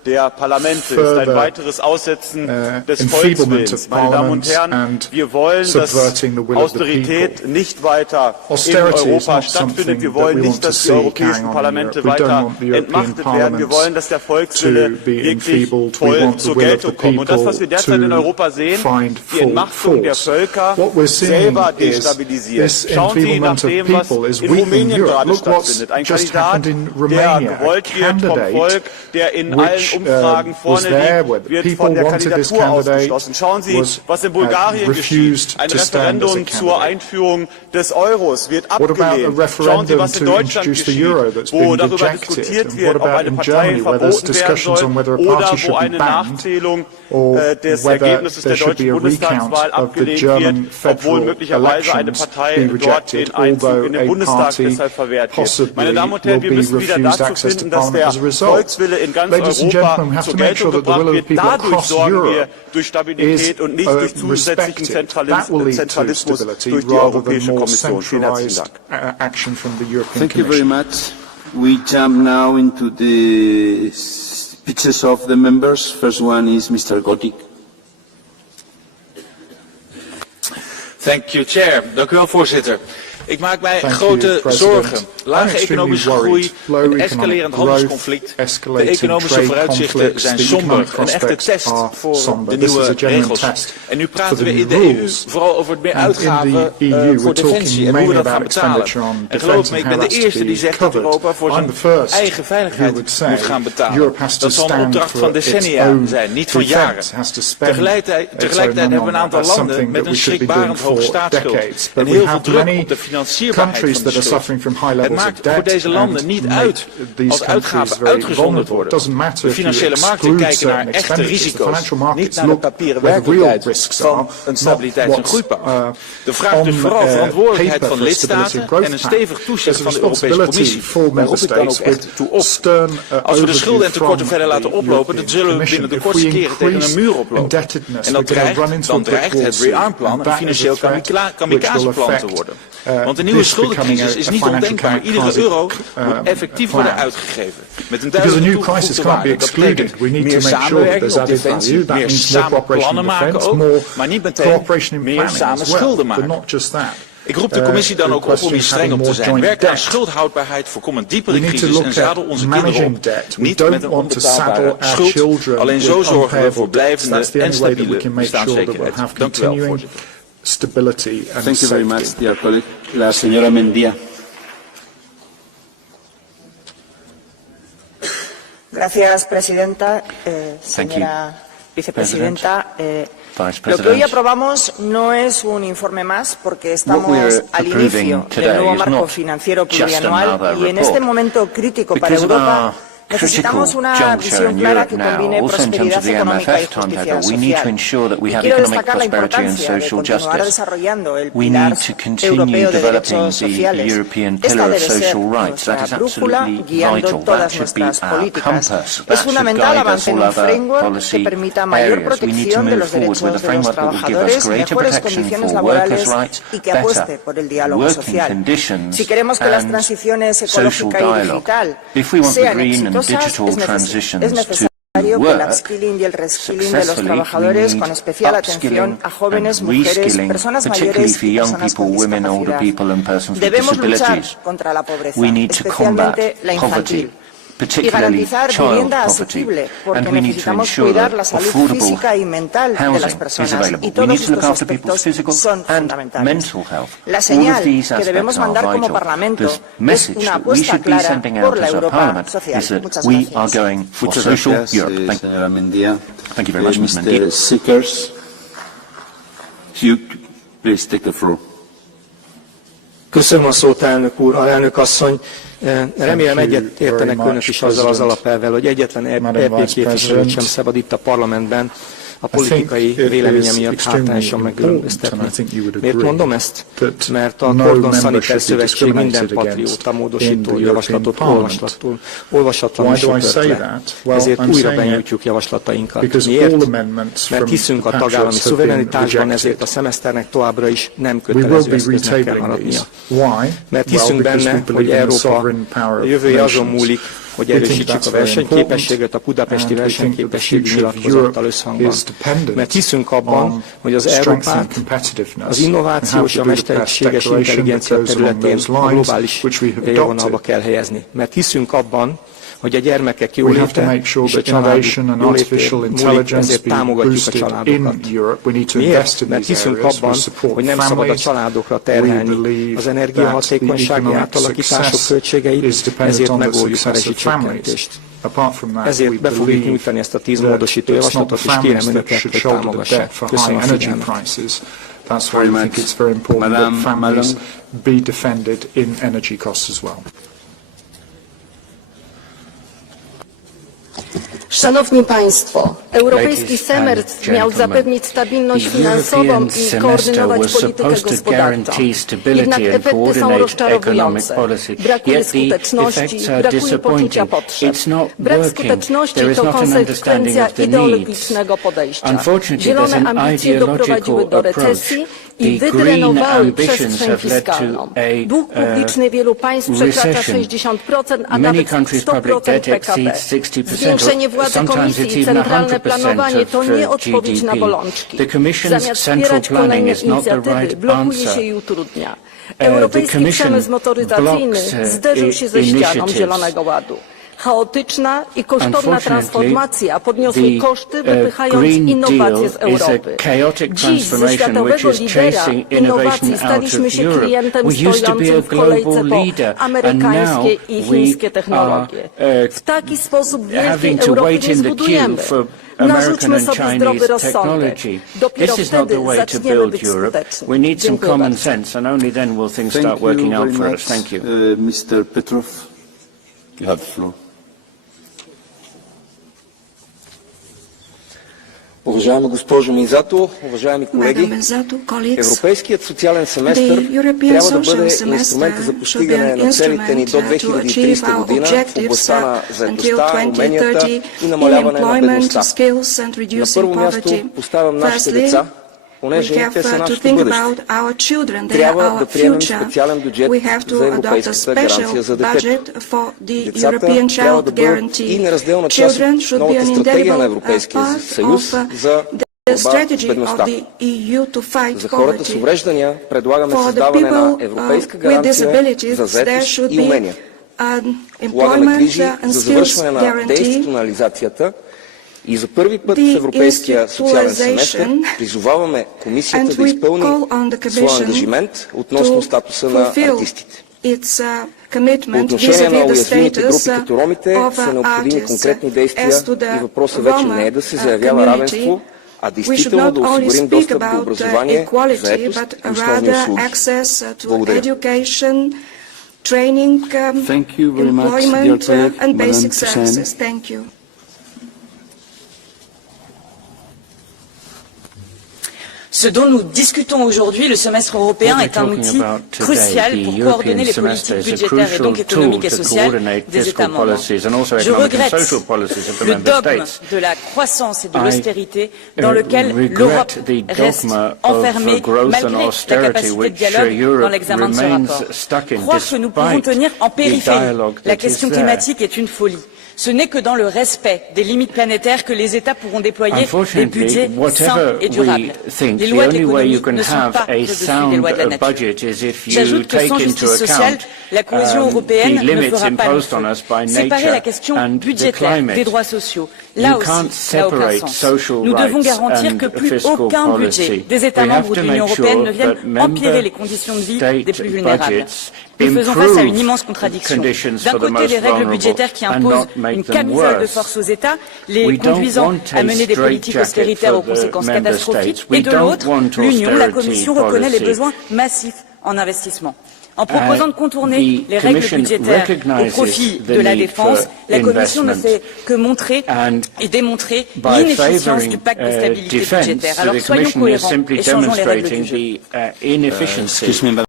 der Parlamente ist ein weiteres Aussetzen des Volkswillens. Meine Damen und Herren, wir wollen, dass Austerität nicht weiter in Europa stattfindet. Wir wollen nicht, dass die europäischen Parlamente weiter entmachtet werden. Wir wollen, dass der Volkswille wirklich voll zur Geltung kommt. Und das, was wir derzeit in Europa sehen, die Entmachtung der Völker, selber destabilisieren. Schauen Sie nach dem, was in Rumänien gerade stattfindet. Ein Kandidat, der gewollt wird vom Volk, der in allen Umfragen vorne liegt, wird von der Kandidatur ausgeschlossen. Schauen Sie, was in Bulgarien geschieht. Ein Referendum zur Einführung des Euros wird abgelehnt. Schauen Sie, was in Deutschland geschieht, wo darüber diskutiert wird, ob eine Partei verboten werden soll oder wo eine Nachzählung des Ergebnisses der deutschen Bundestagswahl abgelehnt wird, obwohl möglicherweise eine Partei dort den Einzug in den Bundestag deshalb verwehrt wird. Meine Damen und Herren, wir müssen wieder dazu finden, dass der Volkswille in ganz Europa zur Geltung gebracht wird. Dadurch sorgen wir durch Stabilität und nicht durch zusätzlichen Zentralismus durch die Europäische Kommission. Vielen herzlichen Dank. Thank you very much. We jump now into the speeches of the members. First one is Mr. Gotik. Thank you, Chair. Dank u wel, voorzitter. Ik maak mij grote zorgen. Lage economische groei, een escalerend handelsconflict. De economische vooruitzichten zijn somber. Een echte test voor de nieuwe regels. En nu praten we in de EU vooral over meer uitgaven voor defensie en hoe we dat gaan betalen. En geloof me, ik ben de eerste die zegt dat Europa voor zijn eigen veiligheid moet gaan betalen. Dat zal een opdracht van decennia zijn, niet van jaren. Tegelijkertijd hebben we een aantal landen met een schrikbarend hoge staatsschuld. En heel veel druk op de financierbaarheid van de schuld. Het maakt voor deze landen niet uit als uitgaven uitgezonderd worden. De financiële markten kijken naar echte risico's, niet naar de papieren werkelijkheid van een stabiliteits- en groeipact. De vraag dus vooral verantwoordelijkheid van lidstaten en een stevig toezicht van de Europese Commissie. Daar roep ik dan ook echt toe op. Als we de schulden en tekorten verder laten oplopen, dan zullen we binnen de kortste keren tegen een muur oplopen. En dan dreigt het rearmplan een financieel kamikazeplan te worden. Want een nieuwe schuldencrisis is niet ondenkbaar. Iedere euro moet effectief worden uitgegeven. Met een duidelijke toegevoegde waarde. Dat betekent meer samenwerking op defensie, meer samen plannen maken ook, maar niet meteen meer samen schulden maken. Ik roep de Commissie dan ook op om hier streng op te zijn. Werk aan schuldhoudbaarheid, voorkom een diepere crisis en zadel onze kinderen op. Niet met een onbetaalbare schuld. Alleen zo zorgen we voor blijvende en stabiele bestaanszekerheid. Dank u wel, voorzitter. Stability and Thank you very much, dear colleague. La señora Mendia. Gracias, presidenta. Señora vicepresidenta, lo que hoy aprobamos no es un informe más porque estamos al inicio del nuevo marco financiero plurianual y en este momento crítico para Europa necesitamos una visión clara que combine prosperidad económica y justicia social. Y quiero destacar la importancia de continuar desarrollando el pilar europeo de derechos sociales. Esta debe ser nuestra brújula guiando todas nuestras políticas. Es fundamental avanzar en un framework que permita mayor protección de los derechos de los trabajadores, mejores condiciones laborales y que apueste por el diálogo social. Si queremos que las transiciones ecológica y digital sean exitosas, es necesario que el upskilling y el reskilling de los trabajadores, con especial atención a jóvenes, mujeres, personas mayores y personas con discapacidad. Debemos luchar contra la pobreza, especialmente la infantil. Y garantizar vivienda asequible, porque necesitamos cuidar la salud física y mental de las personas, y todos estos aspectos son fundamentales. La señal que debemos mandar como Parlamento es una apuesta clara por la Europa social. Muchas gracias. Muchas gracias, señora Mendia. Thank you very much, Ms. Mendia. Mr. Seekers, Hugh, please take the floor. Köszönöm a szót, elnök úr, alelnök asszony. Remélem egyetértenek önök is azzal az alapelvvel, hogy egyetlen EP képviselőt sem szabad itt a parlamentben a politikai véleménye miatt hátrányosan megkülönböztetni. Miért mondom ezt? Mert a Cordon Sanitaire Szövetség minden patrióta módosító javaslatot olvasatlanul söpört le. Ezért újra benyújtjuk javaslatainkat. Miért? Mert hiszünk a tagállami szuverenitásban, ezért a szemeszternek továbbra is nem kötelező eszköznek kell maradnia. Mert hiszünk benne, hogy Európa jövője azon múlik, hogy erősítsük a versenyképességet a budapesti versenyképességi nyilatkozattal összhangban. Mert hiszünk abban, hogy az Európát az innováció és a mesterséges intelligencia területén a globális élvonalba kell helyezni. Mert hiszünk abban, hogy a gyermekek jóléte és a család jóléte múlik, ezért támogatjuk a családokat. Miért? Mert hiszünk abban, hogy nem szabad a családokra terhelni az energiahatékonysági átalakítások költségeit, ezért megoldjuk a rezsicsökkentést. Ezért be fogjuk nyújtani ezt a 10 módosító javaslatot, és kérem önöket, hogy támogassák. Köszönöm a figyelmet. That's why I think it's very important that families be defended in energy costs as well. Szanowni Państwo, europejski semestr miał zapewnić stabilność finansową i koordynować politykę gospodarczą. Jednak efekty są rozczarowujące. Brakuje skuteczności, brakuje poczucia potrzeb. Brak skuteczności to konsekwencja ideologicznego podejścia. Zielone ambicje doprowadziły do recesji i wydrenowały przestrzeń fiskalną. Dług publiczny wielu państw przekracza 60%, a nawet 100% PKB. Zwiększenie władzy Komisji i centralne planowanie to nie odpowiedź na bolączki. Zamiast wspierać kolejne inicjatywy, blokuje się i utrudnia. Europejski przemysł motoryzacyjny zderzył się ze ścianą Zielonego Ładu. Chaotyczna i kosztowna transformacja podniosły koszty, wypychając innowacje z Europy. Dziś ze światowego lidera innowacji staliśmy się klientem stojącym w kolejce po amerykańskie i chińskie technologie. W taki sposób wielkiej Europy nie zbudujemy. Narzućmy sobie zdrowy rozsądek. Dopiero wtedy zaczniemy być skuteczni. Dziękuję bardzo. Mr. Petrov, you have the floor. Уважаема госпожо Мизато, уважаеми колеги, Европейският социален семестър трябва да бъде инструмент за постигане на целите ни до 2030 година в областта на заетостта, уменията и намаляване на бедността. На първо място поставям нашите деца, понеже те са нашето бъдеще. Трябва да приемем специален бюджет за Европейската гаранция за детето. Децата трябва да бъдат и неразделна част от новата стратегия на Европейския съюз за борба с бедността. За хората с увреждания предлагаме създаване на европейска гаранция за заетост и умения. Полагаме грижи за завършване на деинституционализацията. И за първи път в Европейския социален семестър призоваваме Комисията да изпълни своя ангажимент относно статуса на артистите. По отношение на уязвимите групи като ромите са необходими конкретни действия и въпросът вече не е да се заявява равенство, а действително да осигурим достъп до образование, заетост и основни услуги. Благодаря. Thank you very much, dear colleague, and Madam basic Toussaint. services. Thank you. Ce dont nous discutons aujourd'hui, le semestre européen, est un outil crucial pour coordonner les politiques budgétaires et donc économiques et sociales des États membres. Je regrette le dogme de la croissance et de l'austérité dans lequel l'Europe reste enfermée malgré la capacité de dialogue dans l'examen de ce rapport. Croire que nous pouvons tenir en périphérie la question climatique est une folie. Ce n'est que dans le respect des limites planétaires que les États pourront déployer des budgets sains et durables. Les lois de l'économie ne sont pas au-dessus des lois de la nature. J'ajoute que sans justice sociale, la cohésion européenne ne fera pas long feu. Séparer la question budgétaire des droits sociaux, là aussi, n'a aucun sens. Nous devons garantir que plus aucun budget des États membres de l'Union européenne ne vienne empirer les conditions de vie des plus vulnérables. Nous faisons face à une immense contradiction. D'un côté, des règles budgétaires qui imposent une camisole de force aux États, les conduisant à mener des politiques austéritaires aux conséquences catastrophiques, et de l'autre, l'Union, la Commission reconnaît les besoins massifs en investissement. En proposant de contourner les règles budgétaires au profit de la défense, la Commission ne fait que montrer et démontrer l'inefficience du pacte de stabilité budgétaire. Alors soyons cohérents et changeons les règles du jeu.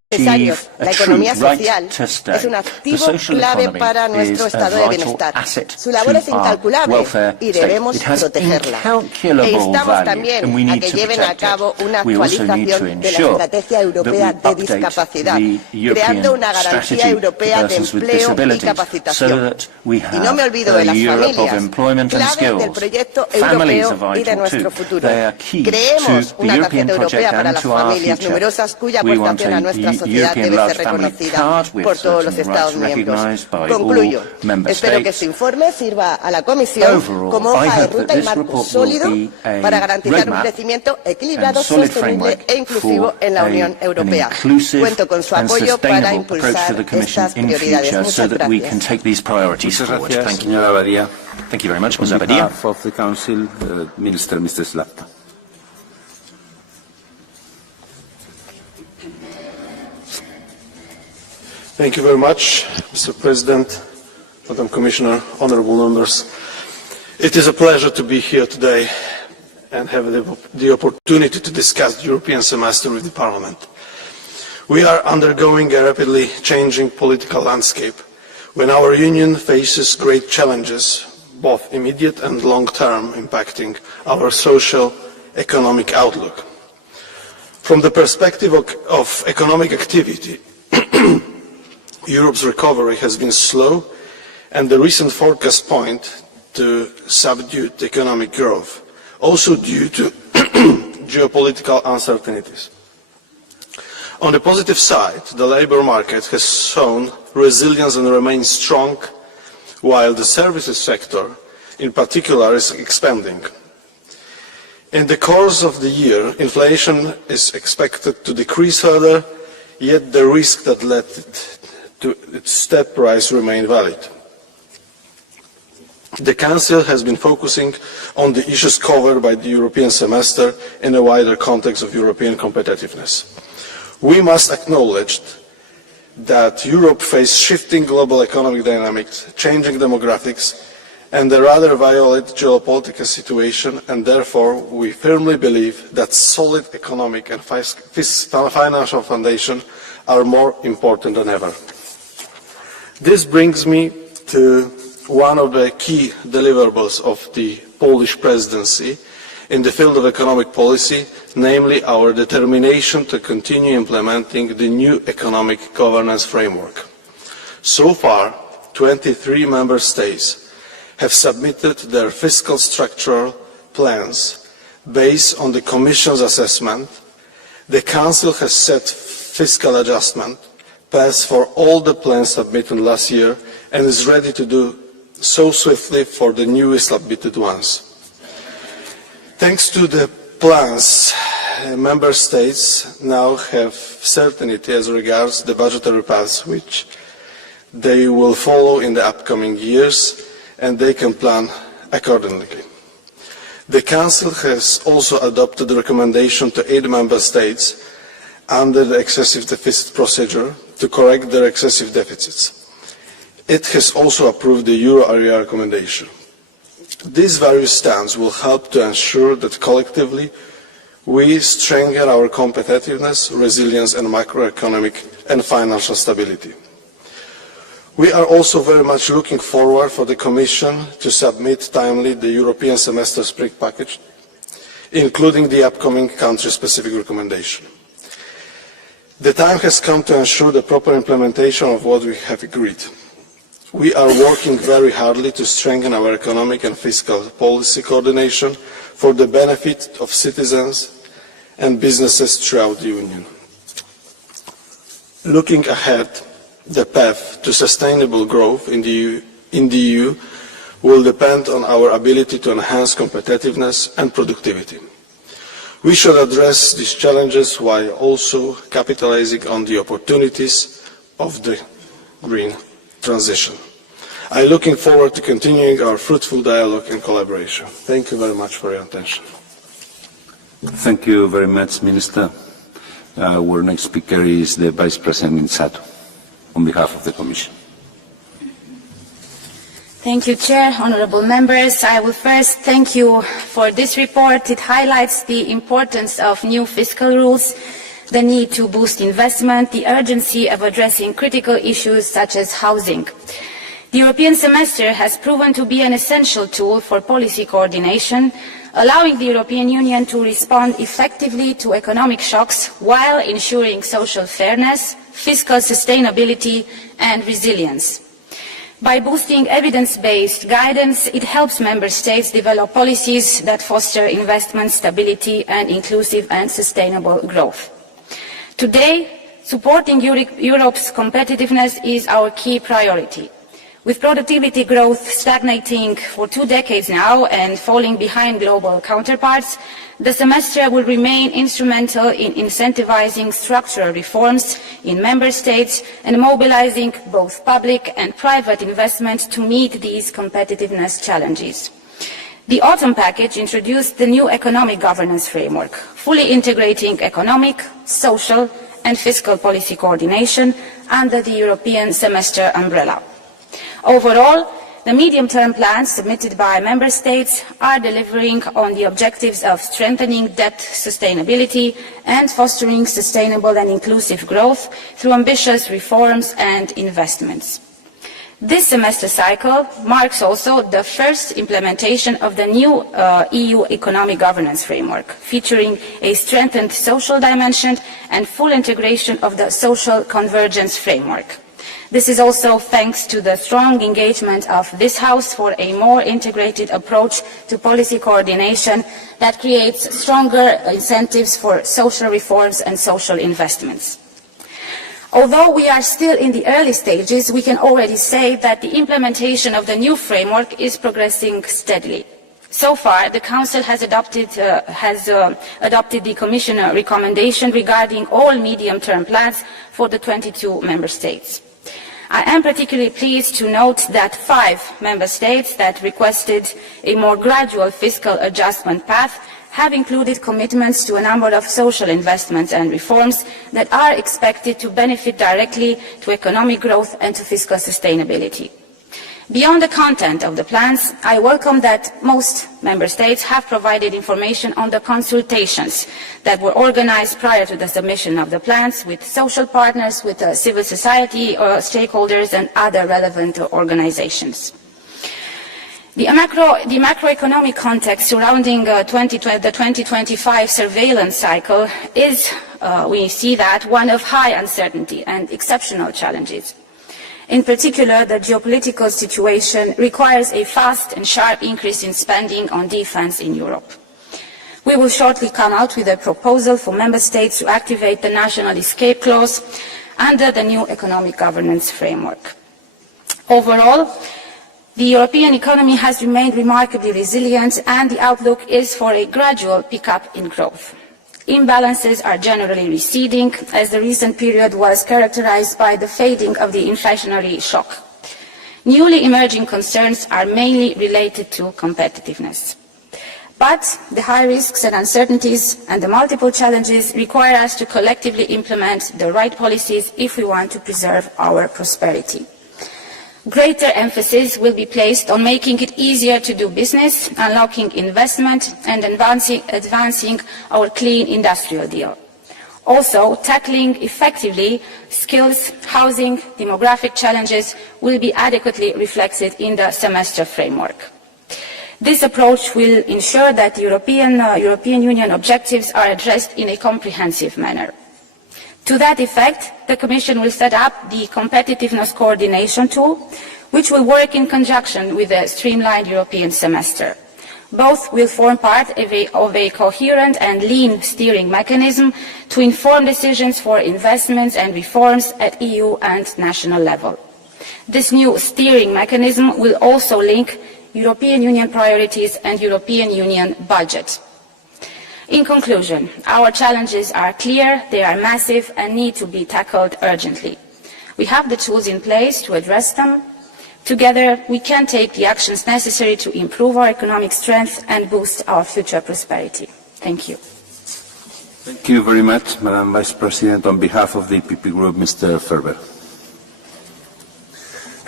necesarios. La economía social es un activo clave para nuestro estado de bienestar. Su labor es incalculable y debemos protegerla. E instamos también a que lleven a cabo una actualización de la Estrategia Europea de Discapacidad, creando una garantía europea de empleo y capacitación. Y no me olvido de las familias, clave del proyecto europeo y de nuestro futuro. Creemos una tarjeta europea para las familias numerosas cuya aportación a nuestra sociedad debe ser reconocida por todos los Estados miembros. Concluyo. Espero que este informe sirva a la Comisión como hoja de ruta y marco sólido para garantizar un crecimiento equilibrado, sostenible e inclusivo en la Unión Europea. Cuento con su apoyo para impulsar estas prioridades. Muchas gracias. Muchas gracias, señora Badia. Thank you very much, Ms. On Abadia. behalf of the Council, Minister, Mr. Slapta. Thank you very much, Mr. President, Madam Commissioner, honorable members. It is a pleasure to be here today and have the opportunity to discuss the European semester with the Parliament. We are undergoing a rapidly changing political landscape when our Union faces great challenges, both immediate and long-term, impacting our social, economic outlook. From the perspective of economic activity, Europe's recovery has been slow, and the recent forecasts point to subdued economic growth, also due to geopolitical uncertainties. On the positive side, the labour market has shown resilience and remains strong, while the services sector, in particular, is expanding. In the course of the year, inflation is expected to decrease further, yet the risk that led to its step rise remain valid. The Council has been focusing on the issues covered by the European semester in a wider context of European competitiveness. We must acknowledge that Europe faces shifting global economic dynamics, changing demographics, and a rather violent geopolitical situation, and therefore we firmly believe that solid economic and financial foundation are more important than ever. This brings me to one of the key deliverables of the Polish presidency in the field of economic policy, namely our determination to continue implementing the new economic governance framework. So far, 23 member states have submitted their fiscal structural plans based on the Commission's assessment. The Council has set fiscal adjustment paths for all the plans submitted last year and is ready to do so swiftly for the newly submitted ones. Thanks to the plans, member states now have certainty as regards the budgetary paths which they will follow in the upcoming years, and they can plan accordingly. The Council has also adopted the recommendation to aid member states under the excessive deficit procedure to correct their excessive deficits. It has also approved the euro area recommendation. These various stands will help to ensure that collectively we strengthen our competitiveness, resilience and macroeconomic and financial stability. We are also very much looking forward for the Commission to submit timely the European semester spring package, including the upcoming country-specific recommendation. The time has come to ensure the proper implementation of what we have agreed. We are working very hardly to strengthen our economic and fiscal policy coordination for the benefit of citizens and businesses throughout the Union. Looking ahead, the path to sustainable growth in the EU will depend on our ability to enhance competitiveness and productivity. We should address these challenges while also capitalizing on the opportunities of the green transition. I am looking forward to continuing our fruitful dialogue and collaboration. Thank you very much for your attention. Thank you very much, Minister. Our next speaker is the Vice President Sato, on behalf of the Commission. Thank you, Chair, honourable members. I will first thank you for this report. It highlights the importance of new fiscal rules, the need to boost investment, the urgency of addressing critical issues such as housing. The European semester has proven to be an essential tool for policy coordination, allowing the European Union to respond effectively to economic shocks while ensuring social fairness, fiscal sustainability and resilience. By boosting evidence-based guidance, it helps Member States develop policies that foster investment, stability and inclusive and sustainable growth. Today, supporting Europe's competitiveness is our key priority. With productivity growth stagnating for 2 decades now and falling behind global counterparts, the semester will remain instrumental in incentivizing structural reforms in Member States and mobilizing both public and private investment to meet these competitiveness challenges. The autumn package introduced the new economic governance framework, fully integrating economic, social and fiscal policy coordination under the European semester umbrella. Overall, the medium-term plans submitted by Member States are delivering on the objectives of strengthening debt sustainability and fostering sustainable and inclusive growth through ambitious reforms and investments. This semester cycle marks also the first implementation of the new EU economic governance framework, featuring a strengthened social dimension and full integration of the social convergence framework. This is also thanks to the strong engagement of this House for a more integrated approach to policy coordination that creates stronger incentives for social reforms and social investments. Although we are still in the early stages, we can already say that the implementation of the new framework is progressing steadily. So far, the Council has adopted the Commission recommendation regarding all medium-term plans for the 22 Member States. I am particularly pleased to note that 5 Member States that requested a more gradual fiscal adjustment path have included commitments to a number of social investments and reforms that are expected to benefit directly to economic growth and to fiscal sustainability. Beyond the content of the plans, I welcome that most Member States have provided information on the consultations that were organized prior to the submission of the plans with social partners, with civil society stakeholders and other relevant organizations. The macroeconomic context surrounding the 2025 surveillance cycle is, we see that, one of high uncertainty and exceptional challenges. In particular, the geopolitical situation requires a fast and sharp increase in spending on defense in Europe. We will shortly come out with a proposal for Member States to activate the national escape clause under the new economic governance framework. Overall, the European economy has remained remarkably resilient and the outlook is for a gradual pickup in growth. Imbalances are generally receding as the recent period was characterized by the fading of the inflationary shock. Newly emerging concerns are mainly related to competitiveness. But the high risks and uncertainties and the multiple challenges require us to collectively implement the right policies if we want to preserve our prosperity. Greater emphasis will be placed on making it easier to do business, unlocking investment and advancing our clean industrial deal. Also, tackling effectively skills, housing, demographic challenges will be adequately reflected in the semester framework. This approach will ensure that the European Union objectives are addressed in a comprehensive manner. To that effect, the Commission will set up the competitiveness coordination tool, which will work in conjunction with the streamlined European semester. Both will form part of a coherent and lean steering mechanism to inform decisions for investments and reforms at EU and national level. This new steering mechanism will also link European Union priorities and European Union budget. In conclusion, our challenges are clear, they are massive and need to be tackled urgently. We have the tools in place to address them. Together, we can take the actions necessary to improve our economic strength and boost our future prosperity. Thank you. Thank you very much, Madam Vice President. On behalf of the EPP Group, Mr. Ferber.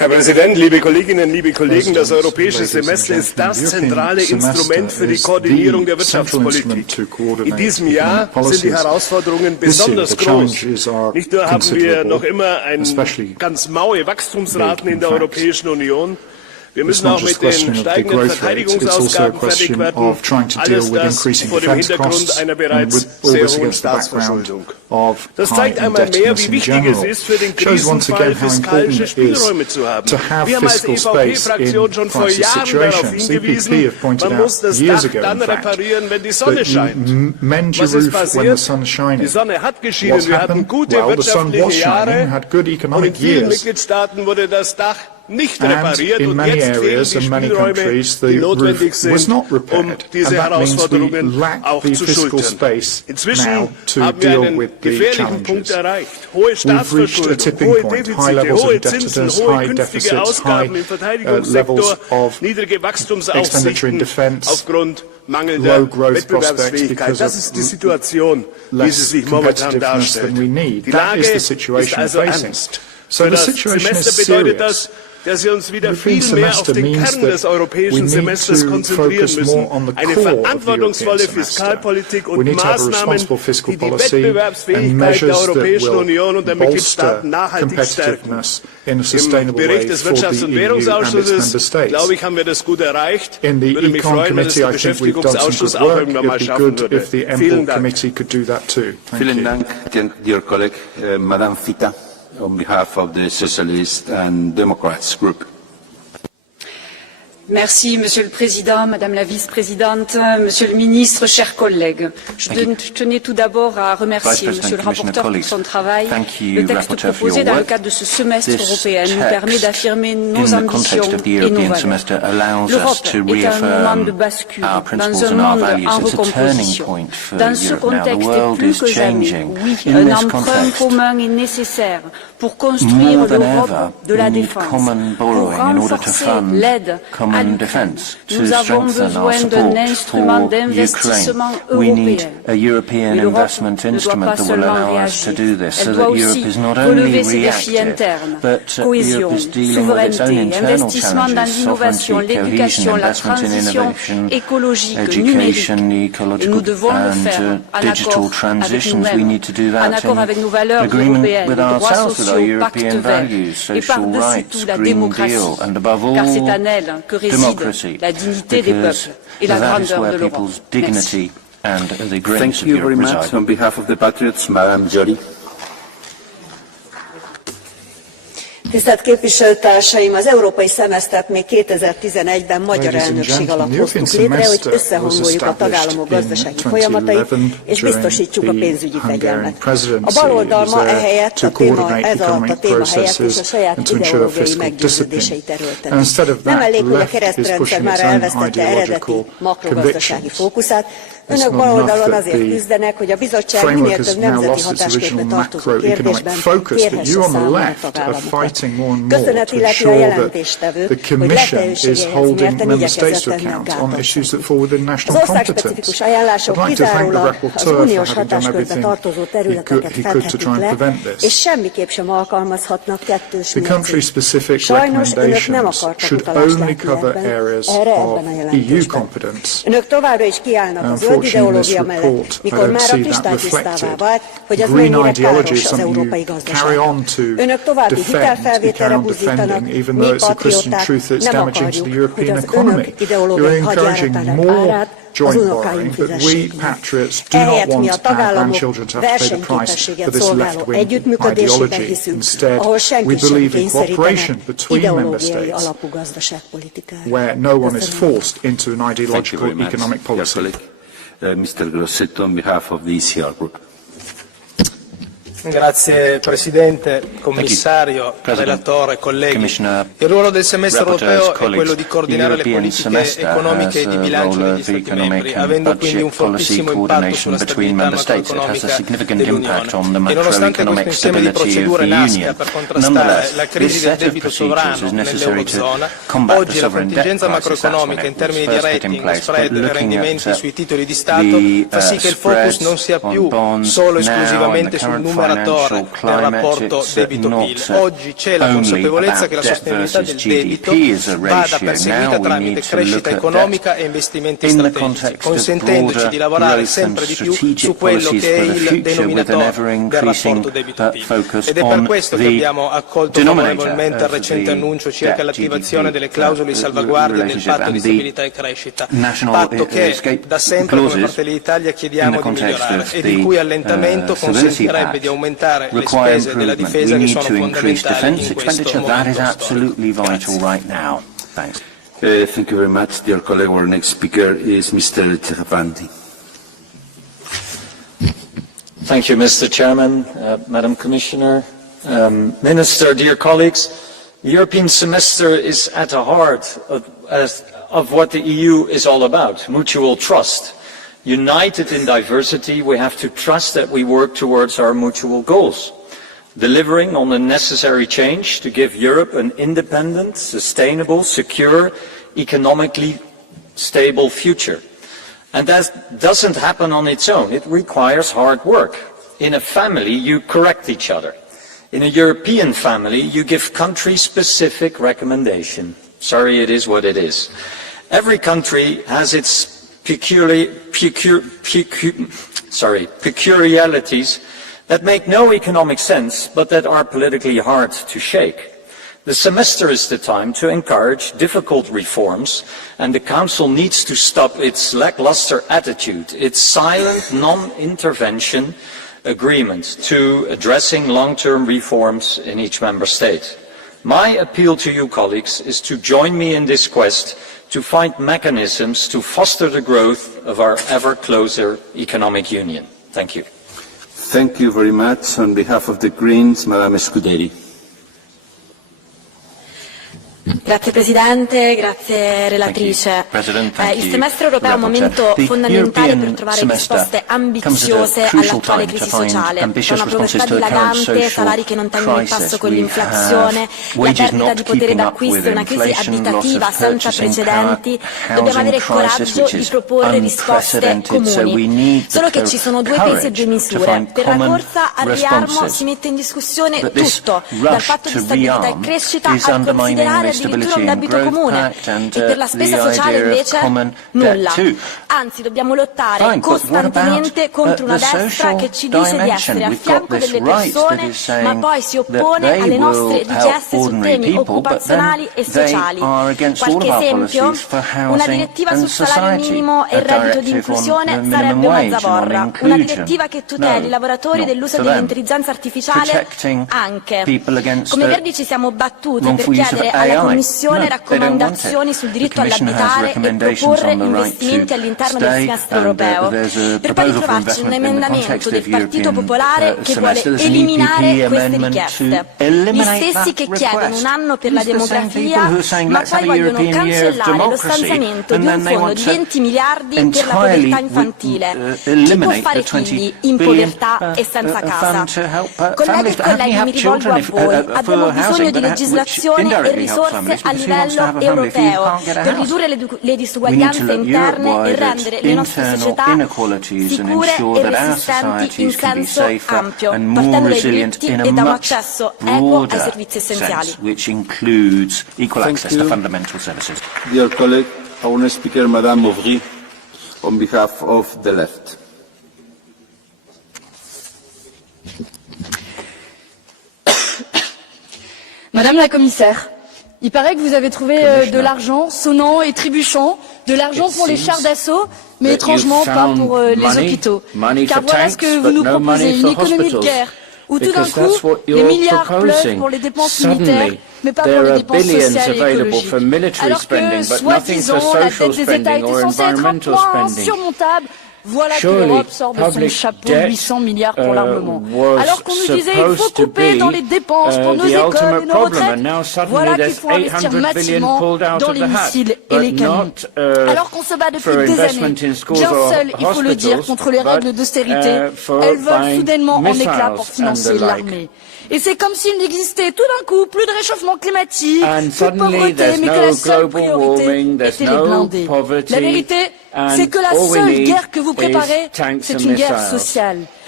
Herr Präsident, liebe Kolleginnen, liebe Kollegen! Das europäische Semester ist das zentrale Instrument für die Koordinierung der Wirtschaftspolitik. In diesem Jahr sind die Herausforderungen besonders groß. Nicht nur haben wir noch immer ganz maue Wachstumsraten in der Europäischen Union, wir müssen auch mit den steigenden Verteidigungsausgaben fertig werden, alles das vor dem Hintergrund einer bereits sehr hohen Staatsverschuldung. Das zeigt einmal mehr, wie wichtig es ist, für den Krisenfall fiskalische Spielräume zu haben. Wir haben als EVP-Fraktion schon vor Jahren darauf hingewiesen, man muss das Dach dann reparieren, wenn die Sonne scheint. Was ist passiert? Die Sonne hat geschienen, wir hatten gute wirtschaftliche Jahre und in vielen Mitgliedstaaten wurde das Dach nicht repariert und jetzt fehlen die Spielräume, die notwendig sind, um diese Herausforderungen auch zu schultern. Inzwischen haben wir einen gefährlichen Punkt erreicht. Hohe Staatsverschuldung, hohe Defizite, hohe Zinsen, hohe künftige Ausgaben im Verteidigungssektor, niedrige Wachstumsaussichten aufgrund mangelnder Wettbewerbsfähigkeit. Das ist die Situation, wie sie sich momentan darstellt. Die Lage ist also ernst. Für das Semester bedeutet das, dass wir uns wieder viel mehr auf den Kern des europäischen Semesters konzentrieren müssen. Eine verantwortungsvolle Fiskalpolitik und Maßnahmen, die die Wettbewerbsfähigkeit der Europäischen Union und der Mitgliedstaaten nachhaltig stärken. Im Bericht des Wirtschafts- und Währungsausschusses, glaube ich, haben wir das gut erreicht. Würde mich freuen, wenn es der Beschäftigungsausschuss auch irgendwann mal schaffen würde. Vielen Dank. Vielen Dank, dear colleague, Madame Fita, on behalf of the Socialist and Democrats Group. Merci, Monsieur le Président, Madame la Vice-présidente, Monsieur le Ministre, chers collègues. Je tenais tout d'abord à remercier Monsieur le rapporteur pour son travail. Le texte proposé dans le cadre de ce semestre européen nous permet d'affirmer nos ambitions et nos valeurs. L'Europe est un moment de bascule dans un monde en recomposition. Dans ce contexte, et plus que jamais, oui, un emprunt commun est nécessaire pour construire l'Europe de la défense, pour renforcer l'aide à l'Ukraine. Nous avons besoin d'un instrument d'investissement européen. Mais l'Europe ne doit pas seulement réagir, elle doit aussi relever ses défis internes, cohésion, souveraineté, investissement dans l'innovation, l'éducation, la transition écologique, numérique. Et nous devons le faire en accord avec nous-mêmes, en accord avec nos valeurs européennes, droits sociaux, pacte vert, et par-dessus tout la démocratie, car c'est en elle que réside la dignité des peuples et la grandeur de l'Europe. Merci. Thank you very much. On behalf of the Patriots, Madame Joly. Tisztelt képviselőtársaim, az európai szemesztert még 2011-ben magyar elnökség alatt hoztuk létre, hogy összehangoljuk a tagállamok gazdasági folyamatait, és biztosítsuk a pénzügyi fegyelmet. A baloldal ma ehelyett ez alatt a téma helyett is a saját ideológiai meggyőződéseit erőlteti. Nem elég, hogy a keresztrendszer már elvesztette eredeti makrogazdasági fókuszát, önök baloldalon azért küzdenek, hogy a bizottság minél több nemzeti hatáskörbe tartozó kérdésben kérhesse számon a tagállamokat. Köszönet illeti a jelentéstevőt, hogy lehetőségeihez mérten igyekezett tenni a gátat. Az országspecifikus ajánlások kizárólag az uniós hatáskörbe tartozó területeket fedhetik le, és semmiképp sem alkalmazhatnak kettős mércét. Sajnos önök nem akartak utalást látni ebben a jelentésben. Önök továbbra is kiállnak a zöld ideológia mellett, mikor már a kristálytisztává vált, hogy az mennyire káros az európai gazdaságnak. Önök további hitelfelvételre buzdítanak, mi patrióták nem akarjuk, hogy az önök ideológiai hadjáratának árát az unokáink fizessék meg. Ehelyett mi a tagállamok versenyképességet szolgáló együttműködésében hiszünk, ahol senki sem kényszerítene ideológiai alapú gazdaságpolitikára. Mr. Grossetto, on behalf of the ECR Group. Grazie Presidente, Commissario, Relatore, colleghi. Il ruolo del semestre europeo è quello di coordinare le politiche economiche e di bilancio degli Stati membri, avendo quindi un fortissimo impatto sulla stabilità macroeconomica dell'Unione. E nonostante questo insieme di procedure nasca per contrastare la crisi del debito sovrano nell'Eurozona, oggi la contingenza macroeconomica in termini di rating, spread e rendimenti sui titoli di Stato fa sì che il focus non sia più solo esclusivamente sul numero preparatore del rapporto debito-PIL. Oggi c'è la consapevolezza che la sostenibilità del debito vada perseguita tramite crescita economica e investimenti strategici, consentendoci di lavorare sempre di più su quello che è il denominatore del rapporto debito-PIL. Ed è per questo che abbiamo accolto favorevolmente il recente annuncio circa l'attivazione delle clausole di salvaguardia del patto di stabilità e crescita, patto che da sempre come Fratelli d'Italia chiediamo di migliorare e di cui allentamento consentirebbe di aumentare le spese della difesa che sono fondamentali in questo momento. Thank you very much, dear colleague. Our next speaker is Mr. Tariffs. Thank you, Mr. Chairman, Madam Commissioner, Minister, dear colleagues. The European semester is at the heart of what the EU is all about, mutual trust. United in diversity, we have to trust that we work towards our mutual goals, delivering on the necessary change to give Europe an independent, sustainable, secure, economically stable future. And that doesn't happen on its own. It requires hard work. In a family, you correct each other. In a European family, you give country-specific recommendation. Sorry, it is what it is. Every country has its peculiarities that make no economic sense, but that are politically hard to shake. The semester is the time to encourage difficult reforms, and the Council needs to stop its lackluster attitude, its silent non-intervention agreement to addressing long-term reforms in each member state. My appeal to you, colleagues, is to join me in this quest to find mechanisms to foster the growth of our ever closer economic union. Thank you. Thank you very much. On behalf of the Greens, Madame Scuderi. Grazie Presidente, grazie Relatrice. Il semestre europeo è un momento fondamentale per trovare risposte ambiziose all'attuale crisi sociale, tra una povertà dilagante, salari che non tengono il passo con l'inflazione, la perdita di potere d'acquisto e una crisi abitativa senza precedenti. Dobbiamo avere il coraggio di proporre risposte comuni. Solo che ci sono due pesi e due misure. Per la corsa al riarmo si mette in discussione tutto, dal patto di stabilità e crescita al considerare addirittura un debito comune, e per la spesa sociale invece nulla. Anzi, dobbiamo lottare costantemente contro una destra che ci dice di essere a fianco delle persone, ma poi si oppone alle nostre richieste su temi occupazionali e sociali. Qualche esempio? Una direttiva sul salario minimo e il reddito di inclusione sarebbe una zavorra. Una direttiva che tuteli i lavoratori dell'uso dell'intelligenza artificiale anche. Come Verdi ci siamo battuti per chiedere alla Commissione raccomandazioni sul diritto all'abitare e proporre investimenti all'interno del semestre europeo, per poi ritrovarci un emendamento del Partito Popolare che vuole eliminare queste richieste. Gli stessi che chiedono un anno per la demografia, ma poi vogliono cancellare lo stanziamento di un fondo di 20 miliardi per la povertà infantile. Chi può fare figli in povertà e senza casa? Colleghi e colleghi, mi rivolgo a voi. Abbiamo bisogno di legislazione e risorse a livello europeo per ridurre le disuguaglianze interne e rendere le nostre società sicure e resistenti in senso ampio, partendo dai diritti e da un accesso equo ai servizi essenziali. Dear colleague, our next speaker, Madame Auvry, on behalf of the left. Madame la Commissaire, il paraît que vous avez trouvé de l'argent sonnant et trébuchant, de l'argent pour les chars d'assaut, mais étrangement pas pour les hôpitaux. Car voilà ce que vous nous proposez, une économie de guerre, où tout d'un coup, les milliards pleuvent pour les dépenses militaires, mais pas pour les dépenses sociales et écologiques. Alors que, soi-disant, la dette des États était censée être un point insurmontable. Voilà que l'Europe sort de son chapeau 800 milliards pour l'armement. Alors qu'on nous disait qu'il faut couper dans les dépenses pour nos écoles et nos retraites, voilà qu'il faut investir massivement dans les missiles et les canons. Alors qu'on se bat depuis des années, bien seul, il faut le dire, contre les règles d'austérité, elles volent soudainement en éclats pour financer l'armée. Et c'est comme s'il n'existait tout d'un coup plus de réchauffement climatique, plus de pauvreté, mais que la seule priorité était les blindés. La vérité, c'est que la seule guerre que vous préparez, c'est une guerre sociale.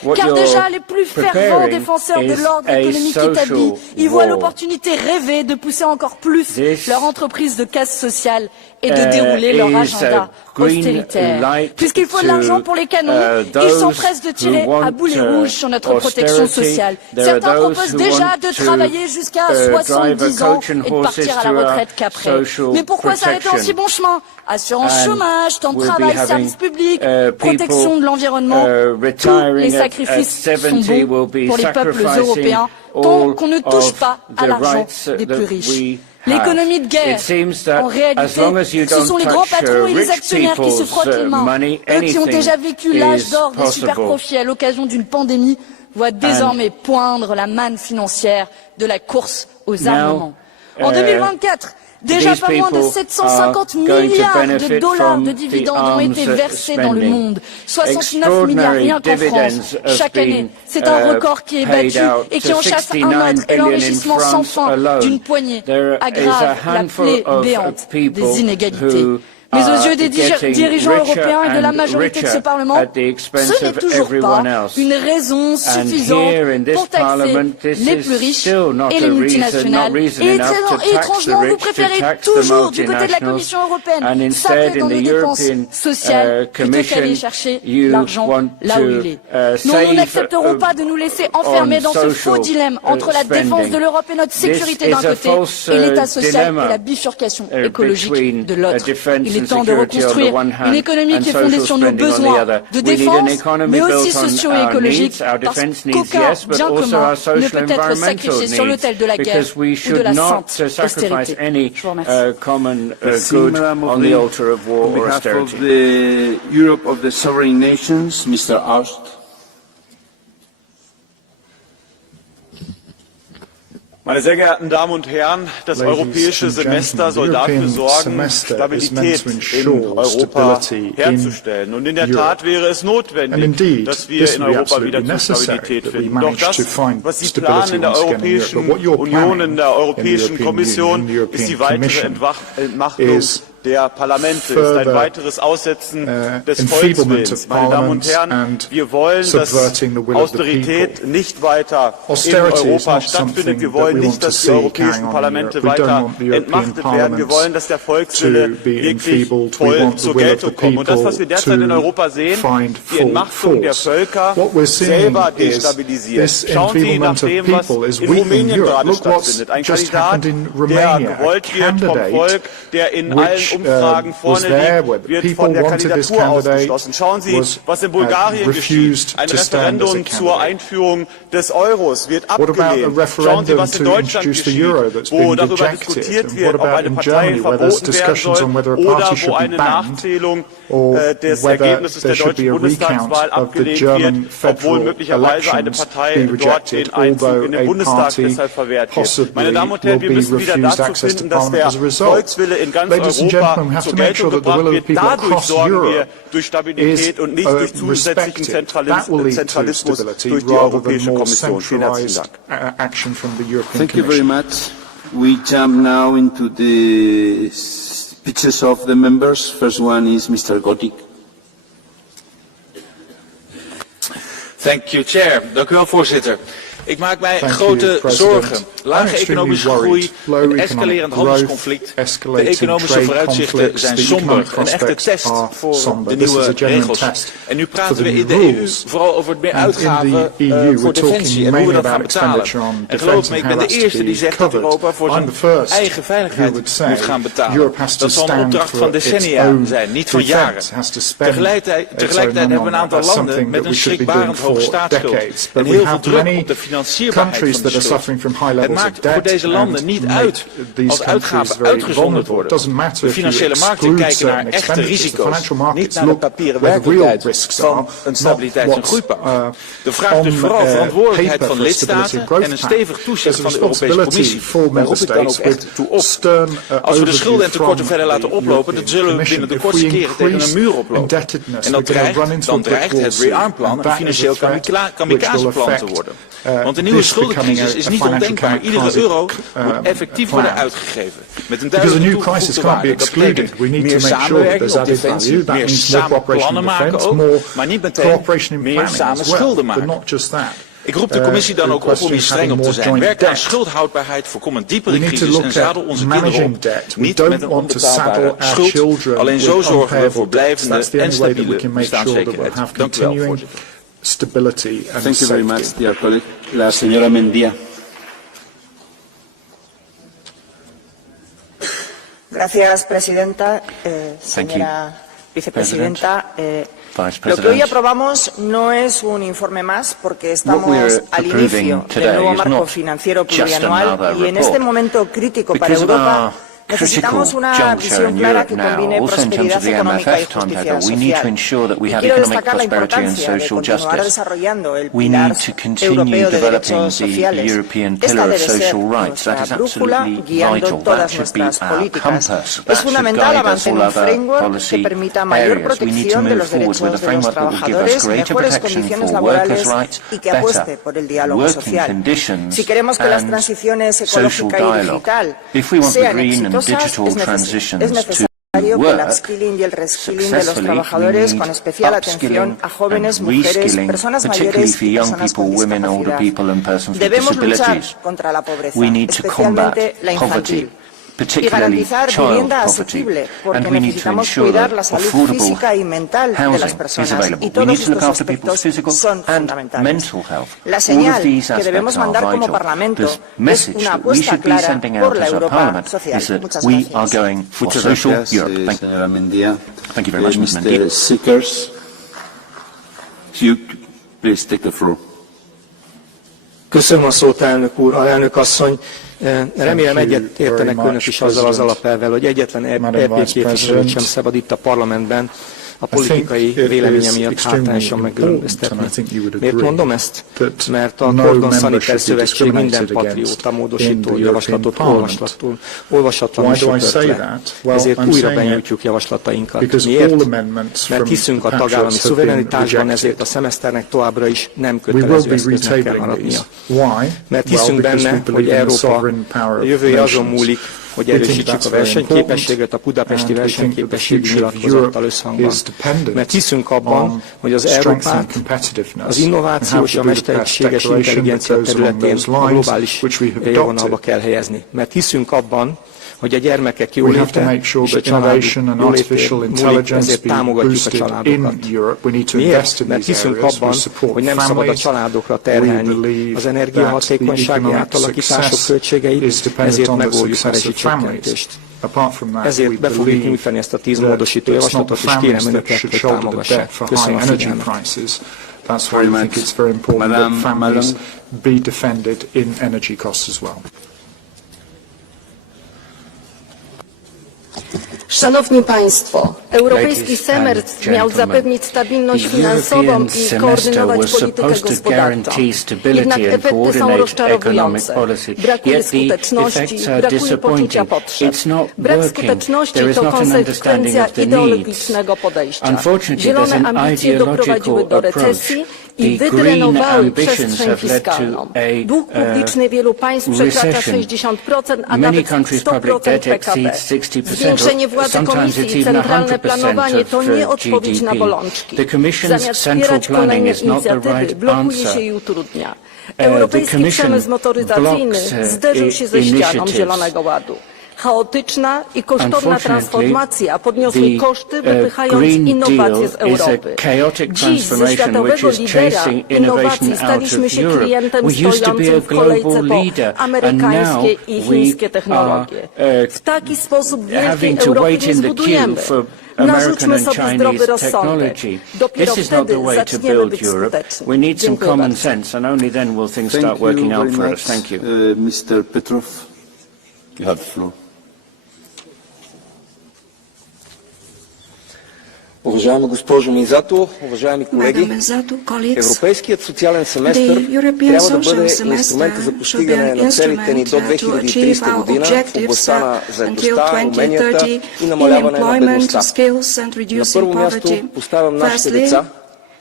Car déjà, les plus fervents défenseurs de l'ordre économique établi y voient l'opportunité rêvée de pousser encore plus leur entreprise de casse sociale et de dérouler leur agenda austéritaire. Puisqu'il faut de l'argent pour les canons, ils s'empressent de tirer à boulet rouge sur notre protection sociale. Certains proposent déjà de travailler jusqu'à 70 ans et de partir à la retraite qu'après. Mais pourquoi s'arrêter en si bon chemin? Assurance chômage, temps de travail, services publics, protection de l'environnement, tous les sacrifices sont bons pour les peuples européens tant qu'on ne touche pas à l'argent des plus riches. L'économie de guerre, en réalité, ce sont les grands patrons et les actionnaires qui se frottent les mains. Eux qui ont déjà vécu l'âge d'or des superprofits à l'occasion d'une pandémie voient désormais poindre la manne financière de la course aux armements. En 2024, déjà pas moins de 750 milliards de dollars de dividendes ont été versés dans le monde, 69 milliards rien qu'en France, chaque année. C'est un record qui est battu et qui en chasse un autre, et l'enrichissement sans fin d'une poignée aggrave la plaie béante des inégalités. Mais aux yeux des dirigeants européens et de la majorité de ce Parlement, ce n'est toujours pas une raison suffisante pour taxer les plus riches et les multinationales. Et étrangement, vous préférez toujours, du côté de la Commission européenne, sabrer dans nos dépenses sociales plutôt qu'aller chercher l'argent là où il est. Non, nous n'accepterons pas de nous laisser enfermer dans ce faux dilemme entre la défense de l'Europe et notre sécurité d'un côté et l'État social et la bifurcation écologique de l'autre. Il est temps de reconstruire une économie qui est fondée sur nos besoins de défense, mais aussi sociaux et écologiques, parce qu'aucun bien commun ne peut être sacrifié sur l'autel de la guerre ou de la sainte austérité. Je vous remercie. On behalf of the Europe of the Sovereign Nations, Mr. Aust. Meine sehr geehrten Damen und Herren, das europäische Semester soll dafür sorgen, Stabilität in Europa herzustellen. Und in der Tat wäre es notwendig, dass wir in Europa wieder zur Stabilität finden. Doch das, was Sie planen in der Europäischen Union, in der Europäischen Kommission, ist die weitere Entmachtung der Parlamente, ist ein weiteres Aussetzen des Volkswillens. Meine Damen und Herren, wir wollen, dass Austerität nicht weiter in Europa stattfindet. Wir wollen nicht, dass die europäischen Parlamente weiter entmachtet werden. Wir wollen, dass der Volkswille wirklich voll zur Geltung kommt. Und das, was wir derzeit in Europa sehen, die Entmachtung der Völker, selber destabilisiert. Schauen Sie nach dem, was in Rumänien gerade stattfindet. Ein Kandidat, der gewollt wird vom Volk, der in allen Umfragen vorne liegt, wird von der Kandidatur ausgeschlossen. Schauen Sie, was in Bulgarien geschieht. Ein Referendum zur Einführung des Euros wird abgelehnt. Schauen Sie, was in Deutschland geschieht, wo darüber diskutiert wird, ob eine Partei verboten werden soll oder wo eine Nachzählung des Ergebnisses der deutschen Bundestagswahl abgelehnt wird, obwohl möglicherweise eine Partei dort den Einzug in den Bundestag deshalb verwehrt wird. Meine Damen und Herren, wir müssen wieder dazu finden, dass der Volkswille in ganz Europa zur Geltung gebracht wird. Dadurch sorgen wir durch Stabilität und nicht durch zusätzlichen Zentralismus durch die Europäische Kommission. Vielen herzlichen Dank. Thank you very much. We jump now into the speeches of the members. First one is Mr. Gotik. Thank you, Chair. Dank u wel, voorzitter. Ik maak mij grote zorgen. Lage economische groei, een escalerend handelsconflict, de economische vooruitzichten zijn somber. Een echte test voor de nieuwe regels. En nu praten we in de EU vooral over meer uitgaven voor defensie en hoe we dat gaan betalen. En geloof me, ik ben de eerste die zegt dat Europa voor zijn eigen veiligheid moet gaan betalen. Dat zal een opdracht van decennia zijn, niet van jaren. Tegelijkertijd hebben we een aantal landen met een schrikbarend hoge staatsschuld. En heel veel druk op de financierbaarheid van de schuld. Het maakt voor deze landen niet uit als uitgaven uitgezonderd worden. De financiële markten kijken naar echte risico's, niet naar de papieren werkelijkheid van een stabiliteits- en groeipact. De vraag dus vooral verantwoordelijkheid van lidstaten en een stevig toezicht van de Europese Commissie. Daar roep ik dan ook echt toe op. Als we de schulden en tekorten verder laten oplopen, dan zullen we binnen de kortste keren tegen een muur oplopen. En dan dreigt het rearmplan een financieel kamikazeplan te worden. Want een nieuwe schuldencrisis is niet ondenkbaar, maar iedere euro moet effectief worden uitgegeven. Met een duidelijke toegevoegde waarde. Dat betekent meer samenwerking op defensie, meer samen plannen maken ook, maar niet meteen meer samen schulden maken. Ik roep de commissie dan ook op om hier streng op te zijn. Werk aan schuldhoudbaarheid, voorkom een diepere crisis en zadel onze kinderen op. Niet met een onbetaalbare schuld. Alleen zo zorgen we voor blijvende en stabiele bestaanszekerheid. Dank u wel, voorzitter. Stability and Thank you very much, dear colleague. La señora Mendia. Gracias, presidenta. Señora vicepresidenta, lo que hoy aprobamos no es un informe más porque estamos al inicio del nuevo marco financiero plurianual y en este momento crítico para Europa necesitamos una visión clara que combine prosperidad económica y justicia social. Y quiero destacar la importancia de continuar desarrollando el pilar europeo de derechos sociales. Esta debe ser nuestra brújula guiando todas nuestras políticas. Es fundamental avanzar en un framework que permita mayor protección de los derechos de los trabajadores, mejores condiciones laborales y que apueste por el diálogo social. Si queremos que las transiciones ecológica y digital sean exitosas, es necesario que el upskilling y el reskilling de los trabajadores, con especial atención a jóvenes, mujeres, personas mayores y personas con discapacidad. Debemos luchar contra la pobreza, especialmente la infantil, y garantizar vivienda asequible, porque necesitamos cuidar la salud física y mental de las personas, y todos estos aspectos son fundamentales. La señal que debemos mandar como Parlamento es una apuesta clara por la Europa social. Muchas gracias. Señora Mendia. Thank you very much, Mr. Seekers, please take the floor. Köszönöm a szót, elnök úr, alelnök asszony. Remélem egyet értenek önök is azzal az alapelvvel, hogy egyetlen EP képviselőt sem szabad itt a parlamentben a politikai véleménye miatt hátrányosan megkülönböztetni. Miért mondom ezt? Mert a Kordon Szaniter Szövetség minden patrióta módosító javaslatot olvasatlanul söpört le. Ezért újra benyújtjuk javaslatainkat. Miért? Mert hiszünk a tagállami szuverenitásban, ezért a szemeszternek továbbra is nem kötelező eszköznek kell maradnia. Mert hiszünk benne, hogy Európa jövője azon múlik, hogy erősítsük a versenyképességet a budapesti versenyképességi nyilatkozattal összhangban. Mert hiszünk abban, hogy az Európát az innováció és a mesterséges intelligencia területén a globális élvonalba kell helyezni. Mert hiszünk abban, hogy a gyermekek jóléte és a családok jóléte múlik, ezért támogatjuk a családokat. Miért? Mert hiszünk abban, hogy nem szabad a családokra terhelni az energiahatékonysági átalakítások költségeit, ezért megoldjuk a rezsicsökkentést. Ezért be fogjuk nyújtani ezt a 10 módosító javaslatot, és kérem önöket, hogy támogassák. Köszönöm a figyelmet. That's why I think it's very important that families be defended in energy costs as well. Szanowni Państwo, europejski semestr miał zapewnić stabilność finansową i koordynować politykę gospodarczą. Jednak efekty są rozczarowujące. Brakuje skuteczności, brakuje poczucia potrzeb. Brak skuteczności to konsekwencja ideologicznego podejścia. Zielone ambicje doprowadziły do recesji i wydrenowały przestrzeń fiskalną. Dług publiczny wielu państw przekracza 60%, a nawet 100% PKB. Zwiększenie władzy Komisji i centralne planowanie to nie odpowiedź na bolączki. Zamiast wspierać kolejne inicjatywy, blokuje się i utrudnia. Europejski przemysł motoryzacyjny zderzył się ze ścianą Zielonego Ładu. Chaotyczna i kosztowna transformacja podniosły koszty, wypychając innowacje z Europy. Dziś ze światowego lidera innowacji staliśmy się klientem stojącym w kolejce po amerykańskie i chińskie technologie. W taki sposób wielkiej Europy nie zbudujemy. Narzućmy sobie zdrowy rozsądek. Dopiero wtedy zaczniemy być skuteczni. Dziękuję bardzo. Mr. Petrov, you have the floor. Уважаема госпожо Мизато, уважаеми колеги, Европейският социален семестър трябва да бъде инструмент за постигане на целите ни до 2030 година в областта на заетостта, уменията и намаляване на бедността. На първо място поставям нашите деца,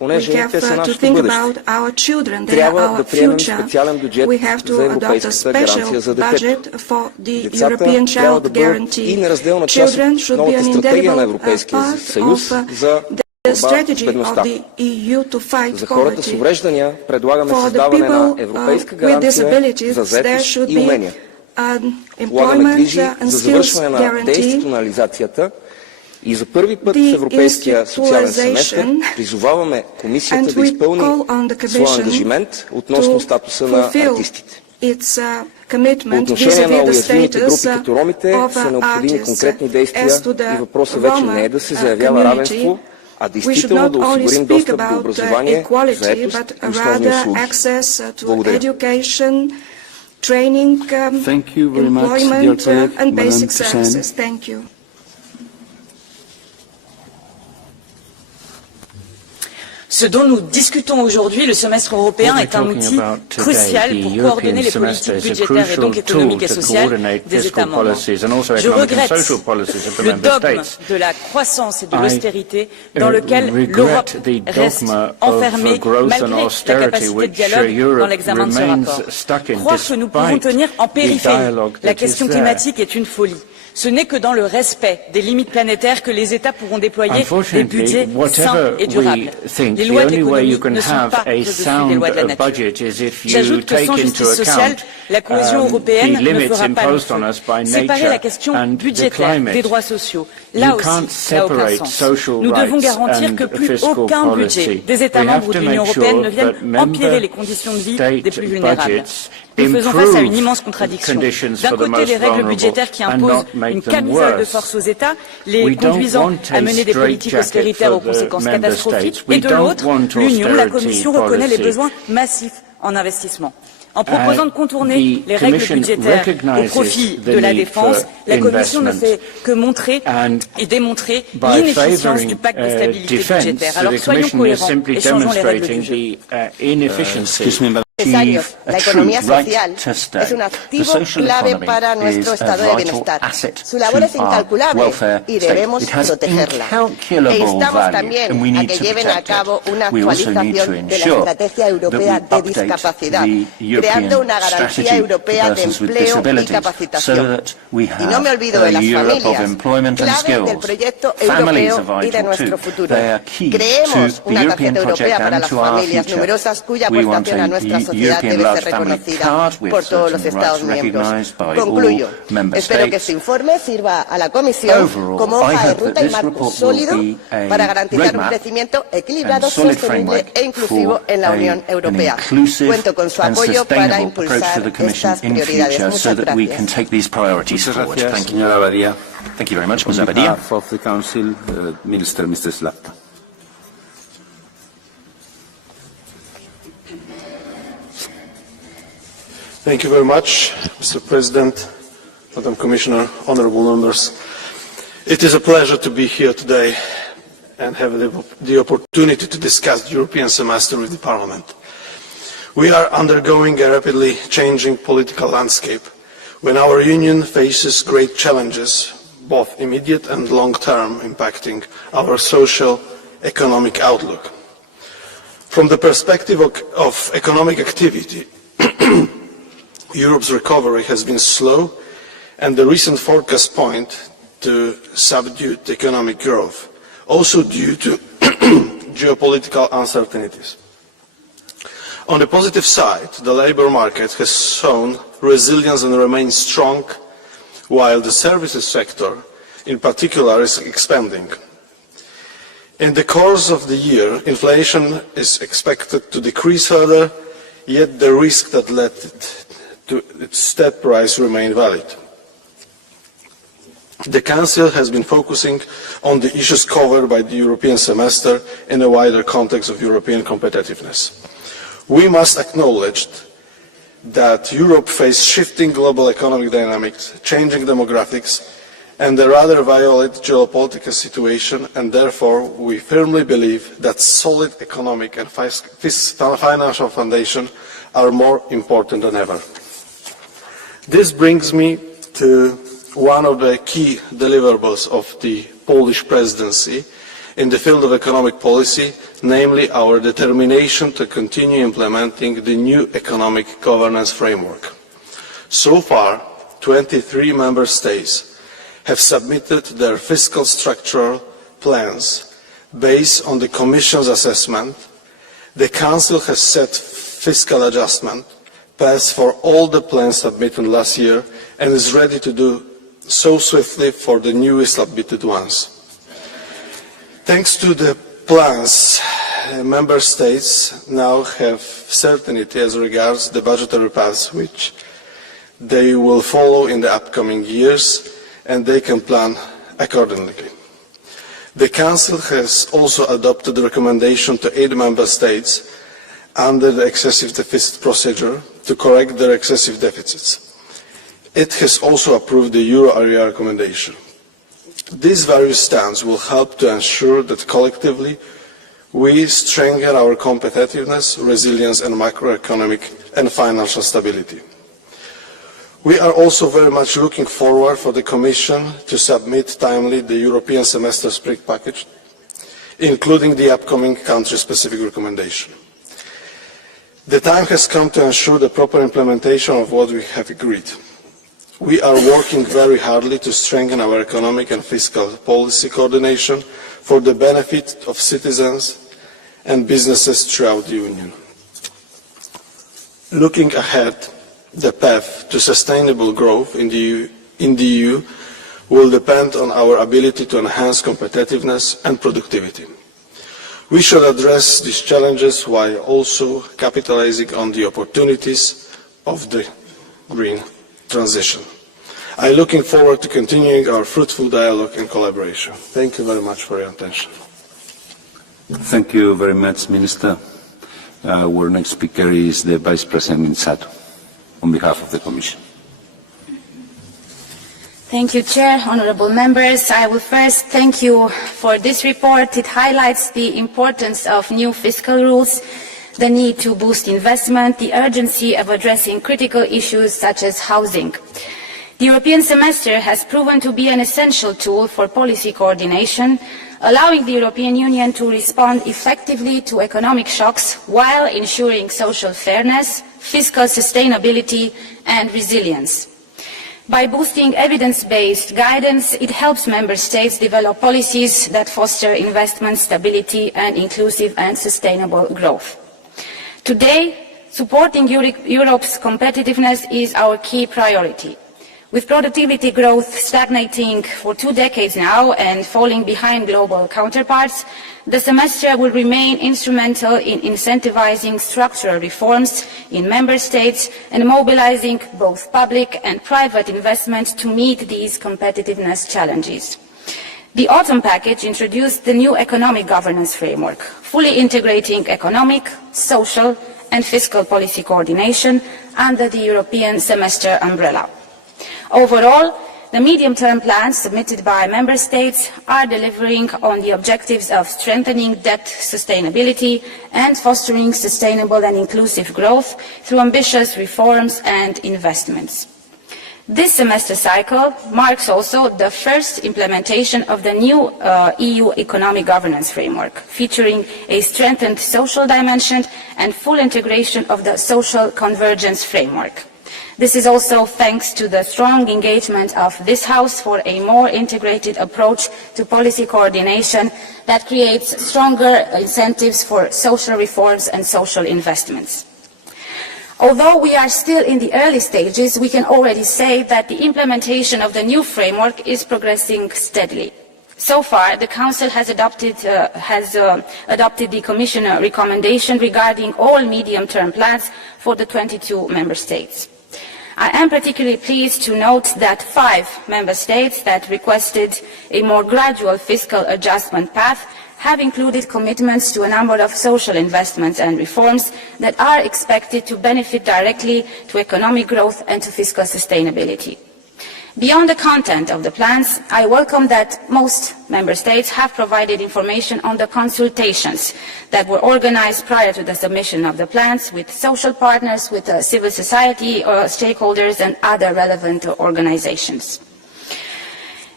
понеже те са нашето бъдеще. Трябва да приемем специален бюджет за Европейската гаранция за детето. Децата трябва да бъдат и неразделна част от новата стратегия на Европейския съюз за борба с бедността. За хората с увреждания предлагаме създаване на европейска гаранция за заетост и умения. Полагаме грижи за завършване на деинституционализацията и за първи път в Европейския социален семестър призоваваме Комисията да изпълни своя ангажимент относно статуса на артистите. По отношение на уязвимите групи като ромите са необходими конкретни действия и въпросът вече не е да се заявява равенство, а действително да осигурим достъп до образование, заетост и основни услуги. Благодаря. Thank you very much, dear colleague, and basic Madame services. Thank you. Ce dont nous discutons aujourd'hui, le semestre européen, est un outil crucial pour coordonner les politiques budgétaires et donc économiques et sociales des États membres. Je regrette le dogme de la croissance et de l'austérité dans lequel l'Europe reste enfermée malgré la capacité de dialogue dans l'examen de ce rapport. Croire que nous pouvons tenir en périphérie la question climatique est une folie. Ce n'est que dans le respect des limites planétaires que les États pourront déployer des budgets sains et durables. Les lois de l'économie ne sont pas au-dessus des lois de la nature. J'ajoute que sans justice sociale, la cohésion européenne ne fera pas long feu. Séparer la question budgétaire des droits sociaux, là aussi, n'a aucun sens. Nous devons garantir que plus aucun budget des États membres de l'Union européenne ne vienne empirer les conditions de vie des plus vulnérables. Nous faisons face à une immense contradiction. D'un côté, les règles budgétaires qui imposent une camisole de force aux États, les conduisant à mener des politiques austéritaires aux conséquences catastrophiques, et de l'autre, l'Union, la Commission reconnaît les besoins massifs en investissement. En proposant de contourner les règles budgétaires au profit de la défense, la Commission ne fait que montrer et démontrer l'inefficience du pacte de stabilité budgétaire. Alors soyons cohérents et changeons les règles du jeu. La economía social es un activo clave para nuestro estado de bienestar. Su labor es incalculable y debemos protegerla. E instamos también a que lleven a cabo una actualización de la Estrategia Europea de Discapacidad, creando una garantía europea de empleo y capacitación. Y no me olvido de las familias, clave del proyecto europeo y de nuestro futuro. Creemos una tarjeta europea para las familias numerosas cuya aportación a nuestra sociedad debe ser reconocida por todos los Estados miembros. Concluyo. Espero que este informe sirva a la Comisión como hoja de ruta y marco sólido para garantizar un crecimiento equilibrado, sostenible e inclusivo en la Unión Europea. Cuento con su apoyo para impulsar estas prioridades. Muchas gracias. Señora Badia. Thank you very much, Ms. Abadia. Of the Council, Minister, Mr. Slapta. Thank you very much, Mr. President, Madam Commissioner, honourable members. It is a pleasure to be here today and have the opportunity to discuss the European semester with the Parliament. We are undergoing a rapidly changing political landscape when our Union faces great challenges, both immediate and long-term, impacting our social, economic outlook. From the perspective of economic activity, Europe's recovery has been slow, and the recent forecasts point to subdued economic growth, also due to geopolitical uncertainties. On the positive side, the labour market has shown resilience and remains strong, while the services sector, in particular, is expanding. In the course of the year, inflation is expected to decrease further, yet the risk that led to its step rise remain valid. The Council has been focusing on the issues covered by the European semester in a wider context of European competitiveness. We must acknowledge that Europe faces shifting global economic dynamics, changing demographics, and a rather violent geopolitical situation, and therefore we firmly believe that solid economic and financial foundation are more important than ever. This brings me to one of the key deliverables of the Polish presidency, in the field of economic policy, namely our determination to continue implementing the new economic governance framework. So far, 23 member states have submitted their fiscal structural plans based on the Commission's assessment. The Council has set fiscal adjustment paths for all the plans submitted last year and is ready to do so swiftly for the newest submitted ones. Thanks to the plans, member states now have certainty as regards the budgetary paths which they will follow in the upcoming years, and they can plan accordingly. The Council has also adopted the recommendation to aid member states under the excessive deficit procedure to correct their excessive deficits. It has also approved the euro area recommendation. These various stands will help to ensure that collectively we strengthen our competitiveness, resilience and macroeconomic and financial stability. We are also very much looking forward for the Commission to submit timely the European Semester Spring package, including the upcoming country-specific recommendation. The time has come to ensure the proper implementation of what we have agreed. We are working very hard to strengthen our economic and fiscal policy coordination for the benefit of citizens and businesses throughout the Union. Looking ahead, the path to sustainable growth in the EU will depend on our ability to enhance competitiveness and productivity. We should address these challenges while also capitalizing on the opportunities of the green transition. I am looking forward to continuing our fruitful dialogue and collaboration. Thank you very much for your attention. Thank you very much, Minister. Our next speaker is the Vice President Minsato, on behalf of the Commission. Thank you, Chair, honourable members. I will first thank you for this report. It highlights the importance of new fiscal rules, the need to boost investment, the urgency of addressing critical issues such as housing. The European semester has proven to be an essential tool for policy coordination, allowing the European Union to respond effectively to economic shocks while ensuring social fairness, fiscal sustainability and resilience. By boosting evidence-based guidance, it helps member states develop policies that foster investment, stability and inclusive and sustainable growth. Today, supporting Europe's competitiveness is our key priority. With productivity growth stagnating for 2 decades now and falling behind global counterparts, the semester will remain instrumental in incentivizing structural reforms in member states and mobilizing both public and private investment to meet these competitiveness challenges. The autumn package introduced the new economic governance framework, fully integrating economic, social and fiscal policy coordination under the European semester umbrella. Overall, the medium-term plans submitted by member states are delivering on the objectives of strengthening debt sustainability and fostering sustainable and inclusive growth through ambitious reforms and investments. This semester cycle marks also the first implementation of the new EU economic governance framework, featuring a strengthened social dimension and full integration of the social convergence framework. This is also thanks to the strong engagement of this House for a more integrated approach to policy coordination that creates stronger incentives for social reforms and social investments. Although we are still in the early stages, we can already say that the implementation of the new framework is progressing steadily. So far, the Council has adopted the Commission recommendation regarding all medium-term plans for the 22 member states. I am particularly pleased to note that 5 member states that requested a more gradual fiscal adjustment path have included commitments to a number of social investments and reforms that are expected to benefit directly to economic growth and to fiscal sustainability. Beyond the content of the plans, I welcome that most member states have provided information on the consultations that were organized prior to the submission of the plans with social partners, with civil society stakeholders and other relevant organizations.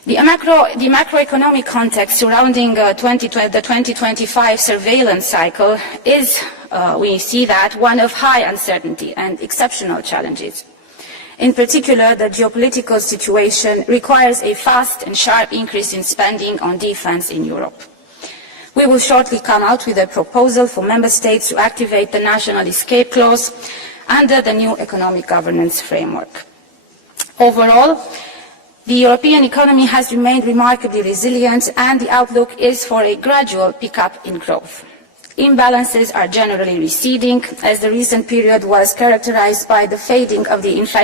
The macroeconomic context surrounding the 2025 surveillance cycle is, we see that, one of high uncertainty and exceptional challenges. In particular, the geopolitical situation requires a fast and sharp increase in spending on defense in Europe. We will shortly come out with a proposal for member states to activate the national escape clause under the new economic governance framework. Overall, the European economy has remained remarkably resilient, and the outlook is for a gradual pickup in growth. Imbalances are generally receding, as the recent period was characterized by the fading of the inflation